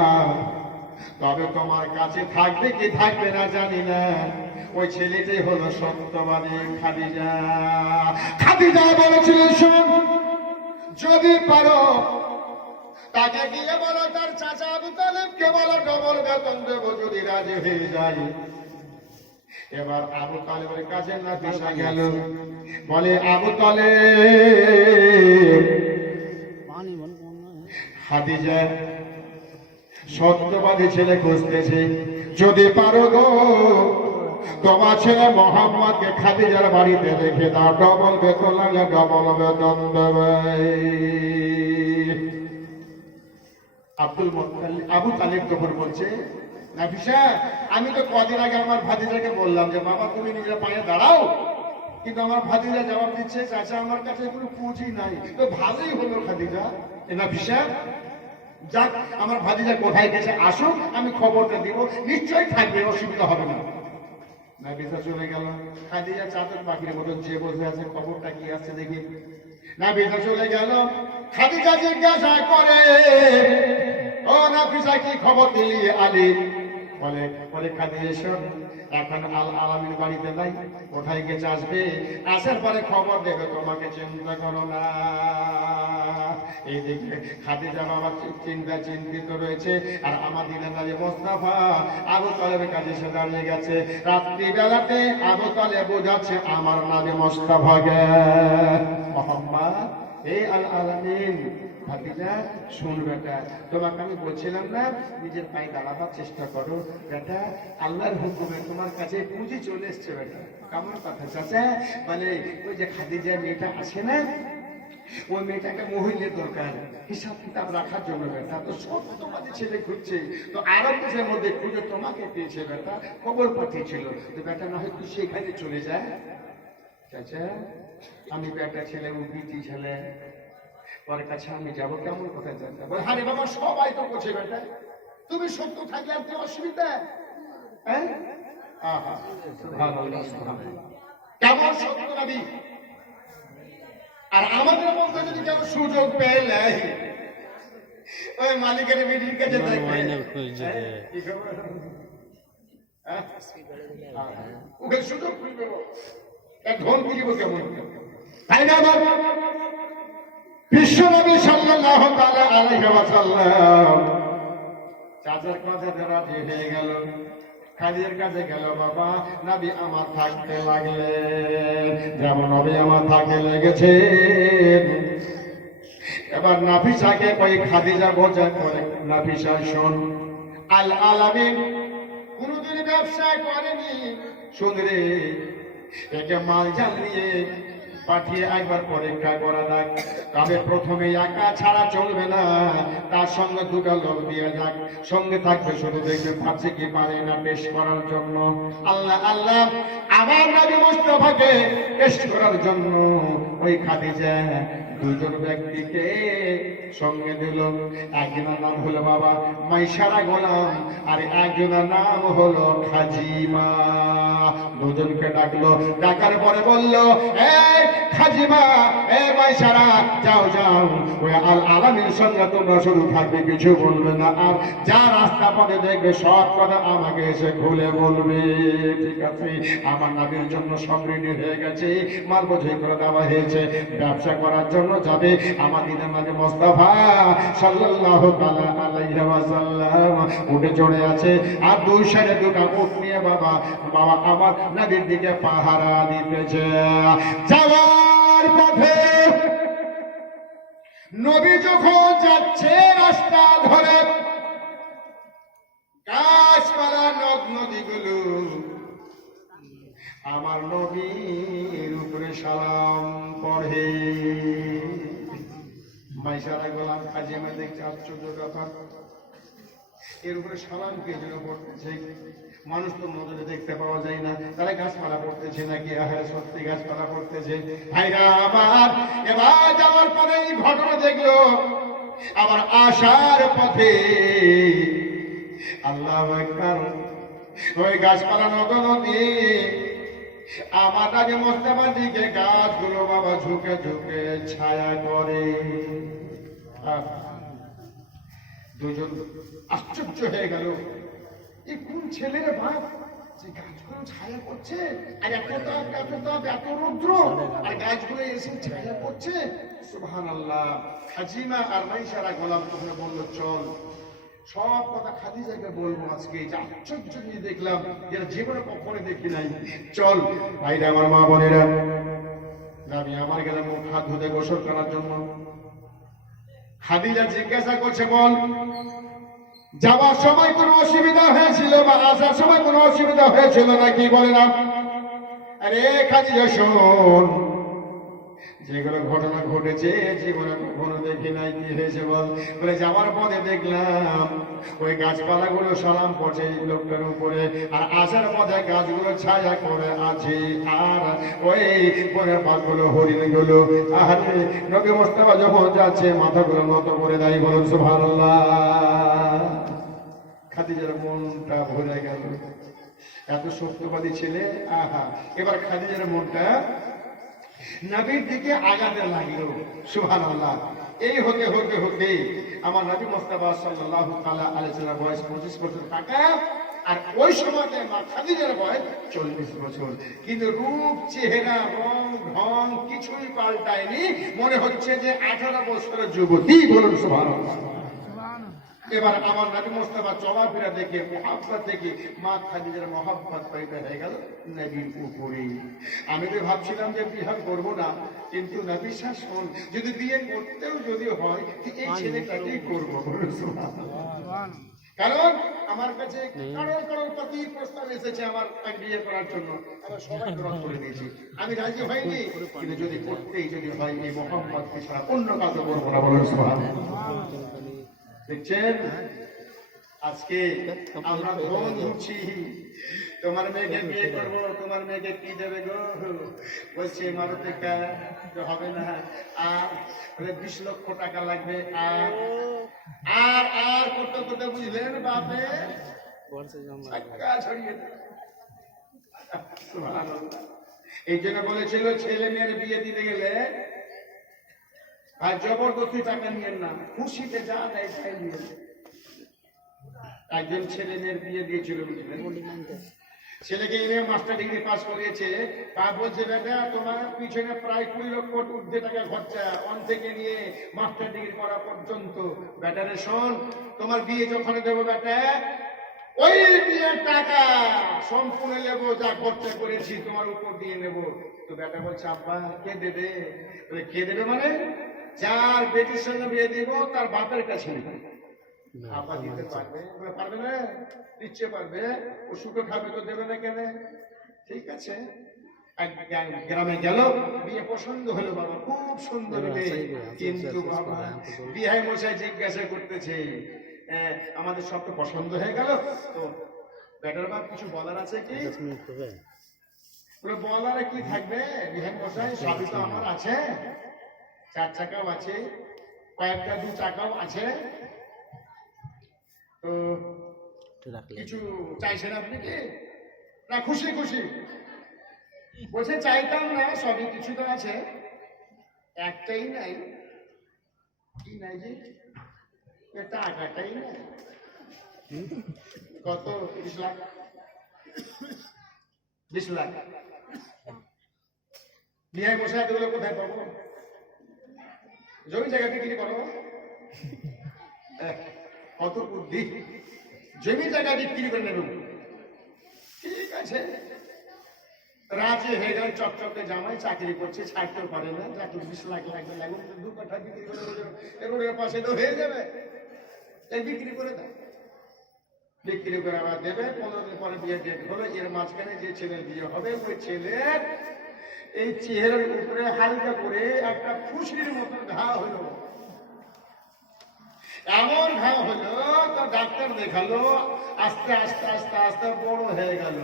তবে তোমার কাছে থাকবে কি থাকবে না জানি না, ওই ছেলেটাই হলো সত্যবাদী খাদিজা। খাদিজা বলেছিলেন, শোন, যদি পারো তাকে গিয়ে বলো তার চাচা আবু তালেবকে বলো ডবল বেতন দেবো যদি রাজি হয়ে যায়। এবার আবু তালেবের কাছে নাফিসা গেল, বলে আবু তালেব, पानी बन कौन है খাদিজা সত্যবাদী ছেলে খুঁজতেছে, যদি পারো গো তোমার ছেলে মোহাম্মদকে খাদিজার বাড়িতে রেখে দাও, ডবল বেতন লাগলে ডবল বেতন দেবে। আবু তালেব তখন বলছে, নাফিসা, আমি তো কদিন আগে আমার ভাতিজাকে বললাম যে বাবা তুমি নিজের পায়ে দাঁড়াও, কিন্তু আমার ভাতিজা জবাব দিচ্ছে চাচা আমার কাছে কোনো পুঁজি নাই। তো ভালোই হলো খাদিজা, নাফিসা, যাক আমার ভাতিজা কোথায় গেছে আসুক, আমি খবরটা দিব, নিশ্চয়ই থাকবে, অসুবিধা হবে না। নাফিসা চলে গেল, খাদিজা চাদর পাখির মতন যে বসে আছে, খবরটা কি আছে দেখি। নাফিসা চলে গেল, খাদিজা জিজ্ঞাসা করে, ও নাফিসা কি খবর দিলি আলী? বলে খাদিজা শোন, এখন আল আলামিন বাড়িতে নাই, কোথায় গেছে আসবে, আসার পরে খবর দেবে, তোমাকে চিন্তা করো না। এইদিকে খাদিজা বাবা চিন্তিত রয়েছে, আর আমার দিনের নামে মোস্তাফা আবু তালেবের কাছে এসে দাঁড়িয়ে গেছে। রাত্রিবেলাতে আবু তালেব বোঝাচ্ছে আমার নামে মোস্তাফাকে, মোহাম্মদ এই আল আলামিন ভাতিজা শুন বেটা, তোমাকে আমি বলছিলাম না নিজের পায়ে দাঁড়াবার চেষ্টা করো বেটা, আল্লাহর হুকুমে তোমার কাছে পুঁজি চলে এসছে বেটা। কেমন কথা চাচা? মানে ওই যে খাদিজা মেয়েটা আছে না, ওই মেয়েটাকে মহিলার দরকার হিসাব কিতাব রাখার জন্য বেটা, তো সত্যবাদী ছেলে খুঁজছে, তো আরব দেশের মধ্যে খুঁজে তোমাকে পেয়েছে বেটা, খবর পাঠিয়েছিল, তো বেটা না হয় তুই সেখানে চলে যায়। চাচা আমি বেটা ছেলে, ও বিটি ছেলে, ওর কাছে আমি যাবো, কেমন কথা জানতে? আরে বাবা সবাই তো করছে বেটা, তুমি সত্য থাকলে আর কি অসুবিধা? হ্যাঁ, কেমন সত্য নবী, আর আমাদের মধ্যে যদি কেউ সুযোগ পেলে ওই মালিকের বিটির কাছে ওকে সুযোগ খুঁজবে, ধন খুঁজব কেমন, তাই না? বিশ্বনবী সাল্লাল্লাহু তাআলা আলাইহি ওয়াসাল্লাম চাচার কথাতে রাজি হয়ে গেল, খাদিজার কাছে গেল, বাবা নবী আমার থাকতে লাগলেন, যেমন নবী আমার থাকতে লেগেছে। এবার নাফিসাকে কই খাদিজা বোঝা করে, নাফিসা শোন, আল আলামিন কোনদিন ব্যবসা করেনি, শুন রে, একে মাল জাল নিয়ে পাঠিয়ে একবার পরীক্ষা করা যাক, তবে প্রথমে একা ছাড়া চলবে না, তার সঙ্গে দুটো লোক দিয়ে যাক, সঙ্গে থাকবে, শুধু দেখবে পারছে কি পারে না পেশ করার জন্য। আল্লাহ আল্লাহ আমার নবী মুস্তাফাকে পেশ করার জন্য ওই খাদিজা দুজন ব্যক্তিকে সঙ্গে দিল। একজনের নাম হলো বাবা মাইসারা গোলাম, আর একজনের নাম হলো খাজিমা। দুজনকে ডাকলো, ডাকার পরে বললো, এই খাজিমা, এ মাইসারা, যাও যাও ওই আল আলামিনের সঙ্গে তোমরা শুরু থাকবে, কিছু বলবে না, আর যা রাস্তা পথে দেখবে সব কথা আমাকে এসে খুলে বলবে, ঠিক আছে? আমার নবীর জন্য সব রেডি হয়ে গেছে, মাল বোঝাই করে দেওয়া হয়েছে, ব্যবসা করার জন্য যাবে আমার দিনের নবী মুস্তাফা সাল্লাল্লাহু তাআলা আলাইহি ওয়াসাল্লাম উঠে চড়ে আছে, আর দুই সাইডে দুটো উট নিয়ে বাবা আমার নবীর দিকে পাহারা দিতেছে। যাওয়ার পথে নবী যখন যাচ্ছে রাস্তা ধরে, গাছপালা নদ নদীগুলো আমার নবীর উপরে সালাম পড়ে। মাইসারা গোলাম খাজিমা দেখছে আশ্চর্য ব্যাপার, এর উপরে সালাম কে যেন পড়তেছে। মানুষ তো নজরে দেখতে পাওয়া যায় না, তারা গাছপালা পড়তেছে নাকি? আহারে সত্যি গাছপালা পড়তেছে। ভাইরা আমার, এবার যাওয়ার পরে এই ঘটনা দেখলো, আবার আসার পথে আল্লাহু আকবার, ওই গাছপালা নগরী আমার আগে মোস্তাফার দিকে গাছগুলো বাবা ঝুঁকে ঝুঁকে ছায়া করে। দুজন আশ্চর্য হয়ে গেল, এই কোন ছেলের ভাব যে গাছগুলো ছায়া করছে, আর এত তাপ এত তাপ এত রৌদ্র, আর গাছগুলো এসে ছায়া করছে। সুবহানাল্লাহ। খাজিমা আর মাইশারা গোলাম তখন বললো, চল সব কথা খাদিজাকে বলবো আজকে, যে আশ্চর্য নিয়ে দেখলাম, যেটা জীবনে কখনো দেখি নাই। চল ভাইরা আমার, মা বোনেরা, আমি আমার গেলাম মুখ হাত ধুতে গোসল করার জন্য। খাদিজা জিজ্ঞাসা করছে, বল যাওয়ার সময় কোনো অসুবিধা হয়েছিল বা আসার সময় কোনো অসুবিধা হয়েছিল নাকি? বলে না। আরে খাদিজা শোন, যেগুলো ঘটনা ঘটেছে জীবনে কখনো দেখি নাই। কি হয়েছে বল? বলে যাওয়ার পথে দেখলাম ওই গাছপালা গুলো সালাম পড়ছে লোকটার উপরে, আর আসার পথে গাছগুলো ছায়া করে আছে, আর ওই বনের পাখগুলো হরিণ গুলো আর নবী মুস্তাফা যখন যাচ্ছে মাথাগুলো নত করে দেয়। বলুন সুবহানাল্লাহ। খাদিজার মনটা ভরে গেল, এত সত্যবাদী ছেলে। আহা, এবার খাদিজার মনটা নবীর দিকে আগাতে লাগলো। সুবহানাল্লাহ। এই হতে হতে হতে আমার নবী মুস্তাফা সাল্লাল্লাহু তাআলা আলাইহি ওয়াসাল্লাম বয়স 25 বছর থাকা, আর ওই সময়তে মা খাদিজার বয়স 40 বছর। কিন্তু রূপ, চেহারা, রং ঢং কিছুই পাল্টায়নি, মনে হচ্ছে যে 18 বছরের যুবতী। বলুন সুবহানাল্লাহ। এবার আমার নবী মুস্তাফা চলাফেরা দেখে, মুহাব্বত দেখে মা খাদিজার মুহাব্বত পয়দা হয়ে গেল নবীর উপরে। আমি তো ভাবছিলাম যে বিয়ে করবো না, কিন্তু নবী শাসন, যদি বিয়ে করতেও যদি হয় এই ছেলেটাকেই করবো। কারণ আমার কাছে কারোর প্রতি প্রস্তাব এসেছে আমার বিয়ে করার জন্য, আমরা সবাই গ্রহণ করে নিয়েছি। আমি রাজি হইনি, কিন্তু যদি করতেই যদি হয় এই মুহাব্বতকে ছাড়া অন্য কাজও করবো না। বলুন সুবহানাল্লাহ। দেখছেন, আজকে আমরা ধন ধরছি, তোমার মেয়েকে বিয়ে করবো, তোমার মেয়েকে কি দেবে গো? বলছে মারুতি কার হবে না, আর 20 লক্ষ টাকা লাগবে। আর আর আর করতে করতে বুঝলেন বাপে ছড়িয়ে দেয়। এই জন্য বলেছিল ছেলে মেয়ের বিয়ে দিতে গেলে আর জবরদস্তি টাকা নিয়েন না, খুশিতে যা দেয় তাই নিয়ে। একজন ছেলে মেয়ের বিয়ে দিয়েছিল, বুঝলেন, ছেলেকে এনে মাস্টার ডিগ্রি পাস করিয়েছে। তা বলছে, বেটা তোমার পিছনে প্রায় 20 লক্ষ ঊর্ধ্বে টাকা খরচা, অন থেকে নিয়ে মাস্টার ডিগ্রি করা পর্যন্ত। বেটারে শোন, তোমার বিয়ে যখন দেবো বেটা, ওই বিয়ের টাকা সম্পূর্ণ নেবো, যা খরচা করেছি তোমার উপর দিয়ে নেবো। তো বেটা বলছে, আব্বা কে দেবে? বলে কে দেবে মানে? যার বেটির সঙ্গে বিয়ে দিব তার বাপের কাছে নেবে। আব্বা দিতে পারবে? বলে পারবে না, নিচ্ছে পারবে, ও শুকো খাবে তো দেবে না কেন? ঠিক আছে। গ্রামে গেল, বিয়ে পছন্দ হলো, বাবা খুব সুন্দর মেয়ে, কিন্তু বাবা বিহাই মশাই জিজ্ঞাসা করতেছে, আমাদের সব তো পছন্দ হয়ে গেল, তো বেটার বাপ কিছু বলার আছে কি? বলার কি থাকবে বিহাই মশাই, সবই তো আমার আছে, 4 চাকাও আছে, কয়েকটা 2 চাকাও আছে, তো কিছু চাইছেন আপনি কি? না খুশি খুশি? বলছে চাইতাম না, সবই কিছু তো আছে, একটাই নাই। কি নাই যে? টাকাটাই নাই। কত? 20 লাখ। 20 লাখ। বিহাই মশাই এগুলো কোথায় পাবো? জমি জায়গা বিক্রি করো। কত বুদ্ধি, জমি জায়গা বিক্রি করে নেব। ঠিক আছে, রাজি হয়ে গেল। চকচকে জামাই, চাকরি করছে, ছাড়তেও পারে না, চাকরি 20 লাখ লাগবে, লাগবে 2 কাঠা বিক্রি করে এর পাশে তো হয়ে যাবে, এই বিক্রি করে দেয়। বিক্রি করে আবার দেবে, 15 দিন পরে বিয়ে ডেট হলো। এর মাঝখানে যে ছেলের বিয়ে হবে, ওই ছেলের এই চেহারার উপরে হালকা করে একটা ফুসরির মতো ঘা হলো। এমন ঘা হলো, তো ডাক্তার দেখালো, আস্তে আস্তে আস্তে আস্তে বড় হয়ে গেল।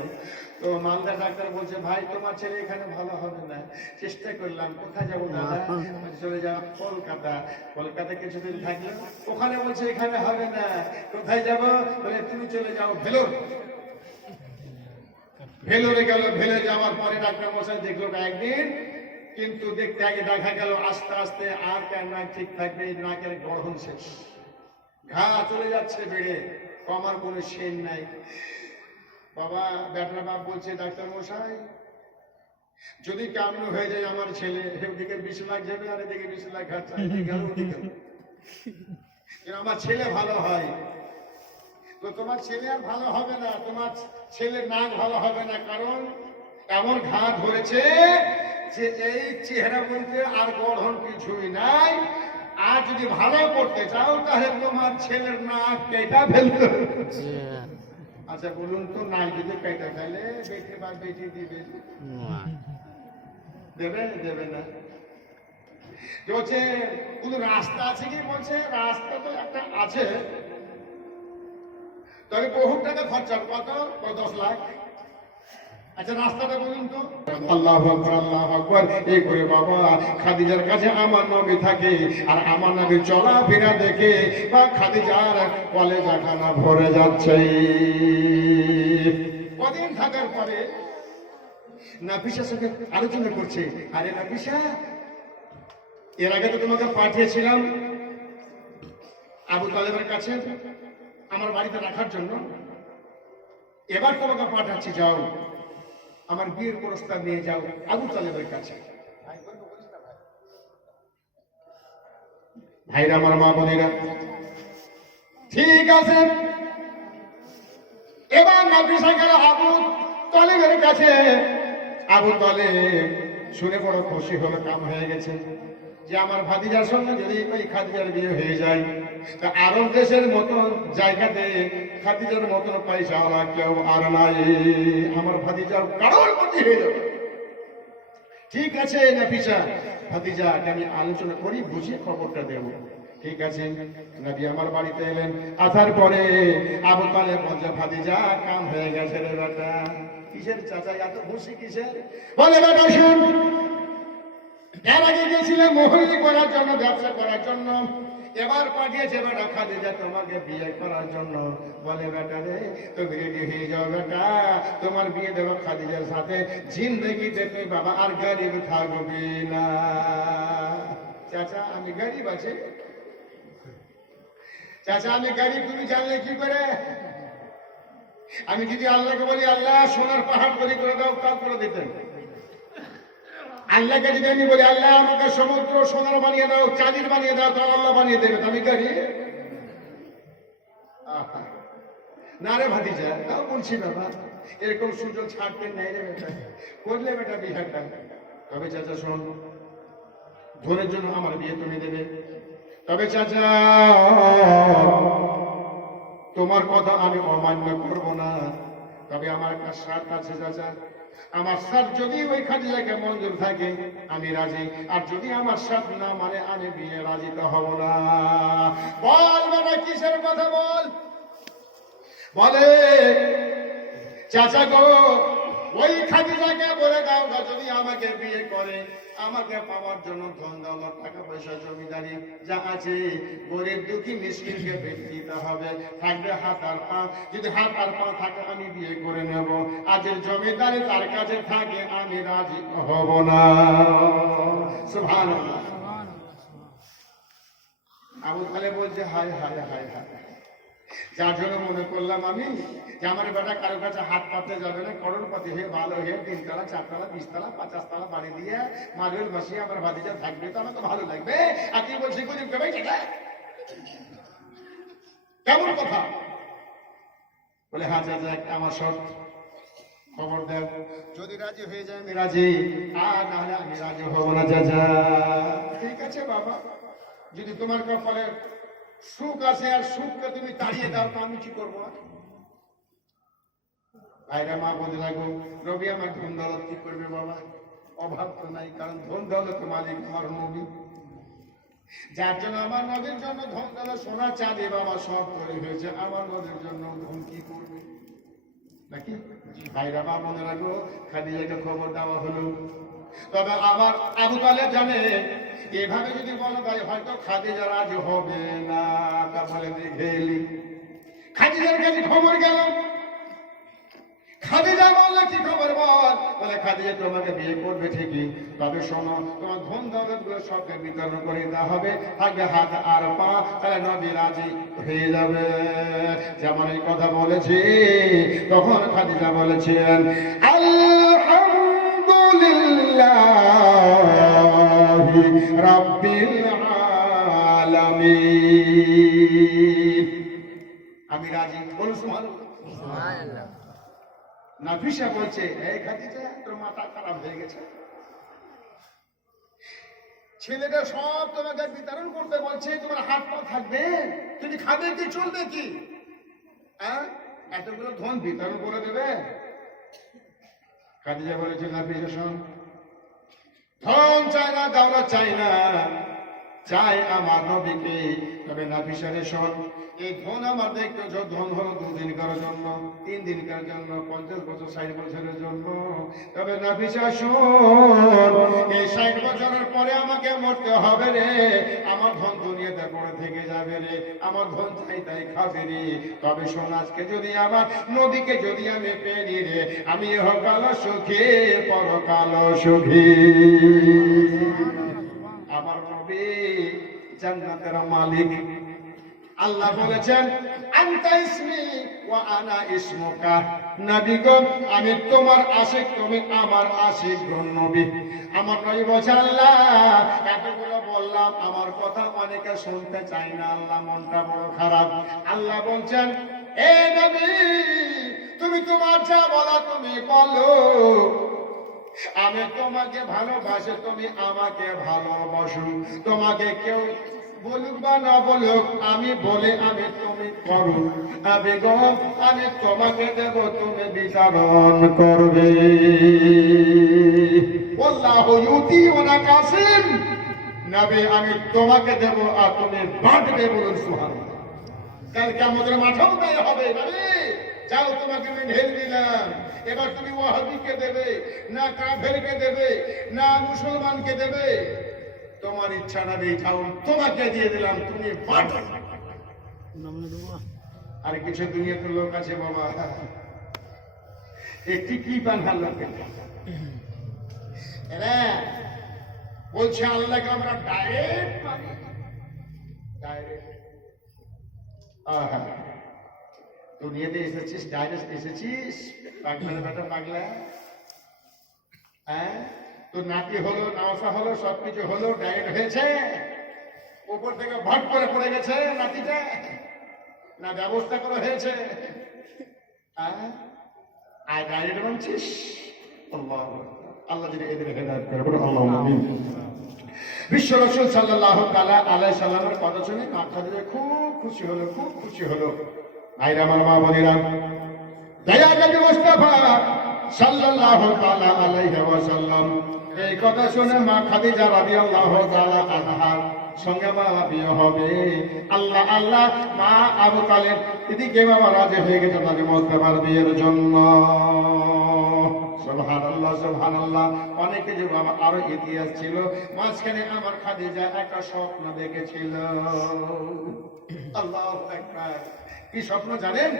তো মালদা ডাক্তার বলছে, ভাই তোমার ছেলে এখানে ভালো হবে না। চেষ্টা করলাম, কোথায় যাবো দাদা? বলছে, চলে যাও কলকাতা। কলকাতা কিছুদিন থাকলো, ওখানে বলছে এখানে হবে না। কোথায় যাবো? বলে তুমি চলে যাও ভেলোর। ভেলোরে গেল। ভেলোরে যাওয়ার পরে ডাক্তার মশাই দেখলো একদিন, কিন্তু দেখতে আগে দেখা গেল আস্তে আস্তে আর কেন নাক ঠিক থাকবে, নাকের গড়ন শেষ, ঘা চলে যাচ্ছে বেড়ে, কমার কোনো শেন নাই। বাবা বেটার বাপ বলছে, ডাক্তার মশাই যদি কেমন হয়ে যায় আমার ছেলে, ওদিকে 20 লাখ যাবে আর এদিকে 20 লাখ খরচা, গেল ওদিকে, আমার ছেলে ভালো হয়। তো তোমার ছেলে আর ভালো হবে না, তোমার ছেলের নাক ভালো হবে না, কারণ এমন ঘা ধরেছে যে এই চেহারা বলতে আর গঠন কিছুই নাই। আর যদি ভালো করতে চাও তাহলে তোমার ছেলের নাক কেটে ফেলতে হবে। আচ্ছা বলুন তো, নাক যদি কেটে ফেলে বেটি বা বেটি দিবে? দেবে দেবে না। বলছে কোন রাস্তা আছে কি? বলছে রাস্তা তো একটা আছে, তবে বহু টাকা খরচা। কত? 10 লাখ। আচ্ছা রাস্তাটা বলুন তো। আল্লাহু আকবার, আল্লাহু আকবার। এই করে বাবা খাদিজার কাছে আমার নবী থাকে, আর আমার নবী চলাফেরা দেখে বা খাদিজার কলেজাখানা ভরে যাচ্ছে। কদিন থাকার পরে নাফিসার সঙ্গে আলোচনা করছে, আরে নাফিসা, এর আগে তো তোমাকে পাঠিয়েছিলাম আবু তালেবের কাছে আমার বাড়িতে রাখার জন্য, এবার তোমাকে পাঠাচ্ছি, যাও আমার বিয়ের প্রস্তাব নিয়ে যাও আবু তালেবের কাছে। ভাইরা আমার, মা বোনেরা, ঠিক আছে। এবার নাফিসা গেল আবু তালেবের কাছে। আবু তালেব শুনে বড় খুশি হলো, কাম হয়ে গেছে যে আমার ভাতিজার সঙ্গে যদি ওই খাদিজার বিয়ে হয়ে যায়, তা আরব দেশের মতো জায়গাতে খাদিজার মতন পয়সা আমার কেউ আর নাই, আমার ভাতিজার কারোর প্রতি হয়ে যাবে। ঠিক আছে নাফিসা, ভাতিজাকে আমি আলোচনা করি, বুঝিয়ে খবরটা দেব। ঠিক আছে। নবী আমার বাড়িতে এলেন, আসার পরে আবু তালেব বলছে, ভাতিজা কাম হয়ে গেছে রে বেটা। কিসের চাচা এত খুশি কিসের? বলে বেটা শুন, এর আগে গেছিলাম মোহরি করার জন্য, ব্যবসা করার জন্য, এবার পাঠিয়েছে বেটা খাদিজা তোমাকে বিয়ে করার জন্য। বলে বেটা রে, তুমি রেডি হয়ে যাও বেটা, তোমার বিয়ে দেবো খাদিজার সাথে, জিন্দগিতে তুই বাবা আর গরিব থাকবি না। চাচা আমি গরিব আছি? চাচা আমি গরিব তুমি জানলে কি করে? আমি যদি আল্লাহকে বলি আল্লাহ সোনার পাহাড় তৈরি করে দাও, তাও করে দিতেন। আল্লাহকে যদি আমি বলি আল্লাহ আমাকে সমুদ্র সোনার বানিয়ে দাও, চাঁদির বানিয়ে দাও, তাও আল্লাহ বানিয়ে দেবে। আমি করি না রে ভাতিজা, তাও বলছি বাবা এরকম সুযোগ ছাড়তে নেই রে বেটা, করলে বেটা বিহারটা। তবে চাচা শোন, ধনের জন্য আমার বিয়ে তুমি দেবে। তবে চাচা তোমার কথা আমি অমান্য করব না, তবে আমার একটা শর্ত আছে চাচা। আমার সাথ যদি ওই খাদিজাকে মঞ্জুর থাকে আমি রাজি, আর যদি আমার সাথ না মানে আমি বিয়ে রাজি তো হব না। বল বাবা কিসের কথা বল? বলে চাচা গো, ওই খাদিজাকে বলে দাও যদি আমাকে বিয়ে করে, আমাকে পাওয়ার জন্য ধন দৌলত টাকা পয়সা জমিদারি যা আছে গরিব দুঃখী মিসকিনকে ভেট দিতে হবে। থাকবে হাত আর পা, যদি হাত আর পা থাকে আমি বিয়ে করে নেব, আজের জমিদারি তার কাছে থাকে আমি রাজি হব না। সুবহানাল্লাহ। আবু তালেব বলছে হায় হায় হায় হায়, যার জন্য মনে করলাম আমি যে আমার বেটা কারো কাছে হাত পাতে যাবে না, করোড়পতি হয়ে ভালো হয়ে 3 তলা 4 তলা 20 তলা 50 তলা বাড়ি দিয়ে মার্বেল বসিয়ে আমার ভাতিজা থাকবে, তো আমার তো ভালো লাগবে। আর তুই বলছি গরিব কে ভাই, কেমন কথা? বলে হ্যাঁ চাচা একটা আমার শর্ত, খবর দেব, যদি রাজি হয়ে যায় আমি রাজি, আর না হলে আমি রাজি হব না চাচা। ঠিক আছে বাবা, যদি তোমার কপালে সুখ আছে আর সুখকে তুমি তাড়িয়ে দাও তো আমি কি করবো? ভাইরা মা বলে রাখো, রবি আমার ধন দৌলত কি করবে বাবা? অভাব তো নাই, কারণ ধন দৌলত মালিক আমার নবী। যার জন্য আমার নবীর জন্য ধন দাদা সোনা চাঁদি বাবা সব তৈরি হয়েছে, আমার নবীর জন্য ধন কি করবে নাকি? ভাইরা মা মনে রাখো, খাদিজাকে খবর দেওয়া হলো। তবে আমার আবু তালেব জানে এভাবে যদি বলো ভাই হয়তো খাদিজা রাজি হবে না, তারপরে দেখেলি খাদিজার কাছে খবর গেল। খাদিজা বললে কি খবর বল? বলে খাদিজা তোমাকে বিয়ে করবে ঠিকই, তবে শোনো তোমার ধন দৌলত গুলো সবকে বিতরণ করে দেওয়া হবে, আগে হাত আর পা, তাহলে নবী রাজি হয়ে যাবে। যেমন এই কথা বলেছি তখন খাদিজা বলেছেন আলহামদুলিল্লাহি রাব্বিল আলামিন, আমি রাজি। বলুন সুবহানাল্লাহ। নাফিসা বলছে এই খাদিজা তোর মাথা খারাপ হয়ে গেছে, ছেলেটা সব তোমাকে বিতরণ করতে বলছে, তোমার হাত পা থাকবে, তুমি খাবে কি চলবে কি? হ্যাঁ, এতগুলো ধন বিতরণ করে দেবে? খাদিজা বলেছে নাফিসা শোন, ধন চাই না, দৌলত চাই না, চাই আমার নবীকে। তবে নাফিসা রে শোন, এই ধন আমার দেখতে ধন হলো 2 দিনকার জন্য, 3 দিনকার জন্য, 50 বছর 60 বছরের জন্য। তবে নাফিসা শোন, এই 60 বছরের পরে আমাকে মরতে হবে রে, আমার ধন দুনিয়াতে পড়ে থেকে যাবে রে, আমার ধন চাই তাই খাবে রে। তবে শোন, আজকে যদি আমার নবীকে যদি আমি পেয়ে নি রে, আমি ইহকাল সুখী পরকাল সুখী। আমার নবী জান্নাতের মালিক। আল্লাহ বলেছেন আনতা ইসমি ওয়া আনা ইসমুকা, নবী গো আমি তোমার আশিক, তুমি আমার আশিক গো নবী। আমার নবী বলছে আল্লাহ এতগুলো বললাম, আমার কথা অনেকে শুনতে চায় না, আল্লাহ মনটা বড় খারাপ। আল্লাহ বলছেন এ নবী তুমি তোমার যা বলা তুমি বলো, আমি তোমাকে ভালোবাসি, তুমি আমাকে ভালোবাসো। তোমাকে কেউ বলুক বা না বলুক, আমি বলে আমি তুমি করো, আমি গো আমি তোমাকে দেব, তুমি বিচারণ করবে। আল্লাহ ইউতি ওয়া কাসিম, নবী আমি তোমাকে দেব আর তুমি বাঁটবে। বলুন সুবহানাল্লাহ। কালকে আমাদের মাথাও ব্যয় হবে নবী, যাও তোমাকে আমি ঢেল দিলাম, এবার তুমি ওয়াহাবিকে দেবে না কাফেরকে দেবে না মুসলমানকে দেবে, তোমার ইচ্ছা নবী, যাও তোমাকে দিয়ে দিলাম, তুমি বাঁটো। নামনে দেবো আর কিছু দুনিয়াতে লোক আছে বাবা, একটি কি বানার লোক এরা বলছে আল্লাহকে আমরা ডাইরেক্ট পাবো, ডাইরেক্ট। আহা, দুনিয়াতে এসেছিস ডাইরেক্ট এসেছিস, পাগলার বেটা পাগলা। হ্যাঁ, তো নাতি হলো, নাওসা হলো, সবকিছু হলো, ডাইরেক্ট হয়েছে, উপর থেকে ভট করে পড়ে গেছে নাতিটা, না ব্যবস্থা করে হয়েছে? হ্যাঁ, আর ডাইরেক্ট বানছিস। আল্লাহ আল্লাহ যদি এদের হেদায়েত করে, বলো আল্লাহুম্মা আমিন। বিশ্ব রাসূল সাল্লাল্লাহু তাআলা আলাইহি সাল্লামের কথা শুনে খাদিজা খুব খুশি হলো, খুব খুশি হলো। ভাইরা আমার মা বোনেরা, দয়া নবী মুস্তাফা সাল্লাল্লাহু তাআলা আলাইহি ওয়াসাল্লাম এই কথা শুনে মা খাদিজা রাদিয়াল্লাহু তাআলা আনহার সঙ্গে বাবা বিয়ে হবে। আল্লাহ আল্লাহ, মা আবু তালেব এদিকে বাবা রাজি হয়ে গেছে নবী মুস্তাফার বিয়ের জন্য। সুবহানাল্লাহ সুবহানাল্লাহ। অনেকে যে বাবা আরো ইতিহাস ছিল, মাঝখানে আমার খাদিজা একটা স্বপ্ন দেখেছিল। আল্লাহু আকবার। কি স্বপ্ন জানেন?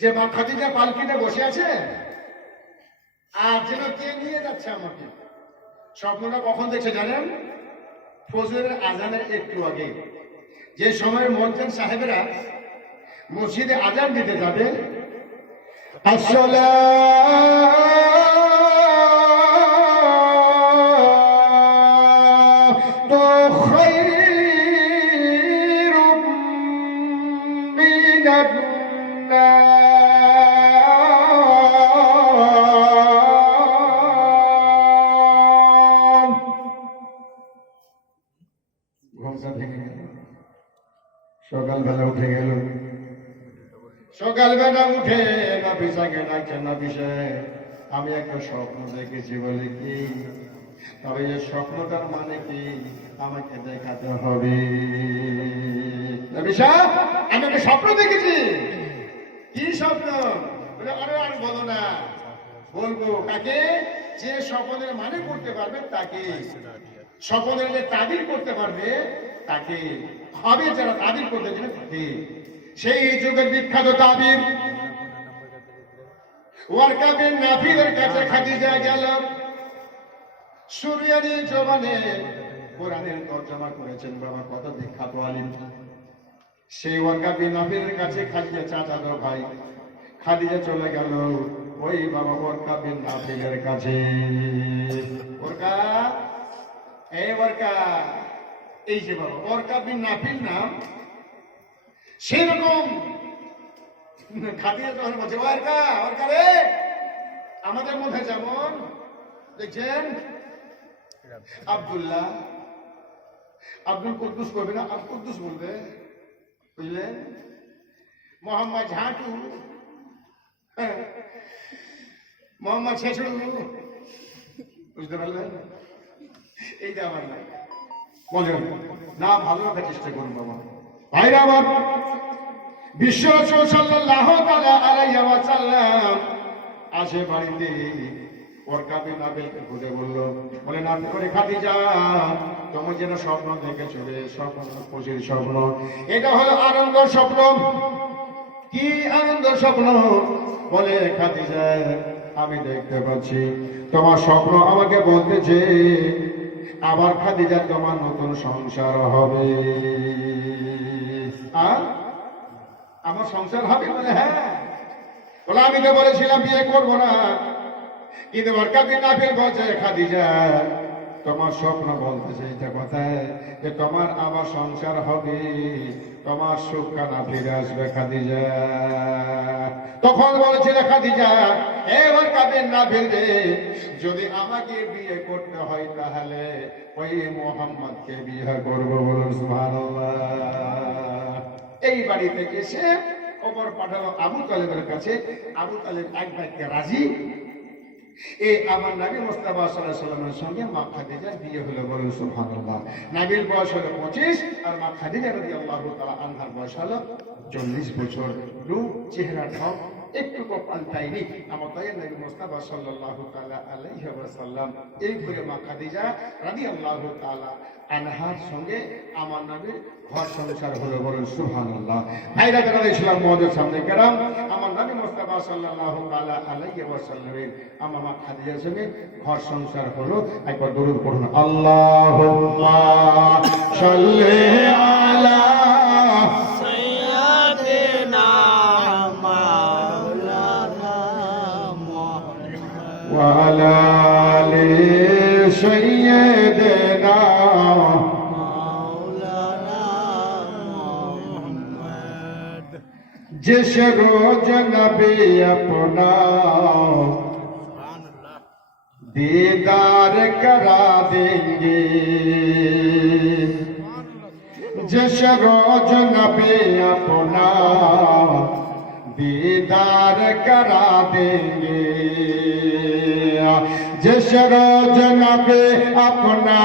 যে মা খাদিজা পালকিতে বসে আছে আর যেন কে নিয়ে যাচ্ছে আমাকে। স্বপ্নটা কখন দেখছে জানেন? ফজরের আজানের একটু আগে, যে সময় মুয়াজ্জিন সাহেবেরা মসজিদে আজান দিতে যাবে, আসসালাতু খায়রুম মিনান নাম। ঘুমটা ভেঙে গেল, সকালবেলা উঠে গেল। সকালবেলা উঠে নাফিসাকে ডাকছেন, নাফিসা আমি একটা স্বপ্ন দেখেছি। বলে কি? তবে এই স্বপ্নটার মানে কি আমাকে দেখাতে হবে। নবী সাহেব, আমি একটা স্বপ্ন দেখেছি। কি স্বপ্ন? বলে, আরে আর বলো না। বলবো কাকে? যে স্বপ্নের মানে করতে পারবে তাকে, স্বপ্নের যে তাবির করতে পারবে তাকে, হবে যারা তাবির করতে যাবে তাকে। সেই যুগের বিখ্যাত তাবির ওয়ারকা বিন নাফিলের কাছে খাদিজা গেল। সুরিয়ানি জবানে কোরআনের তরজমা করেছেন বাবা, কত বিখ্যাত আলিম। সেই ওয়ারকা বিন নাফিলের কাছে খাদিজা চাচাতো ভাই খাদিজা চলে গেল ওই বাবা ওয়ারকা বিন নাফিলের কাছে। ওয়ারকা, এই ওয়ারকা, এই যে বাবা ওয়ারকা বিন নাফিল নাম, সেরকম খাদিজা তখন বলছে, ওয়ারকা, ওয়ারকা রে, আমাদের মধ্যে যেমন দেখছেন আব্দুল্লাহ, আব্দুল কুদ্দুস করবে না, আব্দুল কুদ্দুস বলবে, বুঝলেন? মোহাম্মদ ঝাঁটু, মোহাম্মদ শেষু, বুঝতে পারলেন? এইটা আমার নাই, বলেন না, ভালো রাখার চেষ্টা করুন বাবা। ভাইরা আমার, বিশ্ব রাসূল সাল্লাল্লাহু তাআলা আলাইহি ওয়াসাল্লাম আসে বাড়িতে। ওয়ারকা বিন নাফিলকে খুঁজে বললো, বলে না করে খাদিজা, তুমি যেন স্বপ্ন দেখেছো রে, স্বপ্ন খুশির স্বপ্ন, এটা হলো আনন্দ স্বপ্ন। কি আনন্দ স্বপ্ন? বলে খাদিজা, আমি দেখতে পাচ্ছি তোমার স্বপ্ন আমাকে বলতেছে আবার খাদিজা তোমার নতুন সংসার হবে। আর আমার সংসার হবে? বলে হ্যাঁ। বলে আমি তো বলেছিলাম বিয়ে করবো না, কিন্তু ওয়ারকা বিন নাফিল বলছে খাদিজা তোমার স্বপ্ন বলতেছে এটা কথায় যে তোমার আবার সংসার হবে, তোমার সুখ কানা ফিরে আসবে খাদিজা। তখন বলেছিল খাদিজা, এ ওয়ারকা বিন নাফিল রে, যদি আমাকে বিয়ে করতে হয় তাহলে ওই মুহাম্মদকে বিয়ে করবো। বলুন সুবহানাল্লাহ। এই বাড়ি থেকে এসে খবর পাঠালো আবু তালেবের কাছে। আবু তালেব এক বাক্যে রাজি। এই আমার নবী মুস্তাফা সাল্লাল্লাহু আলাইহি ওয়াসাল্লামের সঙ্গে মা খাদিজার বিয়ে হলো। বলুন সুবহানাল্লাহ। নবীর বয়স হলো 25 আর মা খাদিজা রাদিয়াল্লাহু তাআলা আনহার বয়স হলো 40 বছর। রূপ চেহারা ঢপ একটু পাল্টায়নি। আমার দয়ার নবী মুস্তাফা সাল্লাল্লাহু তাআলা আলাইহি ওয়াসাল্লাম এই ঘরে মা খাদিজা রাদিয়াল্লাহু তাআলা আনহার সঙ্গে আমার নবীর ঘর সংসার হলো। বলুন সুবহানাল্লাহ। ভাইরা যারা ইসলাম মহদের সামনে কেরাম, আমার নবী মুস্তাফা সাল্লাল্লাহু তাআলা আলাইহি ওয়াসাল্লামের আমার মা খাদিজার সঙ্গে ঘর সংসার হলো। একবার দরুদ পড়ুন, আল্লাহুম্মা সাল্লি আলা সাইয়্যিদিনা মাওলানা মুহাম্মদ ওয়া আলা আলি সাইয়্যিদিনা जिस रोज नबी अपना दीदार करा देंगे, जिस रोज नबी अपना दीदार करा देंगे, जिस रोज नबी अपना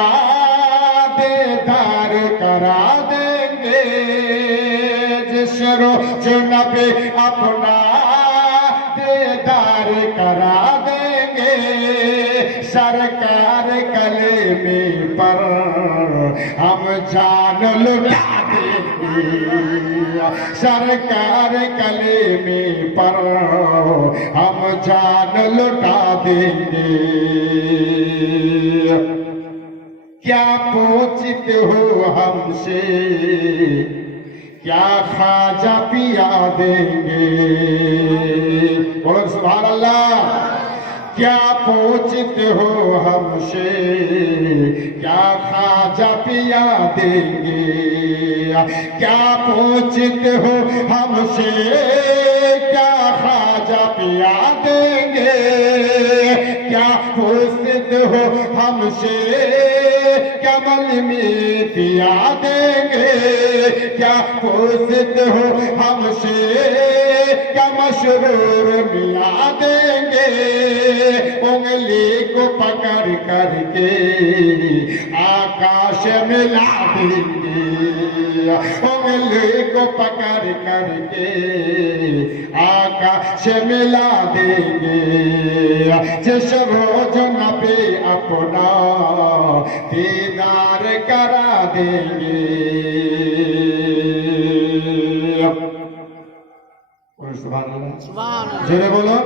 दीदार करा देंगे, जिस रोज नबी अपना दीदार करा देंगे, सरकार कलेमे पर हम जान लुटा देंगे, सरकार कलेमे पर हम जान लुटा देंगे। क्या पूछते हो हमसे, क्या खाजा पिया देंगे। बोलो सुभान अल्लाह। क्या पूछते हो हमसे, क्या खाजा पिया देंगे, क्या पूछते हो हमसे, क्या खाजा पिया देंगे, क्या पूछते हो हमसे, क्या मल में पिया देंगे, क्या पूछते हो हमसे, क्या मशरूर मिला देंगे उंगली को पकड़ करके आकाश मिला देंगे उंगली को पकड़ करके आकाश मिला देंगे जिस रोज नबी अपना दीदार करा देंगे जरे बोलो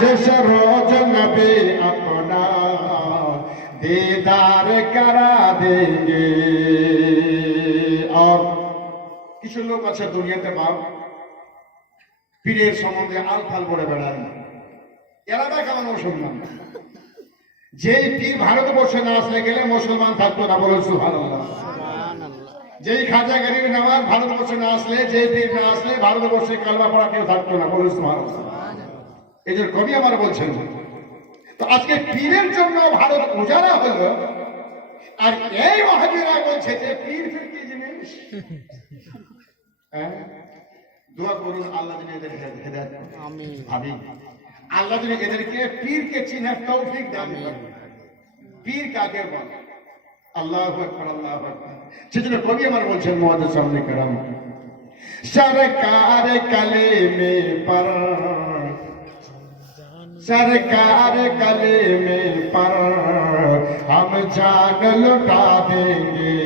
जिस रोज नबी अपना दीदार करा देंगे और কিছু লোক আছে দুনিয়াতে বাপ পীরের সম্বন্ধে আলফাল করে বেড়ান এরা দেখা মানুষ শুনলাম যেই পীর ভারতবর্ষে না আসলে গেলে মুসলমান থাকতো না বলে সুবহানাল্লাহ যেই খাজা গরিব নওয়াজ ভারতবর্ষে না আসলে যেই পীর না আসলে ভারতবর্ষে কালমা পড়া কেউ থাকতো না বলে সুবহানাল্লাহ এই যে কবি আমার বলছেন তো আজকে পীরের জন্য ভারত উজাড়া হলো আর এই ওয়াহাবিরা বলছে যে পীর ফির কি জিনিস দোয়া করুন আল্লাহ যেন এদের হেদায়েত করেন আমিন আমিন আল্লাহ যেন এদেরকে পীরকে চিনার তৌফিক দান করেন পীর কাকে বলে আল্লাহু আকবার আল্লাহু আকবার সেজন্য কবি আমার বলছেন মুআজ্জিজ সামনে کرام सरकार कलेमे पर सरकार कलेमे पर हम जान लुटा देंगे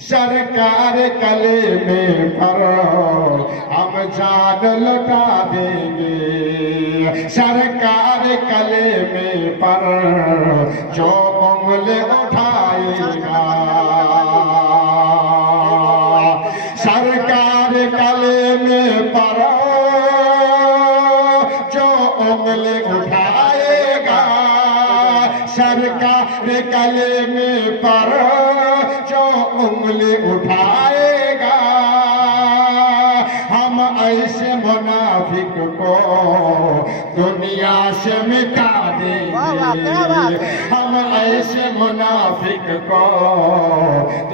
सरकार कलेमे पर हम जान लुटा देंगे सरकार कलेमे पर जो उंगली उठाएगा सरकार कलेमे पर जो उंगली उठाएगा सरकार कलेमे पर जो उंगली उठाएगा हम ऐसे मुनाफिक को दुनिया से मिटा देंगे हम ऐसे मुनाफिक को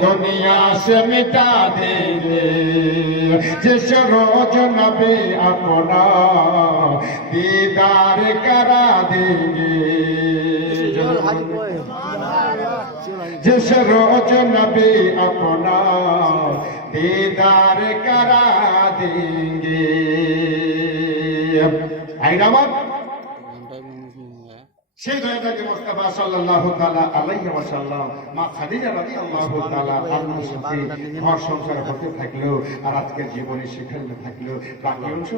दुनिया से मिटा देंगे जिस रोज नबी अपना दीदार करा देंगे जिस रोज नबी अपना दीदार करा देंगे आइनामत সেই দয়াদাকে মুস্তাফা সাল্লাল্লাহু তাআলা আলাইহি ওয়াসাল্লাম মা খাদিজা রাদিয়াল্লাহু তাআলা আনহার সাথে ঘর সংসার করতে থাকলো আর আজকের জীবনে সেখানে থাকলো বাকি অংশ